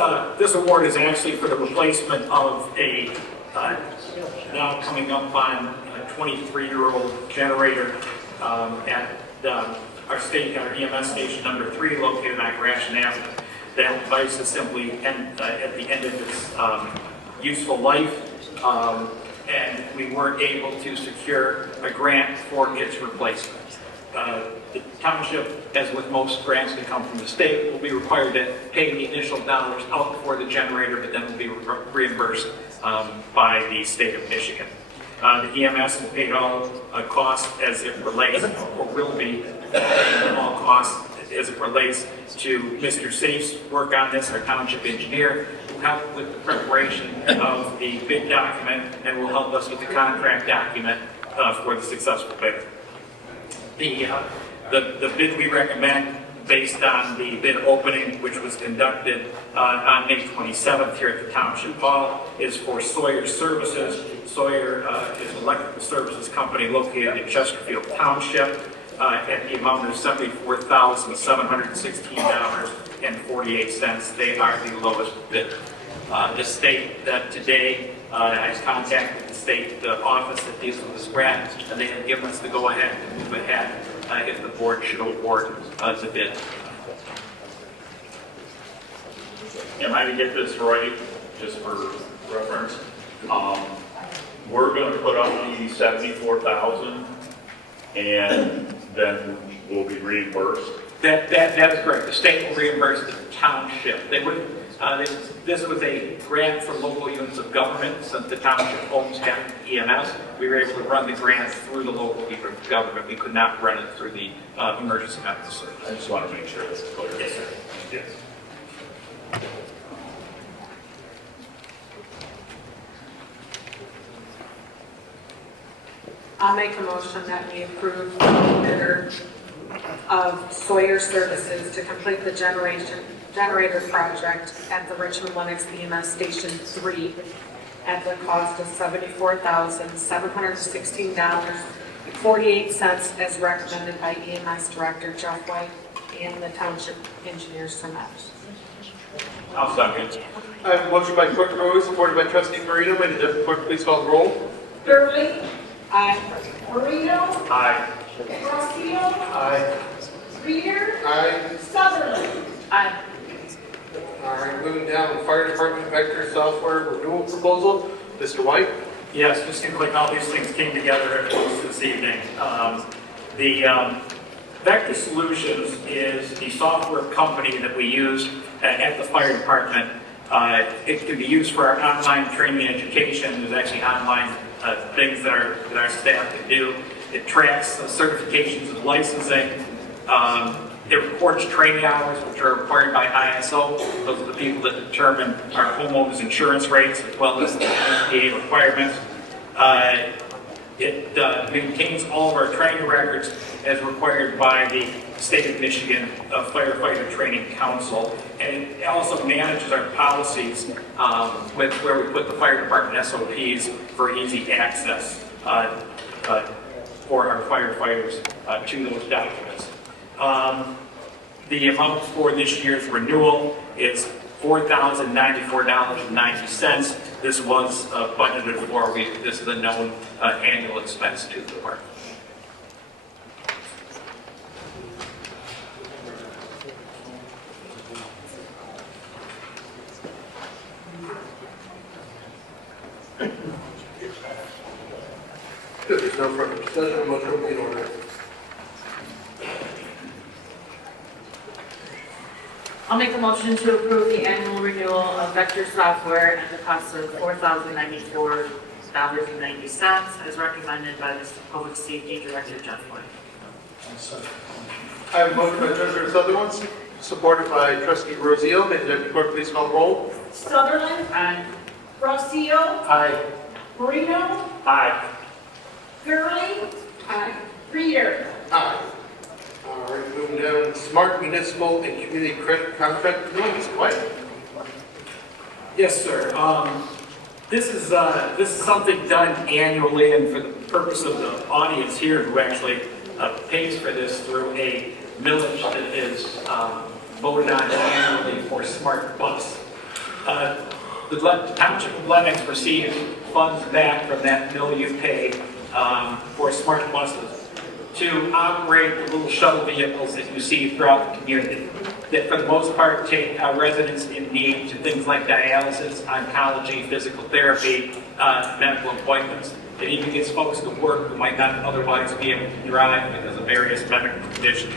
award is actually for the replacement of a now coming up on a 23-year-old generator at our EMS station number 3 located on Gratiot Avenue. That device is simply at the end of its useful life. And we weren't able to secure a grant for its replacement. The township, as with most grants that come from the state, will be required to pay the initial dollars out for the generator, but then will be reimbursed by the state of Michigan. The EMS will pay all costs as it relates, or will be paying all costs as it relates to Mr. Safe's work on this, our township engineer, who helped with the preparation of the bid document and will help us with the contract document for the successful bid. The bid we recommend, based on the bid opening, which was conducted on May 27th here at the Township Hall, is for Sawyer Services. Sawyer is an electrical services company located in Chesterfield Township at the amount of $74,716.48. They are the lowest bidder. The state today, I contacted the state office that deals with this grant, and they have given us the go-ahead to move ahead if the board should award the bid. Am I to get this right, just for reference? We're going to put up the 74,000, and then we'll be reimbursed. That is correct. The state will reimburse the township. They would. This was a grant for local units of government. Since the township owns EMS, we were able to run the grant through the local unit of government. We could not run it through the emergency medical service. I just want to make sure that's clear. Yes, sir. Yes. I'll make a motion that we approve the bidder of Sawyer Services to complete the generator project at the Richmond Lennox EMS Station 3 at the cost of $74,716.48 as recommended by EMS Director Jeff White and the Township Engineer Sumet. I'll second. I have a motion by Clerk Gurley, supported by Trustee Marino. May the Deputy Clerk please call the roll. Gurley? Aye. Marino? Aye. Rossio? Aye. Reader? Aye. Sutherland? Aye. All right, moving down, Fire Department Vector Software Renewal Proposal. Mr. White? Yes, just seems like all these things came together this evening. The Vector Solutions is the software company that we use at the fire department It can be used for our online training and education. There's actually online things that our staff can do. It tracks certifications and licensing. It records training hours, which are required by ISO. Those are the people that determine our homeowners insurance rates as well as the NPA requirements. It maintains all of our training records as required by the State of Michigan Firefighter Training Council. And it also manages our policies with where we put the fire department SOPs for easy access for our firefighters to those documents. The amount for this year's renewal is $4,094.90. This was budgeted for. This is a known annual expense to the department. Good, there's no further discussion, motion will be in order. I'll make a motion to approve the annual renewal of Vector Software at the cost of $4,094.90 as recommended by the Public Safety Director, Jeff White. I have a motion by Treasurer Sutherland, supported by Trustee Rosio. May the Deputy Clerk please call the roll. Sutherland? Aye. Rossio? Aye. Marino? Aye. Gurley? Aye. Reader? Aye. All right, moving down, Smart Municipal and Community Credit Contract. No, it's quiet. Yes, sir. This is something done annually, and for the purpose of the audience here who actually pays for this through a millage that is voted on annually for Smart Bus. The Township of Lenox received funds back from that mill you pay for Smart Buses to operate the little shuttle vehicles that you see throughout the community that for the most part take residents in need to things like dialysis, oncology, physical therapy, medical appointments. It even gets folks to work who might not otherwise be able to drive because of various medical conditions.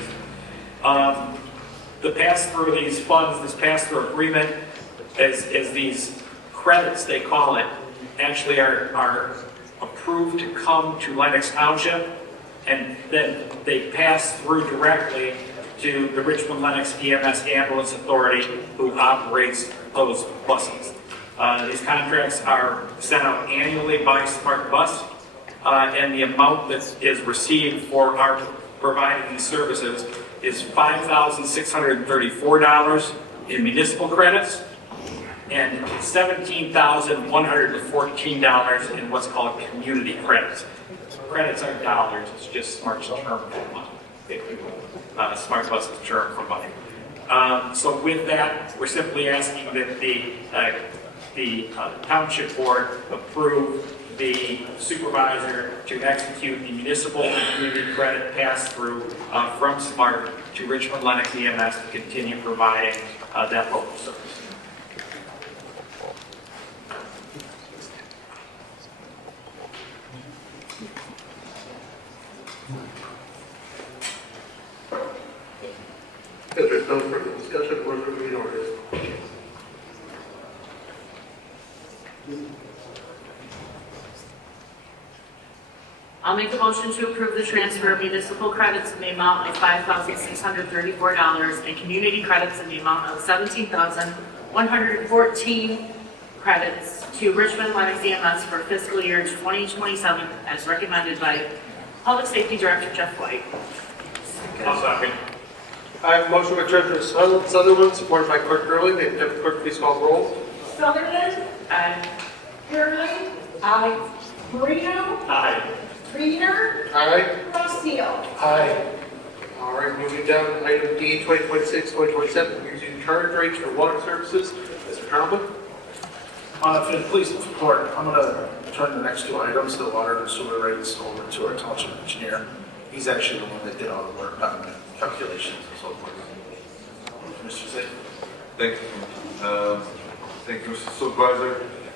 The pass-through of these funds, this pass-through agreement, as these credits, they call it, actually are approved to come to Lenox Township, and then they pass through directly to the Richmond Lenox EMS Ambulance Authority, who operates those buses. These contracts are sent out annually by Smart Bus, and the amount that is received for our providing these services is $5,634 in municipal credits and $17,114 in what's called community credits. Credits are dollars, it's just Smart's term for money, if you will. Smart Bus's term for money. So with that, we're simply asking that the Township Board approve the supervisor to execute the municipal and community credit pass-through from Smart to Richmond Lenox EMS to continue providing that local service. If there's no further discussion, motion will be in order. I'll make a motion to approve the transfer of municipal credits in the amount of $5,634 and community credits in the amount of $17,114 credits to Richmond Lenox EMS for fiscal year 2027 as recommended by Public Safety Director Jeff White. I'll second. I have a motion by Treasurer Sutherland, supported by Clerk Gurley. May the Deputy Clerk please call the roll. Sutherland? Aye. Gurley? Aye. Marino? Aye. Reader? Aye. Rossio? Aye. All right, moving down to item D, 2026-2027, using charge rates for water services. Mr. Trombley? For the police and support, I'm going to turn the next two items, the water and sewer rates, over to our township engineer. He's actually the one that did all the work on the calculations and so forth. Mr. Zay. Thank you, Mr. Supervisor.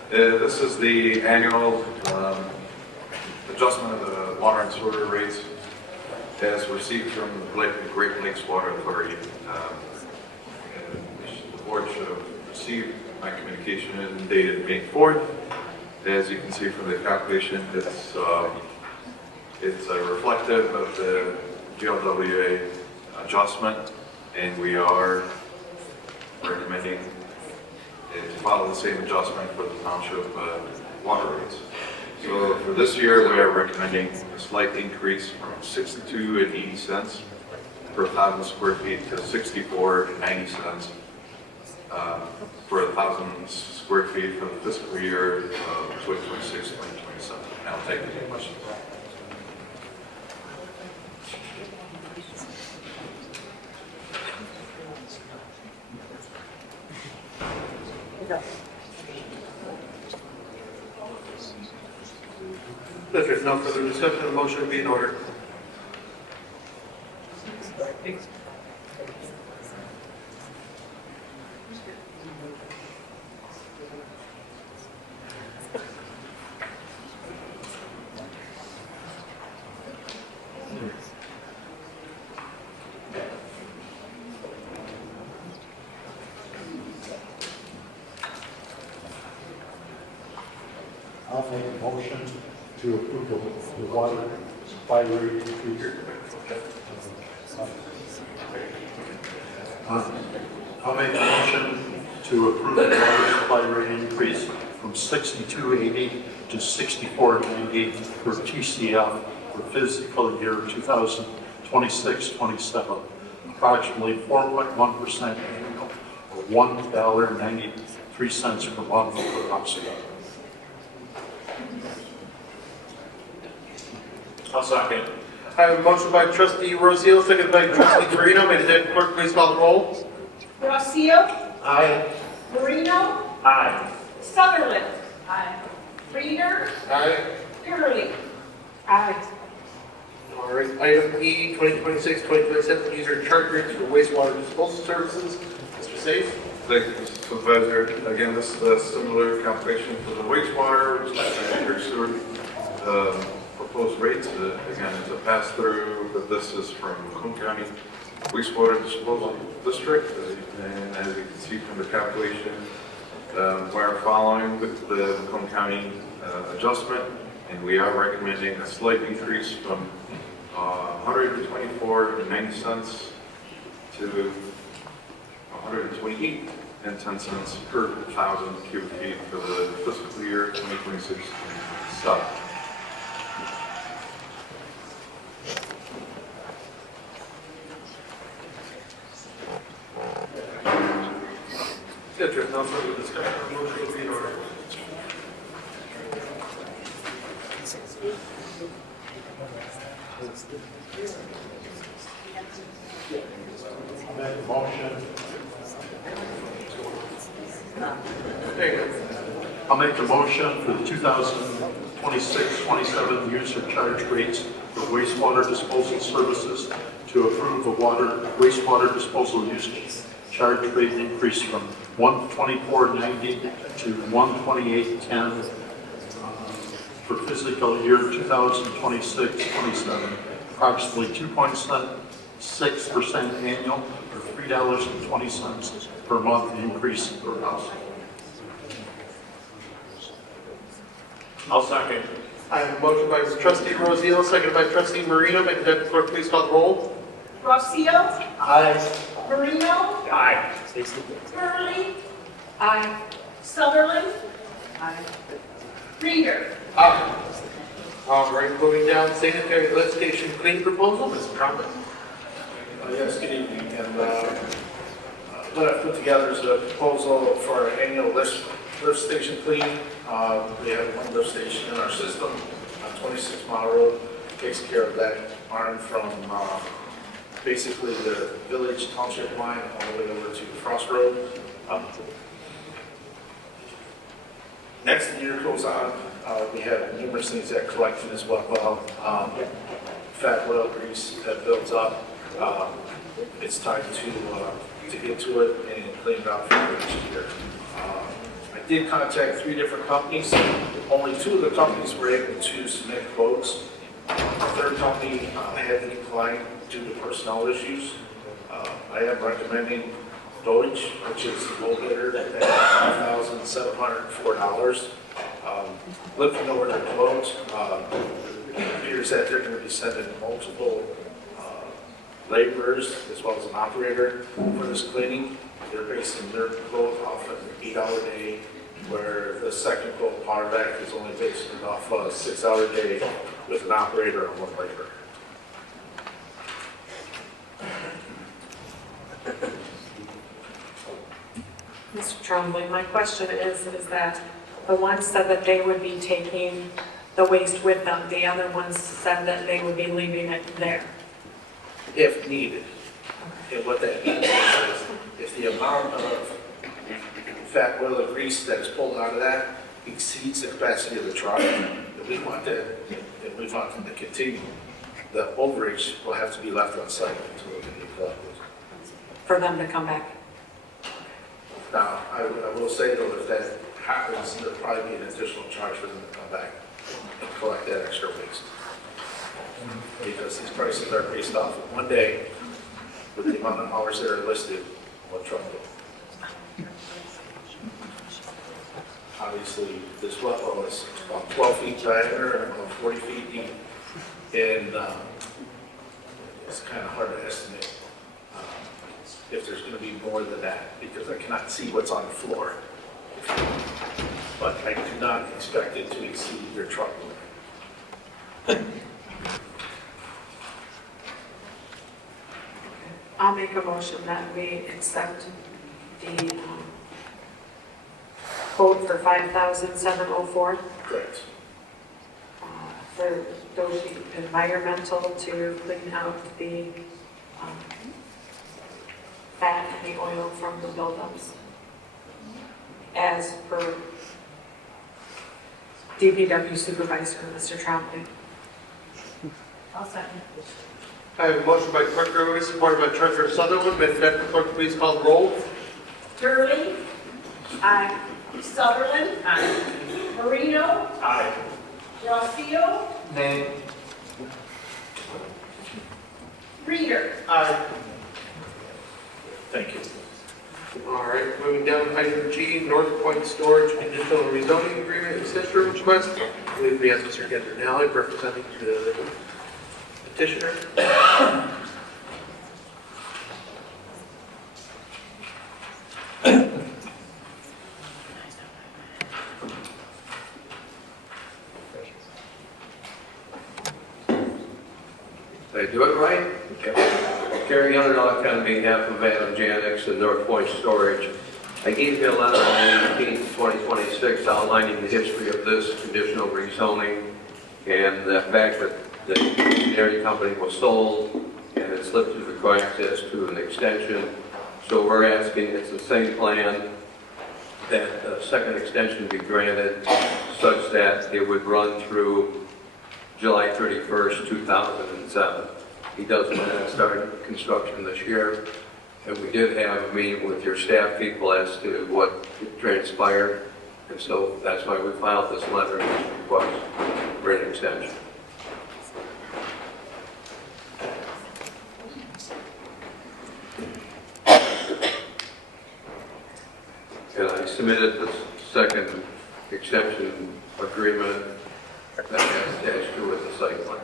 This is the annual adjustment of the water and sewer rates as received from the Great Lakes Water Authority. The board should have received my communication dated May 4th. As you can see from the calculation, it's reflective of the GLWA adjustment, and we are recommending to follow the same adjustment for the township water rates. So for this year, we are recommending a slight increase from 62.80 cents per 1,000 square feet to 64.90 cents for 1,000 square feet for the fiscal year 2026, 2027. And I'll take any questions. If there's no further discussion, the motion will be in order. I'll make a motion to approve the water supply rate increase. I'll make a motion to approve the water supply rate increase from 62.80 to 64.90 per TCF for fiscal year 2026-27, approximately 4.1% annual, or $1.93 per month per household. I'll second. I have a motion by trustee Rosio, seconded by trustee Marino. May the deputy clerk please call the roll. Rocio, Aye. Marino, Aye. Sutherland. Aye. Reader, Aye. Gurley. Aye. All right, item E, 2026-2027 user charge rates for wastewater disposal services. Mr. Safe. Thank you, Mr. Supervisor. Again, this is a similar calculation for the wastewater, sanitary sewer. Proposed rates, again, it's a pass-through, but this is from Macomb County Wastewater Disposal District. And as you can see from the calculation, we're following with the Macomb County adjustment, and we are recommending a slight increase from $124.90 to $128.10 per 1,000 cubic feet for the fiscal year 2026 stuff. If there's no further discussion, the motion will be in order. Make a motion. I'll make a motion for the 2026-27 user charge rates for wastewater disposal services to approve a wastewater disposal use charge rate increase from $124.90 to $128.10 for fiscal year 2026-27, approximately 2.6% annual, or $3.20 per month increase per household. I'll second. I have a motion by trustee Rosio, seconded by trustee Marino. May the deputy clerk please call the roll. Rocio, Aye. Marino, Aye. Gurley. Aye. Sutherland. Aye. Reader. Aye. All right, moving down, sanitary lift station clean proposal, Mr. Conlon. Yes, good evening. And what I've put together is a proposal for our annual lift station clean. We have one lift station in our system on 26 Mile Road. Takes care of that arm from basically the village township line all the way over to Frost Road. Next year goes on, we have numerous things that collect in as well. Fat oil grease that builds up. It's time to get to it and clean it out for next year. I did contact 3 different companies. Only 2 of the companies were able to submit quotes. The third company had to decline due to personnel issues. I am recommending Deutsch, which is low bidder at $5,704. Looking over their quote, it appears that they're going to be sending multiple laborers as well as an operator for this cleaning. They're basing their quote off an 8-hour day, where the second quote, Power Vac, is only basing it off a 6-hour day with an operator and 1 laborer. Mr. Trombley, my question is that the one said that they would be taking the waste with them. The other ones said that they would be leaving it there. If needed. And what that means is if the amount of fat, oil, and grease that is pulled out of that exceeds the capacity of the truck, then we want them to continue. The overage will have to be left on site until it can be collected. For them to come back. Now, I will say though, if that happens, there'll probably be an additional charge for them to come back and collect that extra waste. Because these prices are based off of 1 day with the amount of hours that are listed on one truckload. Obviously, this level is about 12 feet diameter and about 40 feet deep. And it's kind of hard to estimate if there's going to be more than that, because I cannot see what's on the floor. But I do not expect it to exceed your truckload. I'll make a motion that we accept the quote for $5,704. Correct. For those environmental to clean out the fat and the oil from the buildups, as per DPW Supervisor Mr. Trombley. I'll second. I have a motion by Clerk Gurley, supported by Treasurer Sutherland. May the Clerk please call the roll. Gurley. Aye. Sutherland. Aye. Marino. Aye. Rossio. Nay. Reader. Aye. Thank you. All right, moving down to item G, North Point Storage Conditional Rezoning Agreement Extension Request. I believe we have Mr. Gendernelli representing the petitioner. Did I do it right? Okay. Gary Underdock on behalf of Adam Janix and North Point Storage. I gave you a letter on May 18th, 2026 outlining the history of this conditional rezoning and the fact that the engineering company was sold and it slipped through the cracks as to an extension. So we're asking, it's the same plan, that the second extension be granted such that it would run through July 31st, 2007. He does plan on starting construction this year, and we did have a meeting with your staff people as to what transpired, and so that's why we filed this letter and this request for an extension. And I submitted the second extension agreement that has attached to it the site plan.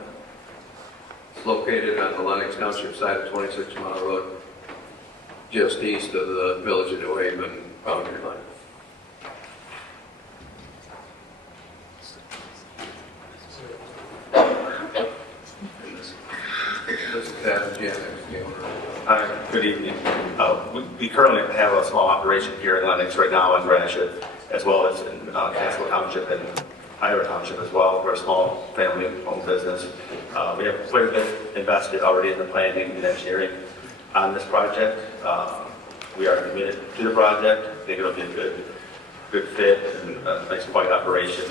It's located on the Lenox Township side of 26 Mile Road, just east of the Village of New Haven boundary line. This is Adam Janix, the owner. Hi, good evening. We currently have a small operation here in Lenox right now in Gratiot, as well as in Castle Township and Ira Township as well. We're a small family-owned business. We have quite a bit invested already in the planning and engineering on this project. We are committed to the project. I think it'll be a good fit and a nice quiet operation.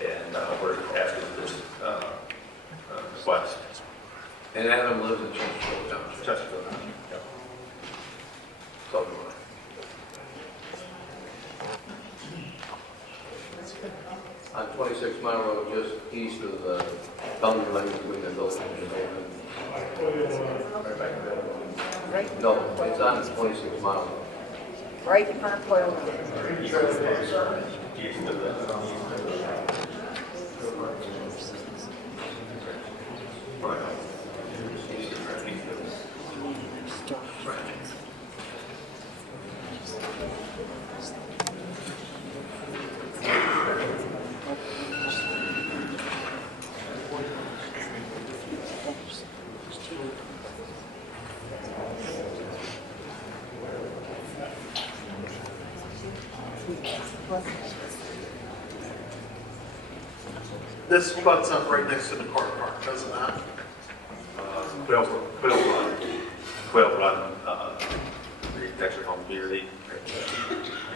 And we're asking for this request. And Adam lives in Chesterfield Township. Chesterfield Township, yep. So do I. On 26 Mile Road, just east of the boundary line between the Village and New Haven. Right back there. right? No, it's on 26 miles. Right in front of Coil Road. This butts up right next to the car park, does it not? Quail Run, architecture home community.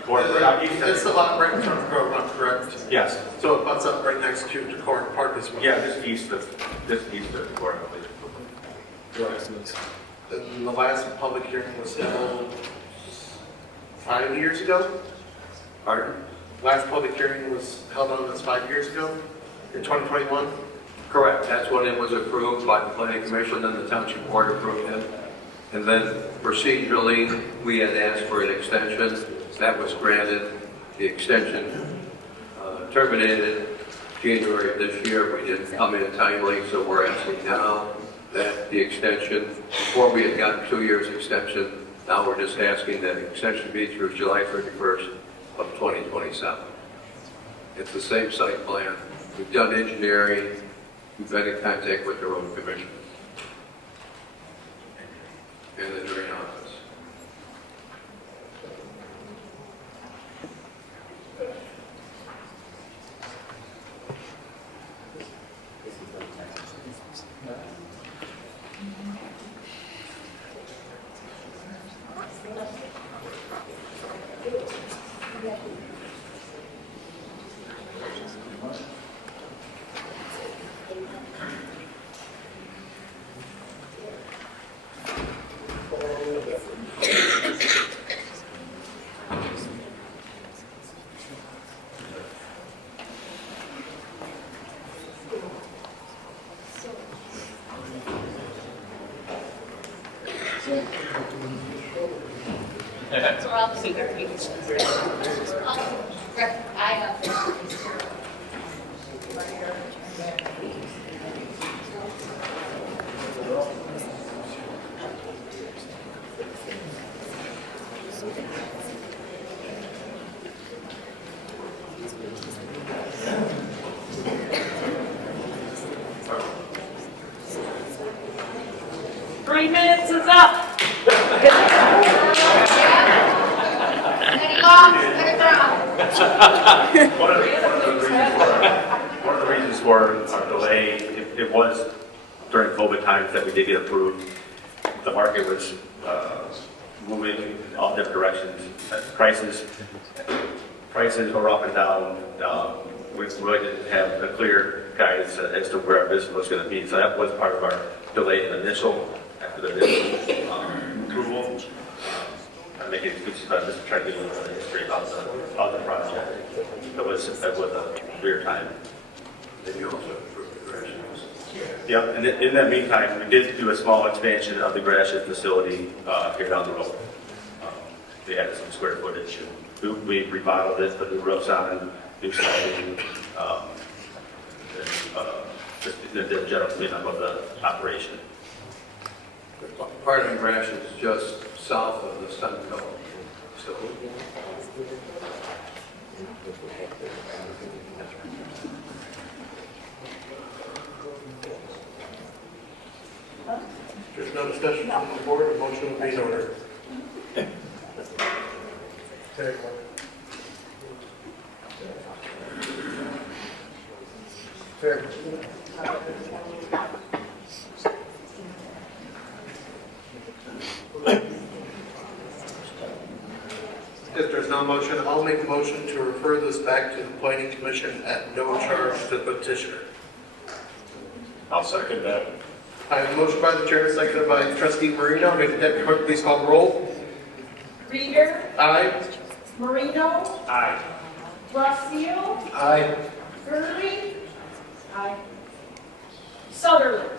It's the lot right in front of Grove Run, correct? Yes. So it butts up right next to Decorum Park as well? Yeah, just east of Decorum, I believe. Right. And the last public hearing was held 5 years ago? Pardon? Last public hearing was held on this 5 years ago, in 2021? Correct, that's when it was approved by the planning commission and the township board approved it. And then procedurally, we had asked for an extension, that was granted. The extension terminated January of this year, we didn't come in timely, so we're asking now that the extension, before we had gotten 2 years extension, now we're just asking that the extension be through July 31st of 2027. It's the same site plan. We've done engineering. We've been in contact with the road commission and the drain office. So I'll see their meetings. I have. Three minutes is up. One of the reasons for our delay, it was during COVID times that we did get approved. The market was moving in all different directions. Prices were up and down. We really didn't have a clear guidance as to where our business was going to be. So that was part of our delay after the initial approval. I'm making excuses, but I'm just trying to give a little history about the project. That was a weird time. Then you also approved the grass house. Yeah, and in that meantime, we did do a small expansion of the Gratiot facility here down the road. We added some square footage. We remodeled it, put new roofs on, new siding, just the general cleanup of the operation. Part of the grass is just south of the Sunco. So There's no discussion from the board, a motion will be in order. If there's no motion, I'll make a motion to refer this back to the planning commission at no charge to the petitioner. I'll second that. I have a motion by the chair, seconded by trustee Marino. May the deputy clerk please call the roll. Reader, Aye. Marino, Aye. Rossio, Aye. Gurley, aye. Sutherland.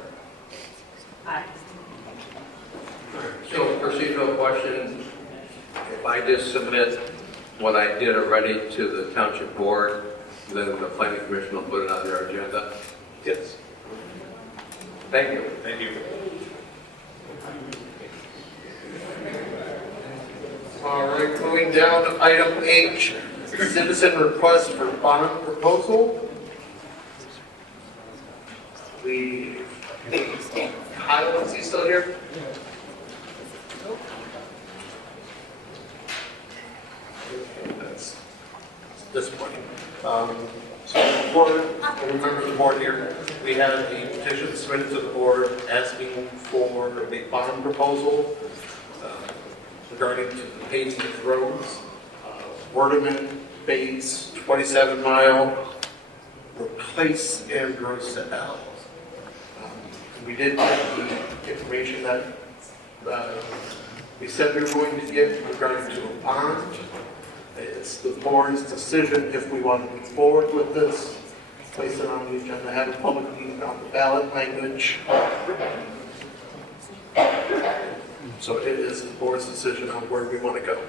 Aye. So question. If I just submit what I did already to the township board, then the planning commission will put it on their agenda? Yes. Thank you. Thank you. All right, moving down to item H, citizen request for bond proposal. Kyle, is he still here? That's disappointing. So before we remember the board here, we had a petition submitted to the board asking for a bond proposal regarding to the paving of roads, Wordeman Base 27 mile, replace and Roselle. We did get the information that we said we were going to get regarding to a bond. It's the board's decision if we want to move forward with this, place it on the agenda, have a public meeting on the ballot language. So it is the board's decision on where we want to go.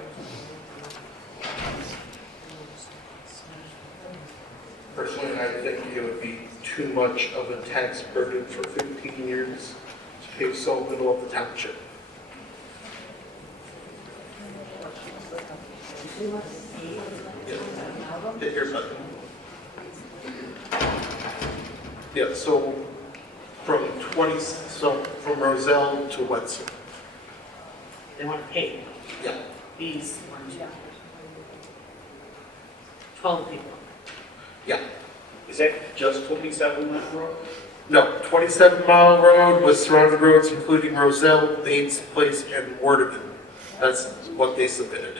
Personally, I think it would be too much of a tax burden for 15 years to pay so little of the township. Yeah, here's that. Yeah, so from Roselle to Wetzel. They want to pay. Yeah. These ones, yeah. 12 people. Yeah. Is that just 27 mile road? No, 27 mile road with surrounding roads including Roselle, Bates Place, and Wordeman. That's what they submitted.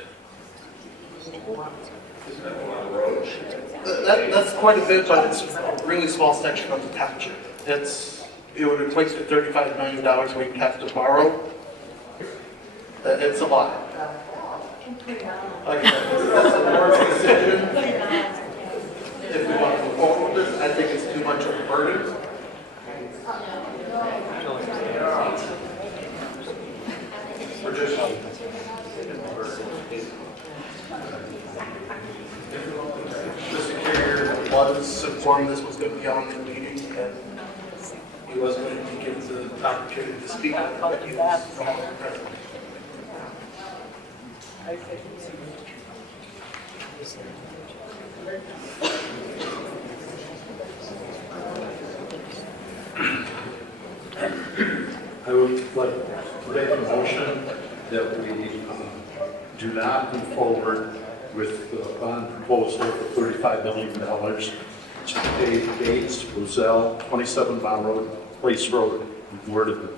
That's quite a bit, but it's a really small section of the township. It would equate to $35 million we'd have to borrow. It's a lot. Like I said, that's the board's decision. If we want to move forward with this, I think it's too much of a burden. We're just Mr. Carrier was informed this was going to be on the meeting, and he was going to give the opportunity to speak. But he was present. I would like to make a motion that we do not move forward with the bond proposal for $35 million to pay Bates, Roselle, 27 Mile Road, Place Road, and Wordeman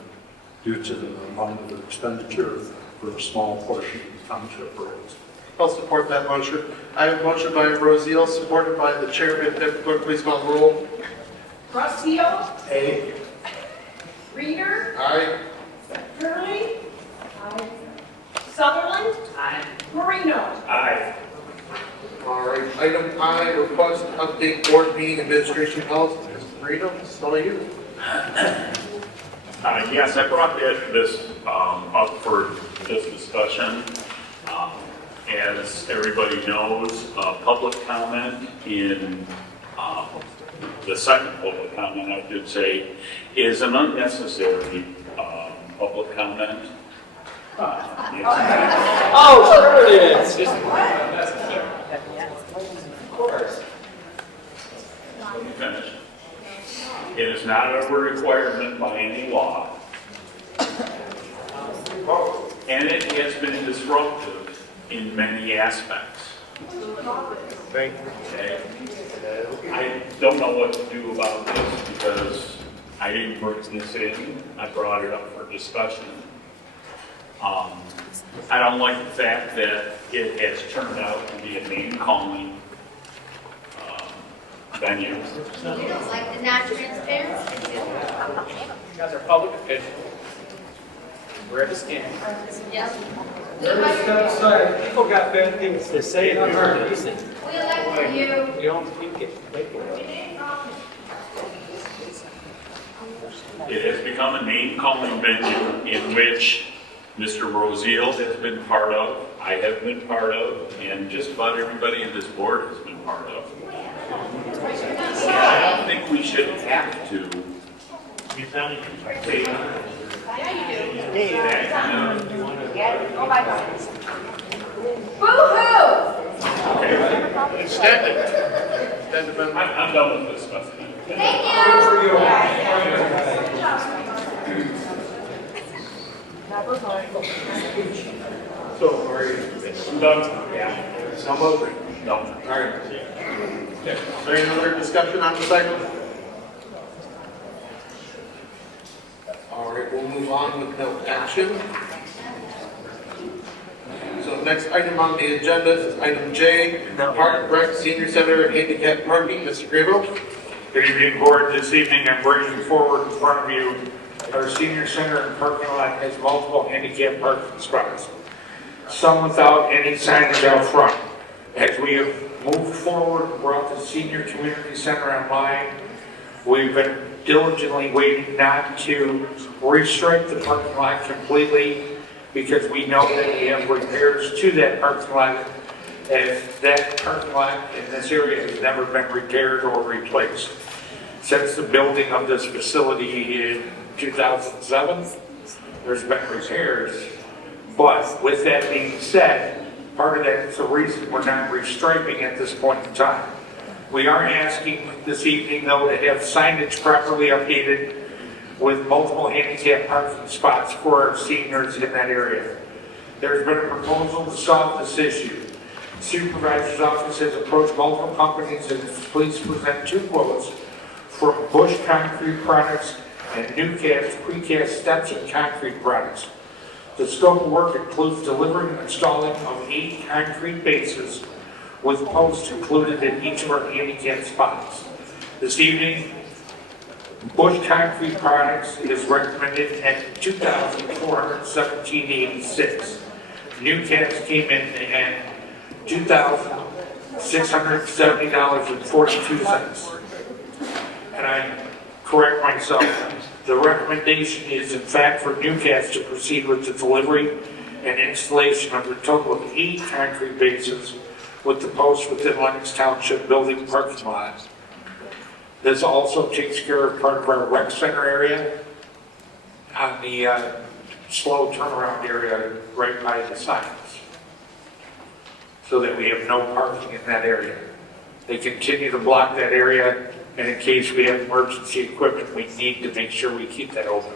due to the amount of expenditure for a small portion of the township roads. I'll support that motion. I have a motion by Rosiel, supported by the chairman. Clerk, please call the roll. Rossio, A. Reader, Aye. Gurley, Sutherland, Marino. Aye. All right. Item I, request to update board meeting administration policy. Mr. Marino, it's all you. Yes, I brought this up for this discussion. As everybody knows, public comment in the second public comment, I should say, is an unnecessary public comment. Oh, sure it is. Of course. Let me finish. It is not a requirement by any law. And it has been disruptive in many aspects. Thank you. Okay. I don't know what to do about this because I didn't bring this in. I brought it up for discussion. I don't like the fact that it has turned out to be a name-calling venue. You don't like the non-transparency? You guys are public officials. We're at the scan. Yes. Step aside. People got bad things to say. We elected you. You don't speak it. It has become a name-calling venue in which Mr. Rosiel has been part of, I have been part of, and just about everybody in this board has been part of. I don't think we should have to. Woo-hoo! Stand it. I'm done with this stuff. Thank you. So, are you? I'm done. Yeah. So moved. No. All right. Is there any other discussion on this item? All right, we'll move on with no action. So the next item on the agenda is item J, Park and Rec Senior Center Handicap Parking. Mr. Grabo? Good evening, board. This evening, I'm bringing forward in front of you, our senior center and parking lot has multiple handicap parking spots, some without any signage out front. As we have moved forward and brought the senior community center online, we've been diligently waiting not to restrict the parking lot completely, because we know that we have repairs to that parking lot, and that parking lot in this area has never been repaired or replaced. Since the building of this facility in 2007, there's been repairs. But with that being said, part of that is the reason we're not restriping at this point in time. We are asking this evening, though, to have signage properly updated with multiple handicap parking spots for our seniors in that area. There's been a proposal to solve this issue. The Supervisor's office has approached multiple companies and is pleased to present 2 quotes for Bush Concrete Products and Newcast Precast Steps and Concrete Products. The scope of work includes delivering and installing of 8 concrete bases with posts included in each of our handicap spots. This evening, Bush Concrete Products is recommended at $2,417.86. Newcast came in at $2,670.42. And I correct myself, the recommendation is in fact for Newcast to proceed with the delivery and installation of a total of 8 concrete bases with the posts within Lenox Township building parking lot. This also takes care of part of our rec center area on the slow turnaround area right by the signs, so that we have no parking in that area. They continue to block that area, and in case we have emergency equipment, we need to make sure we keep that open.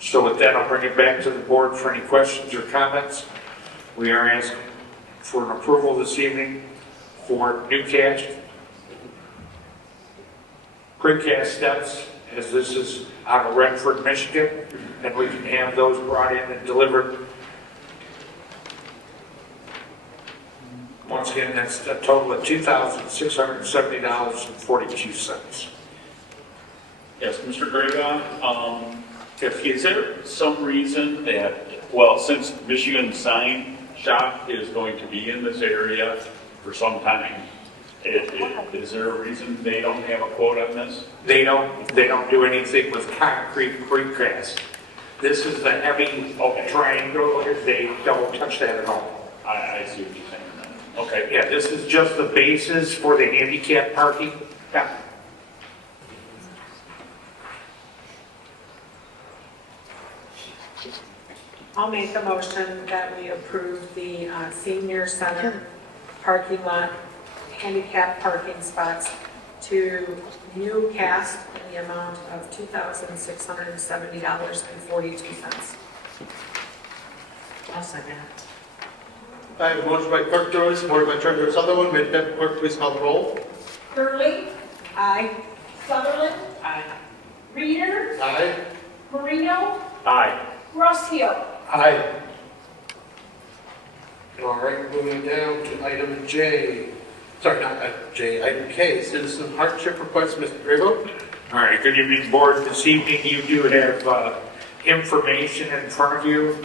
So with that, I'll bring it back to the board for any questions or comments. We are asking for an approval this evening for Newcast Precast Steps, as this is out of Redford, Michigan, and we can have those brought in and delivered. Once again, that's a total of $2,670.42. Yes, Mr. Grega, is there some reason that, well, since Michigan Sign Shop is going to be in this area for some time, is there a reason they don't have a quote on this? They don't do anything with concrete precast. This is the heavy triangle. They don't touch that at all. I see what you're saying. Okay. Yeah, this is just the bases for the handicap parking. Yeah. I'll make a motion that we approve the senior center parking lot handicap parking spots to Newcast in the amount of $2,670.42. I'll second. I have a motion by Clerk Joyce, supported by Treasurer Sutherland. May the Deputy Clerk please call the roll. Gurley? Aye. Sutherland? Aye. Reader? Aye. Marino? Aye. Rossio? Aye. All right, moving down to item J. Sorry, not item J, item K, citizen hardship request, Mr. Grabo. All right, good evening, board. This evening you do have information in front of you.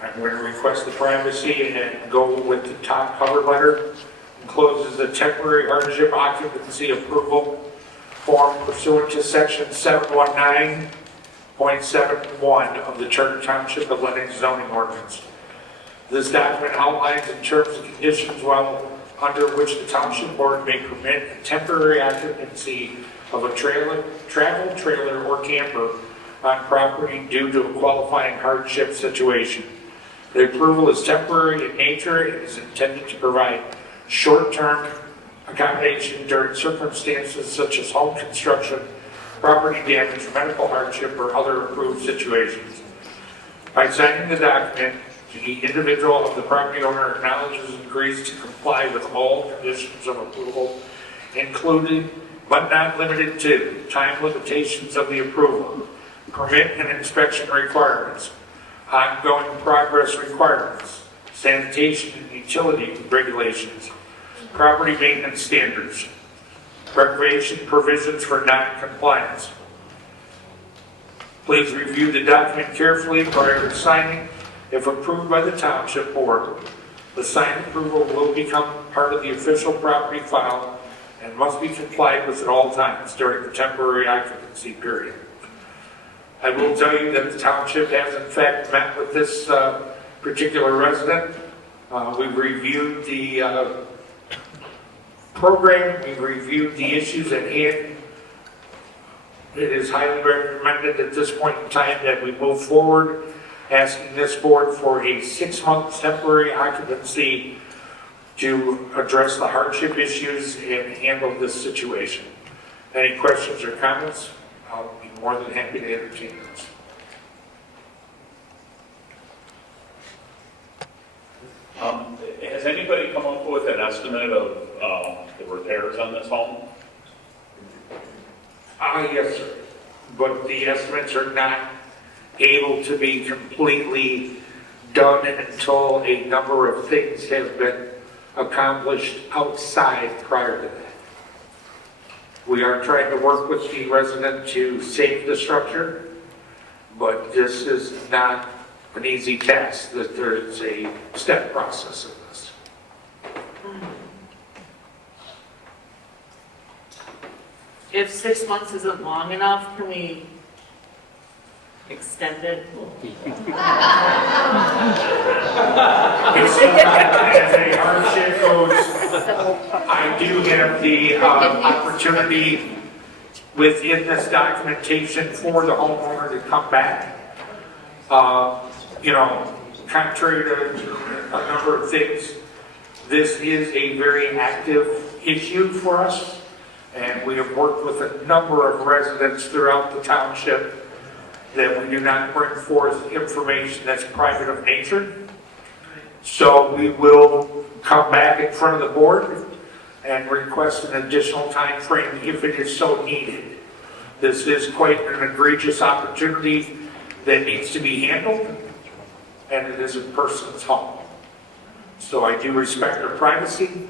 I'm going to request the privacy and then go with the top cover letter. Encloses a temporary hardship occupancy approval form pursuant to section 719 .71 of the Charter Township of Lenox zoning ordinance. This document outlines in terms and conditions under which the Township Board may permit a temporary occupancy of a travel trailer or camper on property due to a qualifying hardship situation. The approval is temporary in nature and is intended to provide short-term accommodation during circumstances such as home construction, property damage, medical hardship, or other approved situations. By signing the document, the individual of the property owner acknowledges and agrees to comply with all conditions of approval, including but not limited to time limitations of the approval, permit and inspection requirements, ongoing progress requirements, sanitation and utility regulations, property maintenance standards, recreation provisions for non-compliance. Please review the document carefully prior to signing. If approved by the Township Board, the signed approval will become part of the official property file and must be complied with at all times during the temporary occupancy period. I will tell you that the Township has in fact met with this particular resident. We've reviewed the program, we've reviewed the issues at hand. It is highly recommended at this point in time that we move forward, asking this board for a 6-month temporary occupancy to address the hardship issues and handle this situation. Any questions or comments? I'll be more than happy to entertain this. Has anybody come up with an estimate of the repairs on this home? Yes, sir. But the estimates are not able to be completely done until a number of things have been accomplished outside prior to that. We are trying to work with the resident to save the structure, but this is not an easy task, that there is a step process in this. If 6 months isn't long enough, can we extend it? As a hardship goes, I do have the opportunity within this documentation for the homeowner to come back. Contrary to a number of things, this is a very active issue for us, and we have worked with a number of residents throughout the township that we do not bring forth information that's private of nature. So we will come back in front of the board and request an additional time frame if it is so needed. This is quite an egregious opportunity that needs to be handled, and it is a person's home. So I do respect their privacy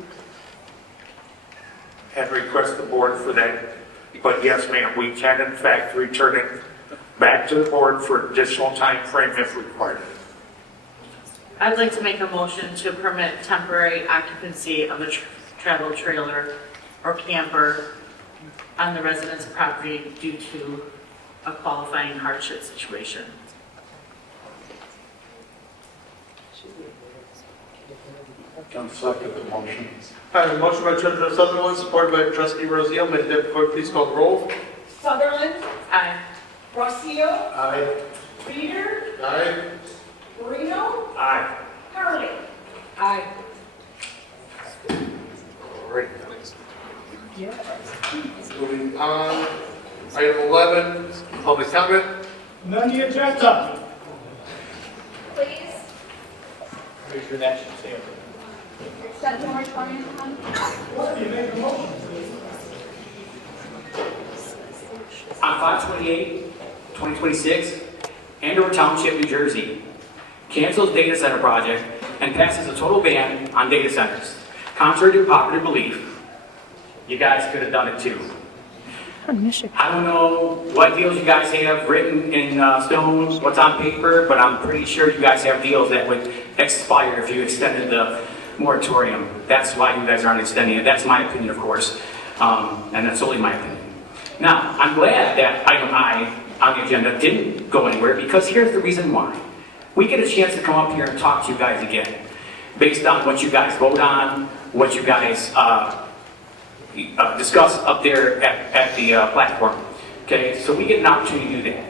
and request the board for that. But yes, ma'am, we can in fact return it back to the board for additional time frame if required. I'd like to make a motion to permit temporary occupancy of a travel trailer or camper on the resident's property due to a qualifying hardship situation. I'll second the motion. I have a motion by Treasurer Sutherland, supported by Trustee Rosio. May the Deputy Clerk please call the roll. Sutherland, Aye. Rossio, Aye. Reader, Aye. Marino, Aye. Hurley. Aye. Great. Moving on, item 11, public comment. None the agenda. Please, Raise your nation, stand. extend the moratorium on. What do you make a motion? On 5/28/2026, Andover Township, New Jersey, cancels data center project and passes a total ban on data centers. Contrary to popular belief, you guys could have done it too. I don't know what deals you guys have written in stone, what's on paper, but I'm pretty sure you guys have deals that would expire if you extended the moratorium. That's why you guys aren't extending it. That's my opinion, of course, and that's only my opinion. Now, I'm glad that item I on the agenda didn't go anywhere, because here's the reason why. We get a chance to come up here and talk to you guys again, based on what you guys vote on, what you guys discuss up there at the platform. Okay, so we get an opportunity to do that.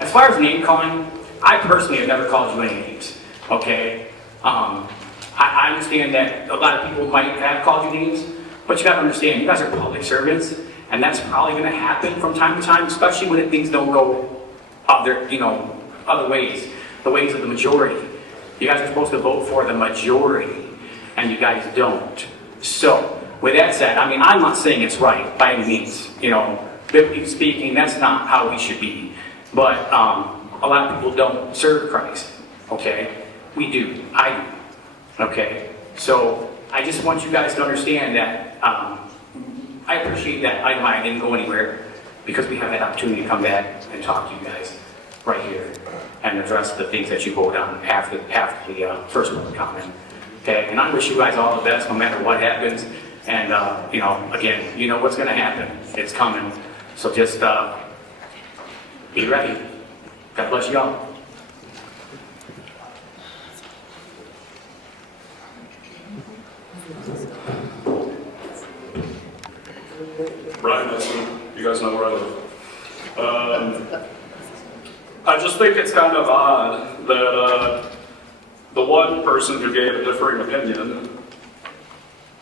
As far as name calling, I personally have never called you any names. Okay, I understand that a lot of people might have called you names, but you got to understand, you guys are public servants, and that's probably going to happen from time to time, especially when things don't go other ways, the ways of the majority. You guys are supposed to vote for the majority, and you guys don't. So, with that said, I mean, I'm not saying it's right by any means. Biblically speaking, that's not how we should be. But a lot of people don't serve Christ. Okay, we do. I do. Okay, so I just want you guys to understand that I appreciate that item I didn't go anywhere, because we have that opportunity to come back and talk to you guys right here and address the things that you vote on after the first public comment. Okay, and I wish you guys all the best no matter what happens. And again, you know what's going to happen. It's coming. So just be ready. God bless you all. Brian, listen, you guys know where I live. I just think it's kind of odd that the one person who gave a differing opinion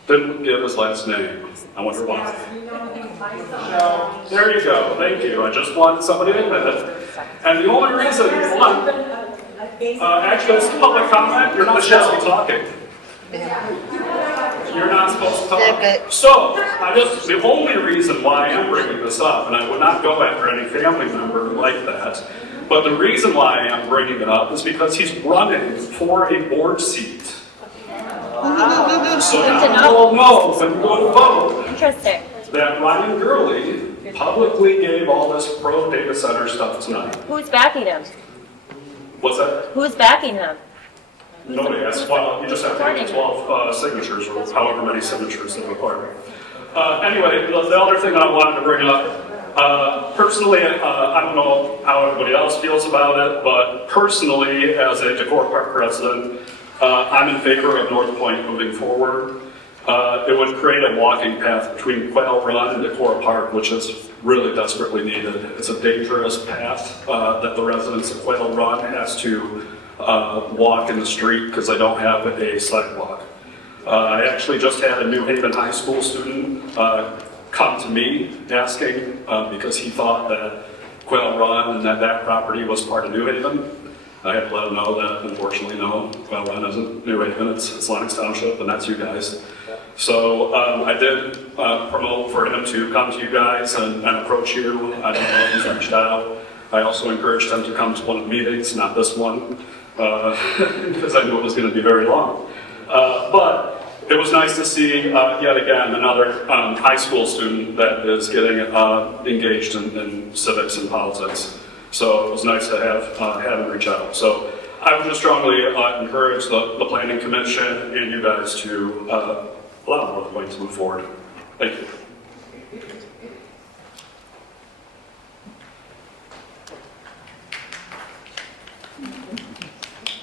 didn't give his last name. I wonder why. There you go. Thank you. I just wanted somebody to admit it. And the only reason, actually, it's public comment. You're not supposed to be talking. You're not supposed to talk. So, the only reason why I'm bringing this up, and I would not go after any family member like that, but the reason why I'm bringing it up is because he's running for a board seat. So now you all know when you go to vote that Ryan Gurley publicly gave all this pro-data center stuff tonight. Who's backing him? What's that? Who's backing him? Nobody asked. Well, you just have to get 12 signatures, or however many signatures they require. Anyway, the other thing I wanted to bring up, personally, I don't know how everybody else feels about it, but personally, as a Decorah Park resident, I'm in favor of North Point moving forward. It would create a walking path between Quail Run and Decorah Park, which is really desperately needed. It's a dangerous path that the residents of Quail Run has to walk in the street because they don't have a sidewalk. I actually just had a New Haven High School student come to me asking because he thought that Quail Run and that property was part of New Haven. I had to let him know that, unfortunately, no, Quail Run isn't New Haven, it's Lenox Township, and that's you guys. So I did promote for him to come to you guys and approach you. I don't know if he's reached out. I also encouraged him to come to one of the meetings, not this one, because I knew it was going to be very long. But it was nice to see, yet again, another high school student that is getting engaged in civics and politics. So it was nice to have him reach out. So I would just strongly encourage the Planning Commission and you guys to allow North Point to move forward. Thank you.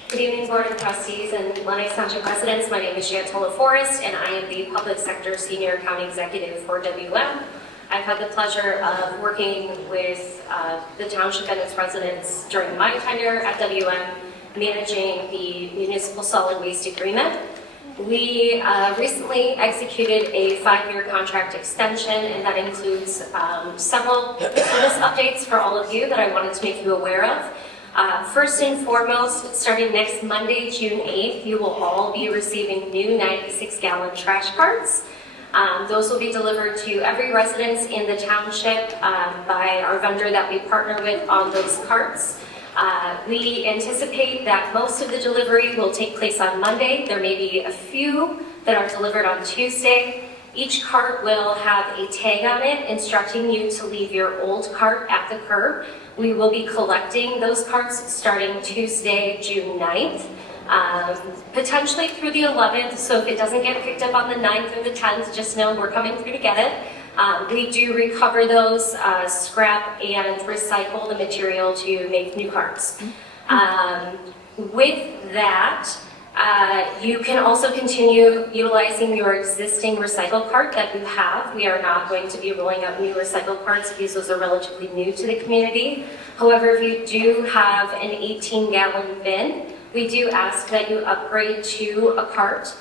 Good evening, Board of Trustees and Lenox Township residents. My name is Jantola Forrest, and I am the Public Sector Senior County Executive for WM. I've had the pleasure of working with the Township and its residents during my tenure at WM, managing the Municipal Solid Waste Agreement. We recently executed a 5-year contract extension, and that includes several service updates for all of you that I wanted to make you aware of. First and foremost, starting next Monday, June 8th, you will all be receiving new 96-gallon trash carts. Those will be delivered to every residence in the township by our vendor that we partner with on those carts. We anticipate that most of the delivery will take place on Monday. There may be a few that are delivered on Tuesday. Each cart will have a tag on it instructing you to leave your old cart at the curb. We will be collecting those carts starting Tuesday, June 9th, potentially through the 11th. So if it doesn't get picked up on the 9th or the 10th, just know we're coming through to get it. We do recover those, scrap and recycle the material to make new carts. With that, you can also continue utilizing your existing recycle cart that you have. We are not going to be rolling out new recycle carts because those are relatively new to the community. However, if you do have an 18-gallon bin, we do ask that you upgrade to a cart.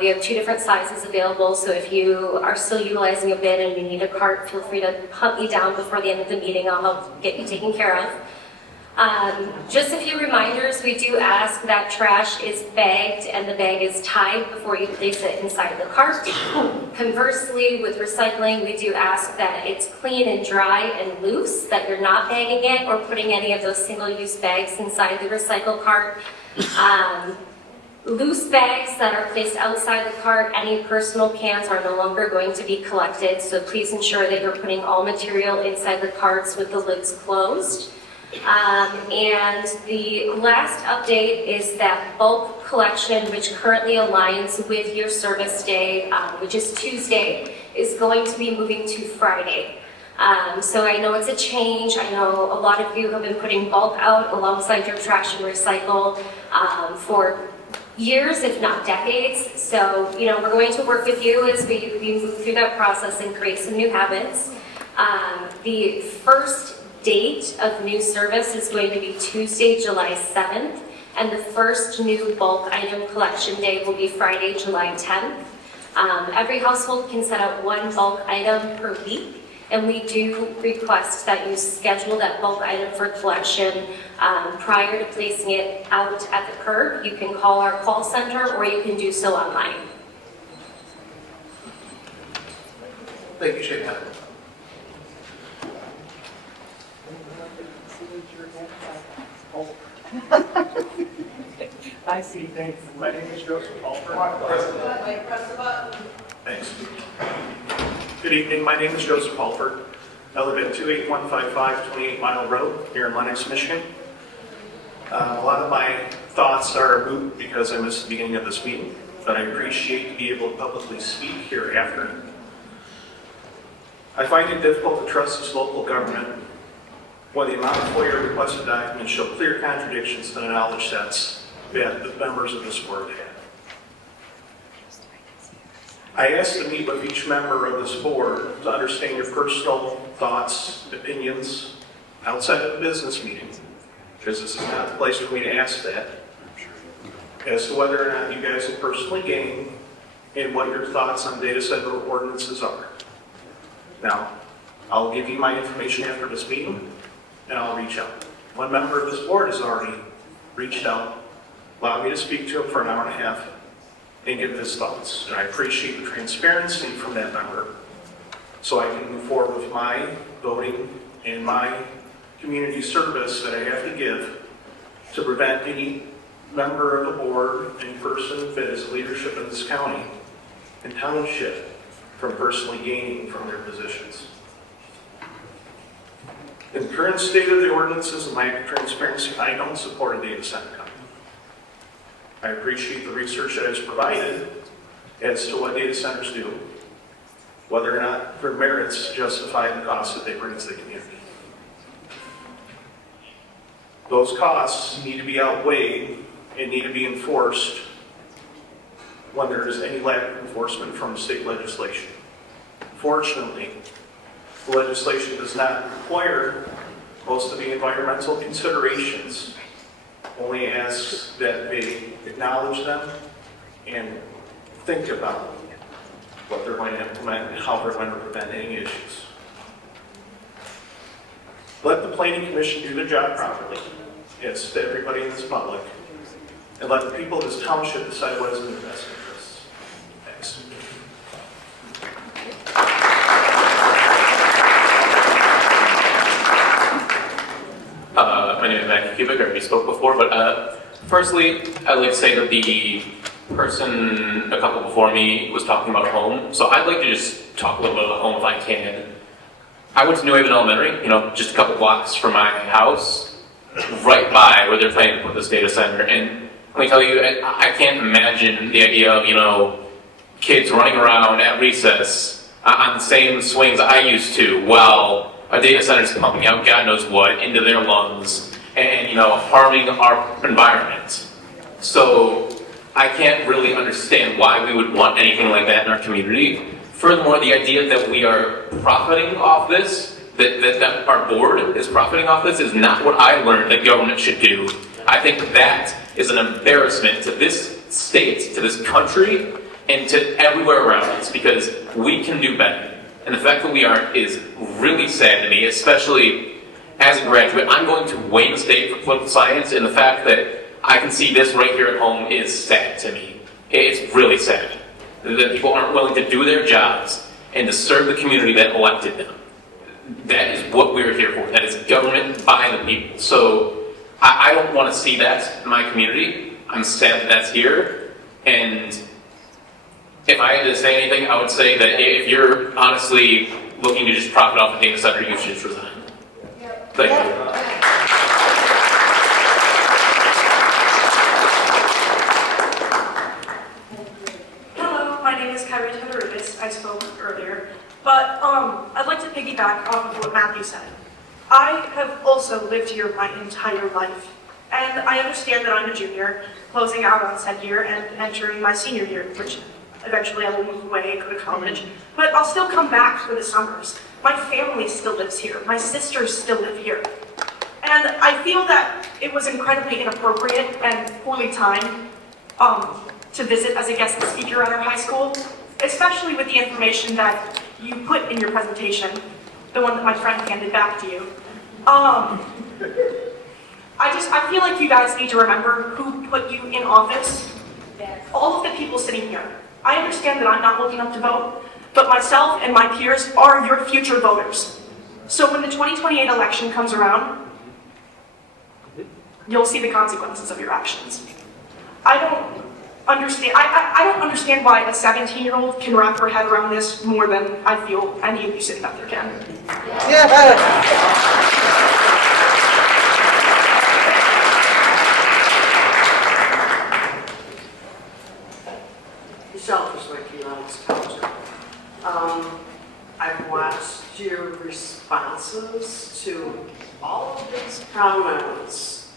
We have 2 different sizes available, so if you are still utilizing a bin and you need a cart, feel free to hunt me down before the end of the meeting. I'll help get you taken care of. Just a few reminders, we do ask that trash is bagged and the bag is tied before you place it inside the cart. Conversely, with recycling, we do ask that it's clean and dry and loose, that you're not bagging it or putting any of those single-use bags inside the recycle cart. Loose bags that are placed outside the cart, any personal cans are no longer going to be collected, so please ensure that you're putting all material inside the carts with the lids closed. And the last update is that bulk collection, which currently aligns with your service day, which is Tuesday, is going to be moving to Friday. So I know it's a change. I know a lot of you have been putting bulk out alongside your trash and recycle for years, if not decades. So, we're going to work with you as we move through that process and create some new habits. The first date of new service is going to be Tuesday, July 7th, and the first new bulk item collection day will be Friday, July 10th. Every household can set out 1 bulk item per week, and we do request that you schedule that bulk item for collection prior to placing it out at the curb. You can call our call center or you can do so online. Thank you, Shane. I see, thanks. My name is Joseph Alford. Thanks. Good evening, my name is Joseph Alford. I live at 28155 28 Mile Road here in Lenox, Michigan. A lot of my thoughts are moot because I missed the beginning of this meeting, but I appreciate to be able to publicly speak here after. I find it difficult to trust this local government when the amount of FOIA requested documents show clear contradictions to the knowledge sets that the members of this board had. I asked to meet with each member of this board to understand your personal thoughts, opinions, outside of the business meeting, because this is not the place for me to ask that, as to whether or not you guys have personally gained and what your thoughts on data center ordinances are. Now, I'll give you my information after this meeting, and I'll reach out. One member of this board has already reached out, allowed me to speak to him for an hour and a half, and give his thoughts. And I appreciate the transparency from that member, so I can move forward with my voting and my community service that I have to give to prevent any member of the board, any person that is leadership in this county and township from personally gaining from their positions. In the current state of the ordinances and lack of transparency, I don't support a data center company. I appreciate the research that is provided as to what data centers do, whether or not their merits justify the costs that they bring to the community. Those costs need to be outweighed and need to be enforced when there is any lack of enforcement from state legislation. Fortunately, the legislation does not require most of the environmental considerations, only asks that they acknowledge them and think about what they're going to implement and how they're going to prevent any issues. Let the Planning Commission do their job properly. It's to everybody in this public. And let the people of this township decide what is in their best interests. Thanks. My name is Matthew Kubik. I already spoke before, but firstly, I'd like to say that the person a couple before me was talking about home, so I'd like to just talk a little bit about home if I can. I went to New Haven Elementary, just a couple blocks from my house, right by where they're planning to put this data center, and let me tell you, I can't imagine the idea of, kids running around at recess on the same swings I used to, while a data center is pumping out God knows what into their lungs and, harming our environment. So I can't really understand why we would want anything like that in our community. Furthermore, the idea that we are profiting off this, that our board is profiting off this, is not what I learned that government should do. I think that is an embarrassment to this state, to this country, and to everywhere around us, because we can do better. And the fact that we aren't is really sad to me, especially as a graduate. I'm going to Wayne State for political science, and the fact that I can see this right here at home is sad to me. It's really sad that people aren't willing to do their jobs and to serve the community that elected them. That is what we're here for. That is government by the people. So I don't want to see that in my community. I'm sad that that's here. And if I had to say anything, I would say that if you're honestly looking to just profit off the data center, you should just resign. Thank you. Hello, my name is Kyrie Todorudis. I spoke earlier, but I'd like to piggyback off of what Matthew said. I have also lived here my entire life, and I understand that I'm a junior, closing out on said year and entering my senior year, which eventually I will move away and go to college, but I'll still come back for the summers. My family still lives here. My sisters still live here. And I feel that it was incredibly inappropriate and poorly timed to visit as a guest speaker at our high school, especially with the information that you put in your presentation, the one that my friend handed back to you. I feel like you guys need to remember who put you in office. All of the people sitting here. I understand that I'm not old enough to vote, but myself and my peers are your future voters. So when the 2028 election comes around, you'll see the consequences of your actions. I don't understand why a 17-year-old can wrap her head around this more than I feel any of you sitting up there can. Selfishly, Lenox Township. I've watched your responses to all of these comments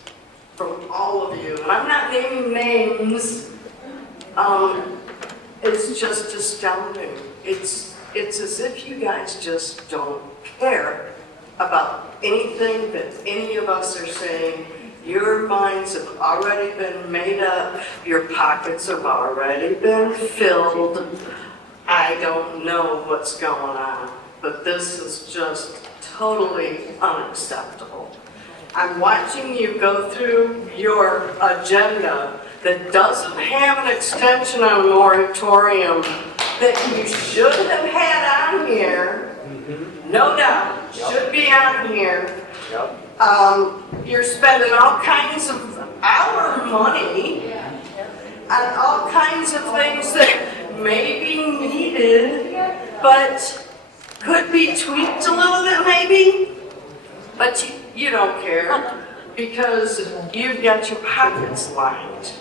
from all of you, and I'm not naming names. It's just astounding. It's as if you guys just don't care about anything that any of us are saying. Your minds have already been made up. Your pockets have already been filled. I don't know what's going on, but this is just totally unacceptable. I'm watching you go through your agenda that doesn't have an extension on moratorium that you should have had on here. No doubt, should be on here. You're spending all kinds of our money on all kinds of things that may be needed, but could be tweaked a little bit maybe, but you don't care because you've got your pockets lined.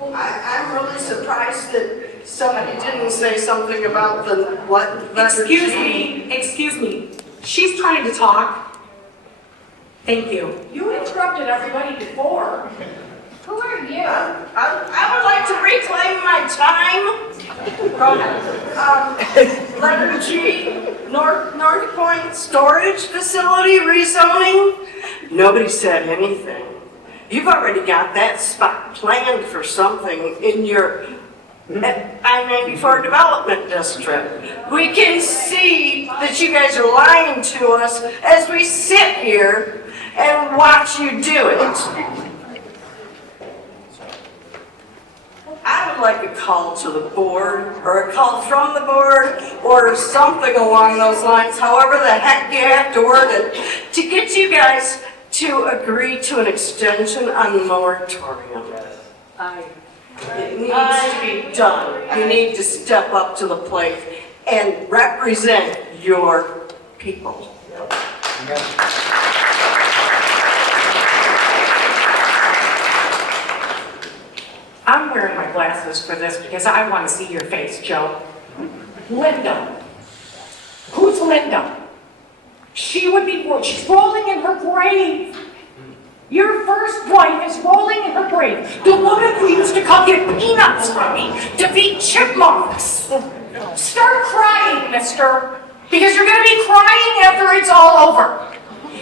I'm really surprised that somebody didn't say something about the what? Excuse me. She's trying to talk. Thank you. You interrupted everybody before. Who are you? I would like to reclaim my time. Go ahead. Letter G, North Point Storage Facility rezoning. Nobody said anything. You've already got that spot planned for something in your I-94 development district. We can see that you guys are lying to us as we sit here and watch you do it. I would like a call to the board, or a call from the board, or something along those lines, however the heck you have to word it, to get you guys to agree to an extension on the moratorium. It needs to be done. You need to step up to the plate and represent your people. I'm wearing my glasses for this because I want to see your face, Joe. Linda, Linda. She's rolling in her grave. Your first wife is rolling in her grave. The woman who used to come get peanuts from me to feed chipmunks. Start crying, mister, because you're going to be crying after it's all over.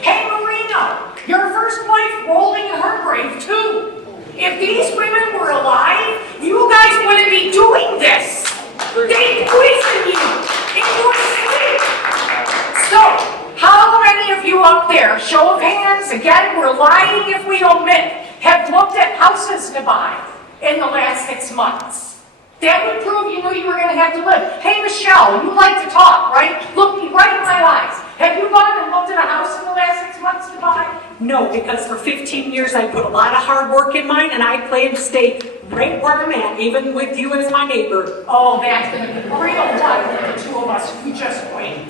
Hey, Marino, your first wife rolling in her grave, too. If these women were alive, you guys wouldn't be doing this. They poison you in your sleep. So, how many of you up there, show of hands, again, we're lying if we omit, have looked at houses to buy in the last 6 months? That would prove you knew you were going to have to live. Hey, Michelle, you like to talk, right? Look me right in my eyes. Have you gone and looked at a house in the last 6 months to buy? No, because for 15 years I put a lot of hard work in mine, and I plan to stay right where I'm at, even with you as my neighbor. Oh, that's going to be real fun for the two of us if we just wait.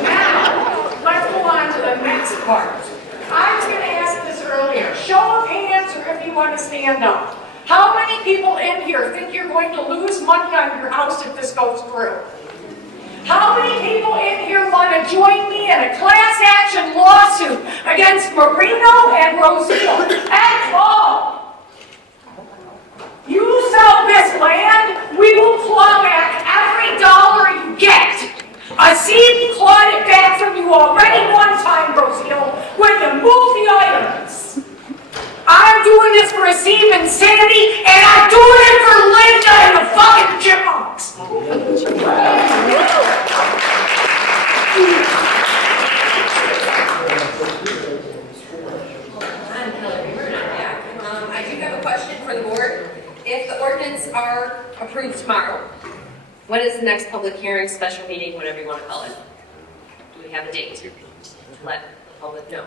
Now, let's go on to the next part. I was going to ask this earlier. Show of hands, or if you want to stand up. How many people in here think you're going to lose money on your house if this goes through? How many people in here want to join me in a class action lawsuit against Marino and Rosio and Paul? You sell this land, we will claw back every dollar you get. I see you clawed it back from you already one time, Rosio, when you moved the items. I'm doing this for a seam insanity, and I'm doing it for Linda and the fucking chipmunks. I do have a question for the board. If the ordinance are approved tomorrow, when is the next public hearing, special meeting, whatever you want to call it? Do we have a date to let the public know?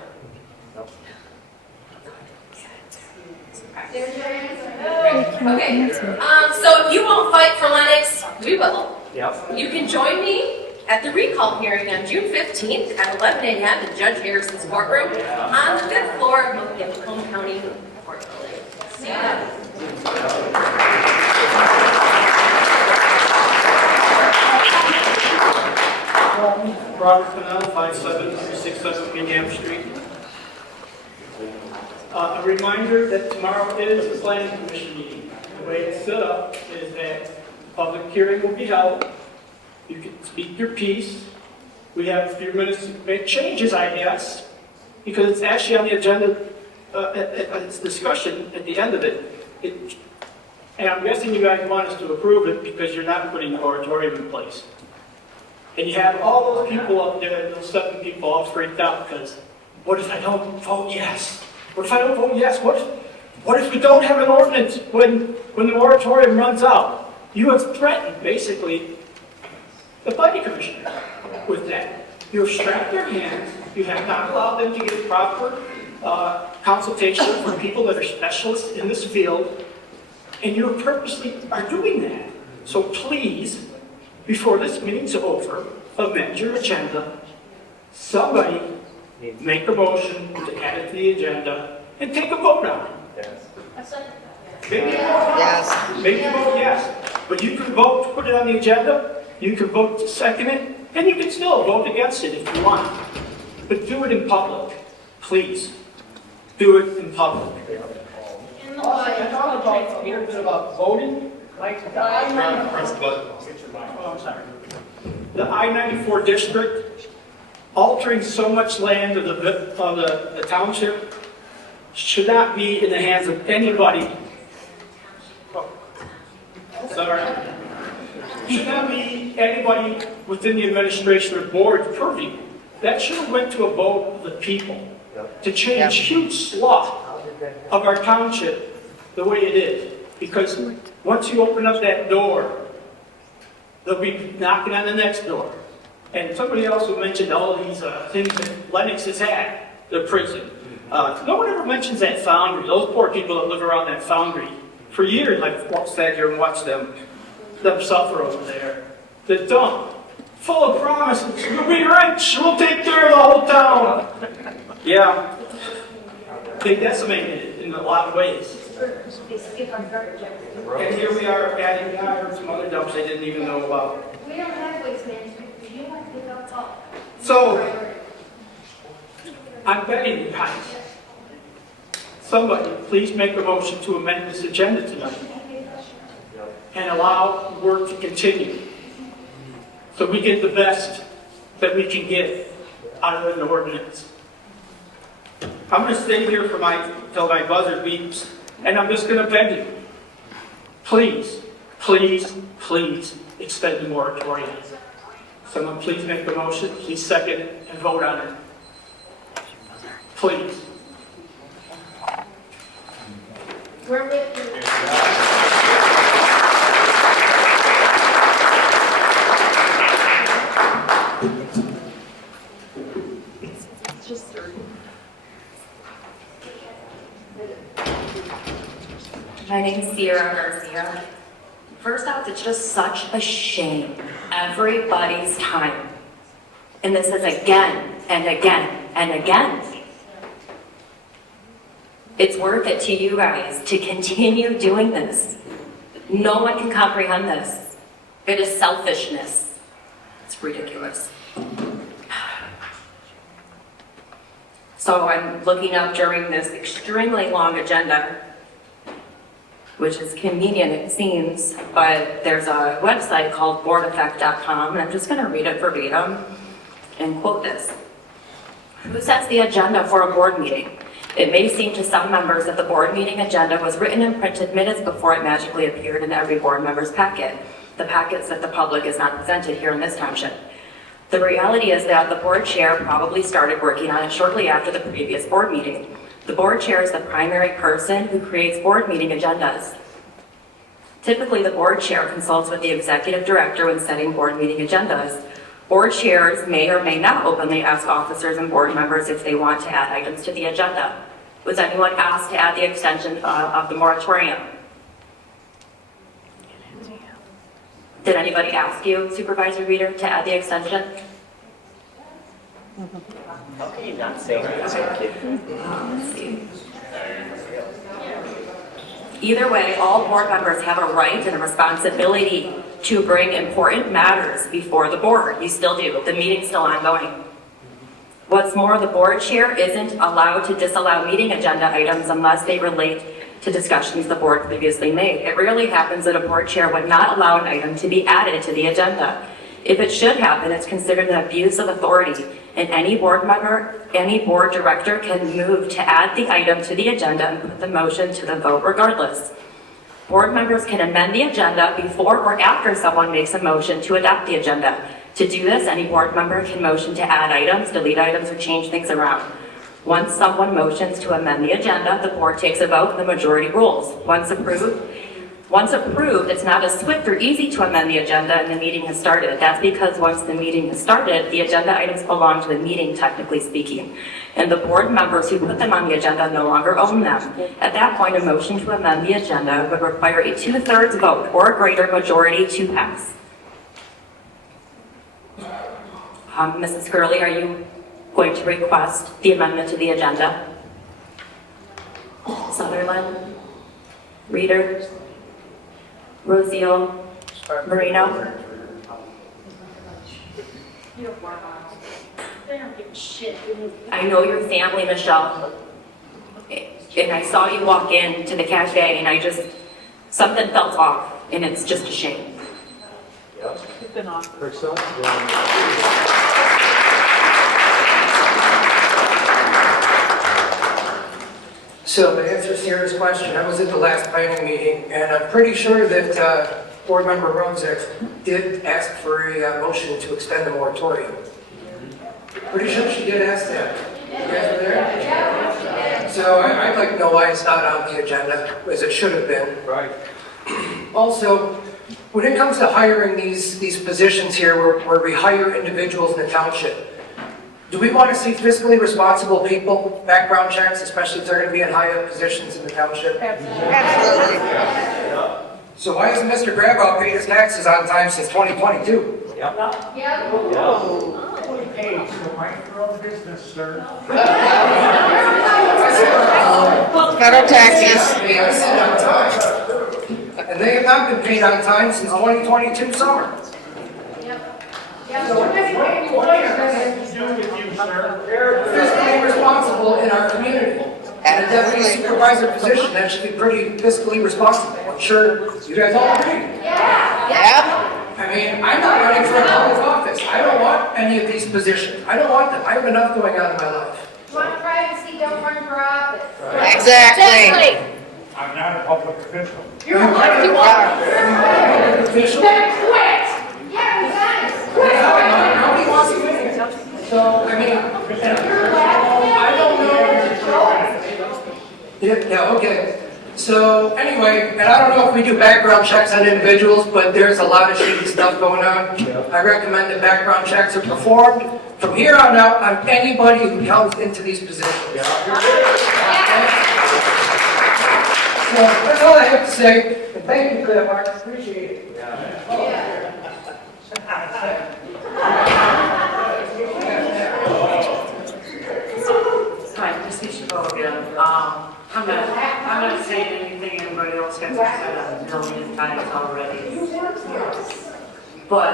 Okay, so if you won't fight for Lenox, we will. Yep. You can join me at the recall hearing on June 15th at 11 a.m. in Judge Harrison's courtroom on the 5th floor of the Macomb County Court Building. See you then. Robert Cannell, 57367 Minneapolis Street. A reminder that tomorrow is the Planning Commission meeting. The way it's set up is that the public hearing will be held. You can speak your piece. We have a few minutes to make changes, I guess, because it's actually on the agenda, it's discussion at the end of it. And I'm guessing you guys want us to approve it because you're not putting a moratorium in place. And you have all those people up there, those 7 people all freaked out because, what if I don't vote yes? What if I don't vote yes? What if we don't have an ordinance when the moratorium runs out? You have threatened, basically, the planning commissioner with that. You have strapped their hands. You have not allowed them to get proper consultation from people that are specialists in this field. And you purposely are doing that. So please, before this meeting's over, amend your agenda. Somebody make a motion to add it to the agenda and take a vote on it. Maybe you vote yes. But you can vote to put it on the agenda, you can vote to second it, and you can still vote against it if you want. But do it in public, please. Do it in public. Also, I thought about a little bit about voting. Like the the I-94 district, altering so much land of the township should not be in the hands of anybody. Sorry. Should not be anybody within the administration or board purview. That should have went to a vote of the people to change huge swath of our township the way it is. Because once you open up that door, they'll be knocking on the next door. And somebody also mentioned all these things that Lenox has had, the prison. No one ever mentions that foundry. Those poor people that live around that foundry. For years, I've sat here and watched them suffer over there. The dump, full of promises. We'll be rich. We'll take care of the whole town. Yeah, they decimated it in a lot of ways. And here we are adding, I heard some other dumps I didn't even know about. We don't have waste management. Do you want to pick up So, I'm begging you guys, somebody please make a motion to amend this agenda tonight and allow work to continue so we get the best that we can get out of an ordinance. I'm going to stay here till my buzzer beeps, and I'm just going to beg you, please, please, please extend the moratorium. Someone please make a motion, please second it, and vote on it. Please. We're with you. My name's Sierra Garcia. First off, it's just such a shame. Everybody's time. And this is again and again and again. It's worth it to you guys to continue doing this. No one can comprehend this. It is selfishness. It's ridiculous. So I'm looking up during this extremely long agenda, which is convenient it seems, but there's a website called boardeffect.com, and I'm just going to read it verbatim and quote this. Who sets the agenda for a board meeting? It may seem to some members that the board meeting agenda was written and printed minutes before it magically appeared in every board member's packet, the packets that the public is not presented here in this township. The reality is that the board chair probably started working on it shortly after the previous board meeting. The board chair is the primary person who creates board meeting agendas. Typically, the board chair consults with the executive director when setting board meeting agendas. Board chairs may or may not openly ask officers and board members if they want to add items to the agenda. Was anyone asked to add the extension of the moratorium? Did anybody ask you, Supervisor Reader, to add the extension? How can you not say that? Let's see. Either way, all board members have a right and a responsibility to bring important matters before the board. You still do. The meeting's still ongoing. What's more, the board chair isn't allowed to disallow meeting agenda items unless they relate to discussions the board previously made. It rarely happens that a board chair would not allow an item to be added to the agenda. If it should happen, it's considered an abuse of authority, and any board member, any board director can move to add the item to the agenda and put the motion to the vote regardless. Board members can amend the agenda before or after someone makes a motion to adopt the agenda. To do this, any board member can motion to add items, delete items, or change things around. Once someone motions to amend the agenda, the board takes a vote and the majority rules. Once approved, it's not as swift or easy to amend the agenda and the meeting has started. That's because once the meeting has started, the agenda items belong to the meeting, technically speaking. And the board members who put them on the agenda no longer own them. At that point, a motion to amend the agenda would require a 2/3 vote or a greater majority to pass. Mrs. Gurley, are you going to request the amendment to the agenda? Sutherland? Reader? Rosio? Marino? I know your family, Michelle. And I saw you walk in to the cafe and something felt off, and it's just a shame. So to answer Sierra's question, I was at the last planning meeting, and I'm pretty sure that Board Member Rozek did ask for a motion to extend the moratorium. Pretty sure she did ask that. You guys were there? So I'd like to know why it's not on the agenda, as it should have been. Right. Also, when it comes to hiring these positions here, where we hire individuals in the township, do we want to see fiscally responsible people, background checks, especially if they're going to be in high-up positions in the township? Absolutely. So why hasn't Mr. Grabow paid his taxes on time since 2022? Yep. Hey, so micro business, sir. Federal taxes. And they have not been paid on time since 2022 summer. Fiscally responsible in our community. And a deputy supervisor position, that should be pretty fiscally responsible. I'm sure you guys all agree. Yeah. I mean, I'm not running for a public office. I don't want any of these positions. I don't want them. I have enough going on in my life. You want privacy, don't run for office. Exactly. I'm not a public official. You're elected Official? Then quit. Yeah, resign. Nobody wants to win. So, I mean, I don't know. Yeah, okay. So, anyway, and I don't know if we do background checks on individuals, but there's a lot of shady stuff going on. I recommend that background checks are performed from here on out on anybody who comes into these positions. So, that's all I have to say. And thank you for that, Mark. Appreciate it. Hi, this is Chico again. I'm not saying anything anybody else has said a million times already. But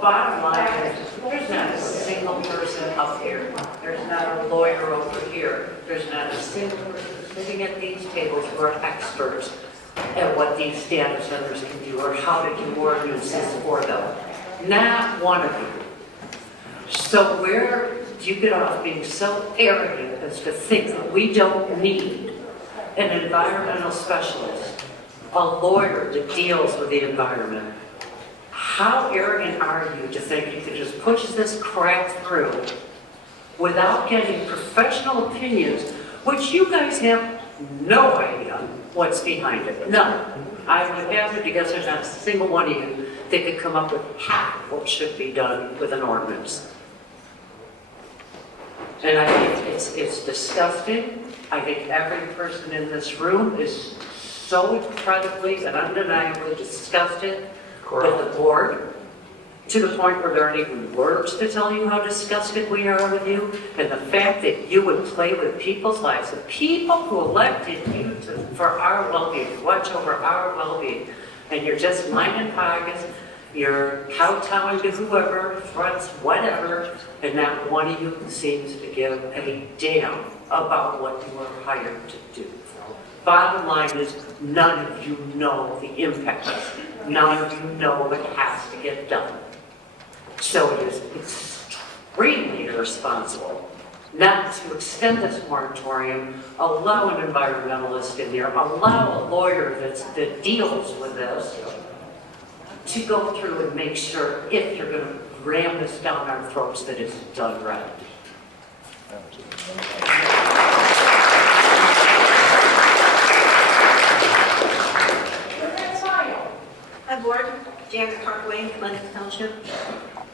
bottom line is, there's not a single person up here. There's not a lawyer over here. There's not a single person sitting at these tables who are experts at what these data centers can do or how to do ordinances for them. Not one of you. So where do you get off being so arrogant as to think that we don't need an environmental specialist, a lawyer that deals with the environment? How arrogant are you to think you can just push this crap through without getting professional opinions, which you guys have no idea what's behind it? None. I would hazard to guess there's not a single one of you that could come up with half what should be done with an ordinance. And I think it's disgusting. I think every person in this room is so incredibly and undeniably disgusted with the board, to the point where there aren't even words to tell you how disgusted we are with you, and the fact that you would play with people's lives, the people who elected you for our well-being, to watch over our well-being, and you're just lining pockets, you're kowtowing to whoever, threats, whatever, and not one of you seems to give a damn about what you were hired to do. Bottom line is, none of you know the impact. None of you know what has to get done. So it is extremely irresponsible not to extend this moratorium, allow an environmentalist in there, allow a lawyer that deals with this, to go through and make sure, if you're going to ram this down our throats, that it's done right. Hi, Board. Janet Parkway, Lenox Township.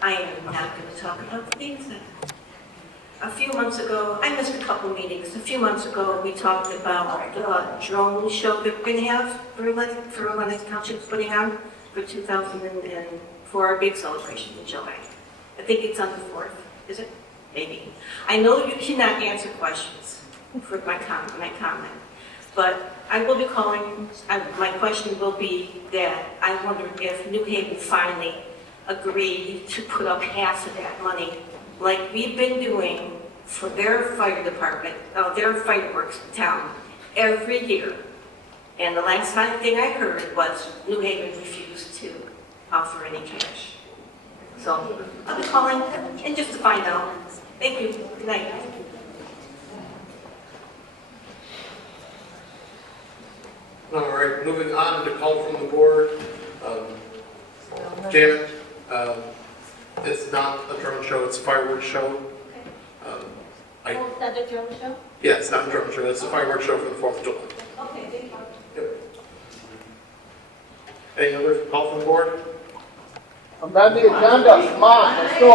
I am not going to talk about the data center. A few months ago, I missed a couple meetings. A few months ago, we talked about the drone show that we're going to have for Lenox Township putting on for 2004, our big celebration in July. I think it's on the 4th, is it? Maybe. I know you cannot answer questions for my comment, but I will be calling, my question will be that I wonder if New Haven finally agreed to put up half of that money like we've been doing for their fire department, their fireworks in town every year. And the last thing I heard was New Haven refused to offer any cash. So I'll be calling and just to find out. Thank you. Good night. All right, moving on to call from the board. Janet, it's not a drone show, it's a fireworks show. It's not a drone show? Yeah, it's not a drone show, it's a fireworks show for the 4th of July. Okay, thank you. Yep. Any other call from the board? Amend the agenda, come on, let's go.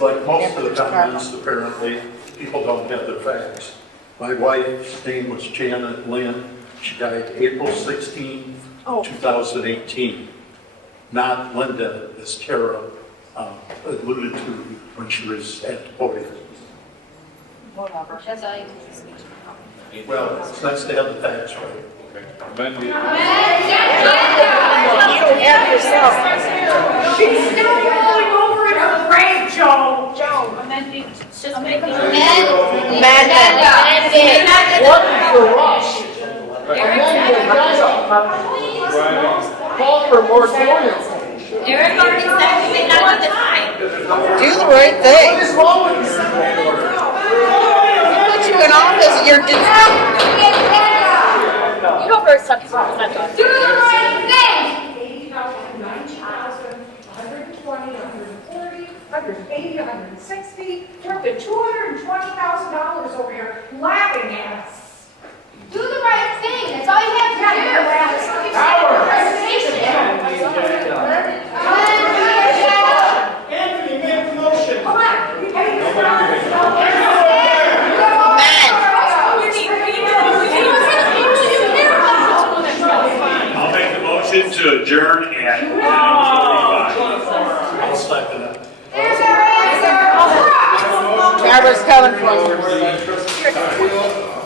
Like most of the comments, apparently, people don't have the facts. My wife's name was Janet Lynn. She died April 16, 2018. Not Linda, as Tara alluded to when she was at the podium. That's all you Well, it's nice to have the facts right. Amended. You don't have yourself. She's still rolling over in her grave, Joe. Amending, just making. What is the rush? Call for moratorium. Eric already said we may not have the time. Do the right thing. What is wrong with you? Put you in office, you're just. You go first, do the right thing. 80,000, 120, 140, 180, 160, we're up to $220,000 over here laughing at us. Do the right thing, that's all you have to do. Anthony, make a motion. Come on, we pay this down. I'll make the motion to adjourn at 9:45. I'll second it. There's our answer. Trevor's coming for you.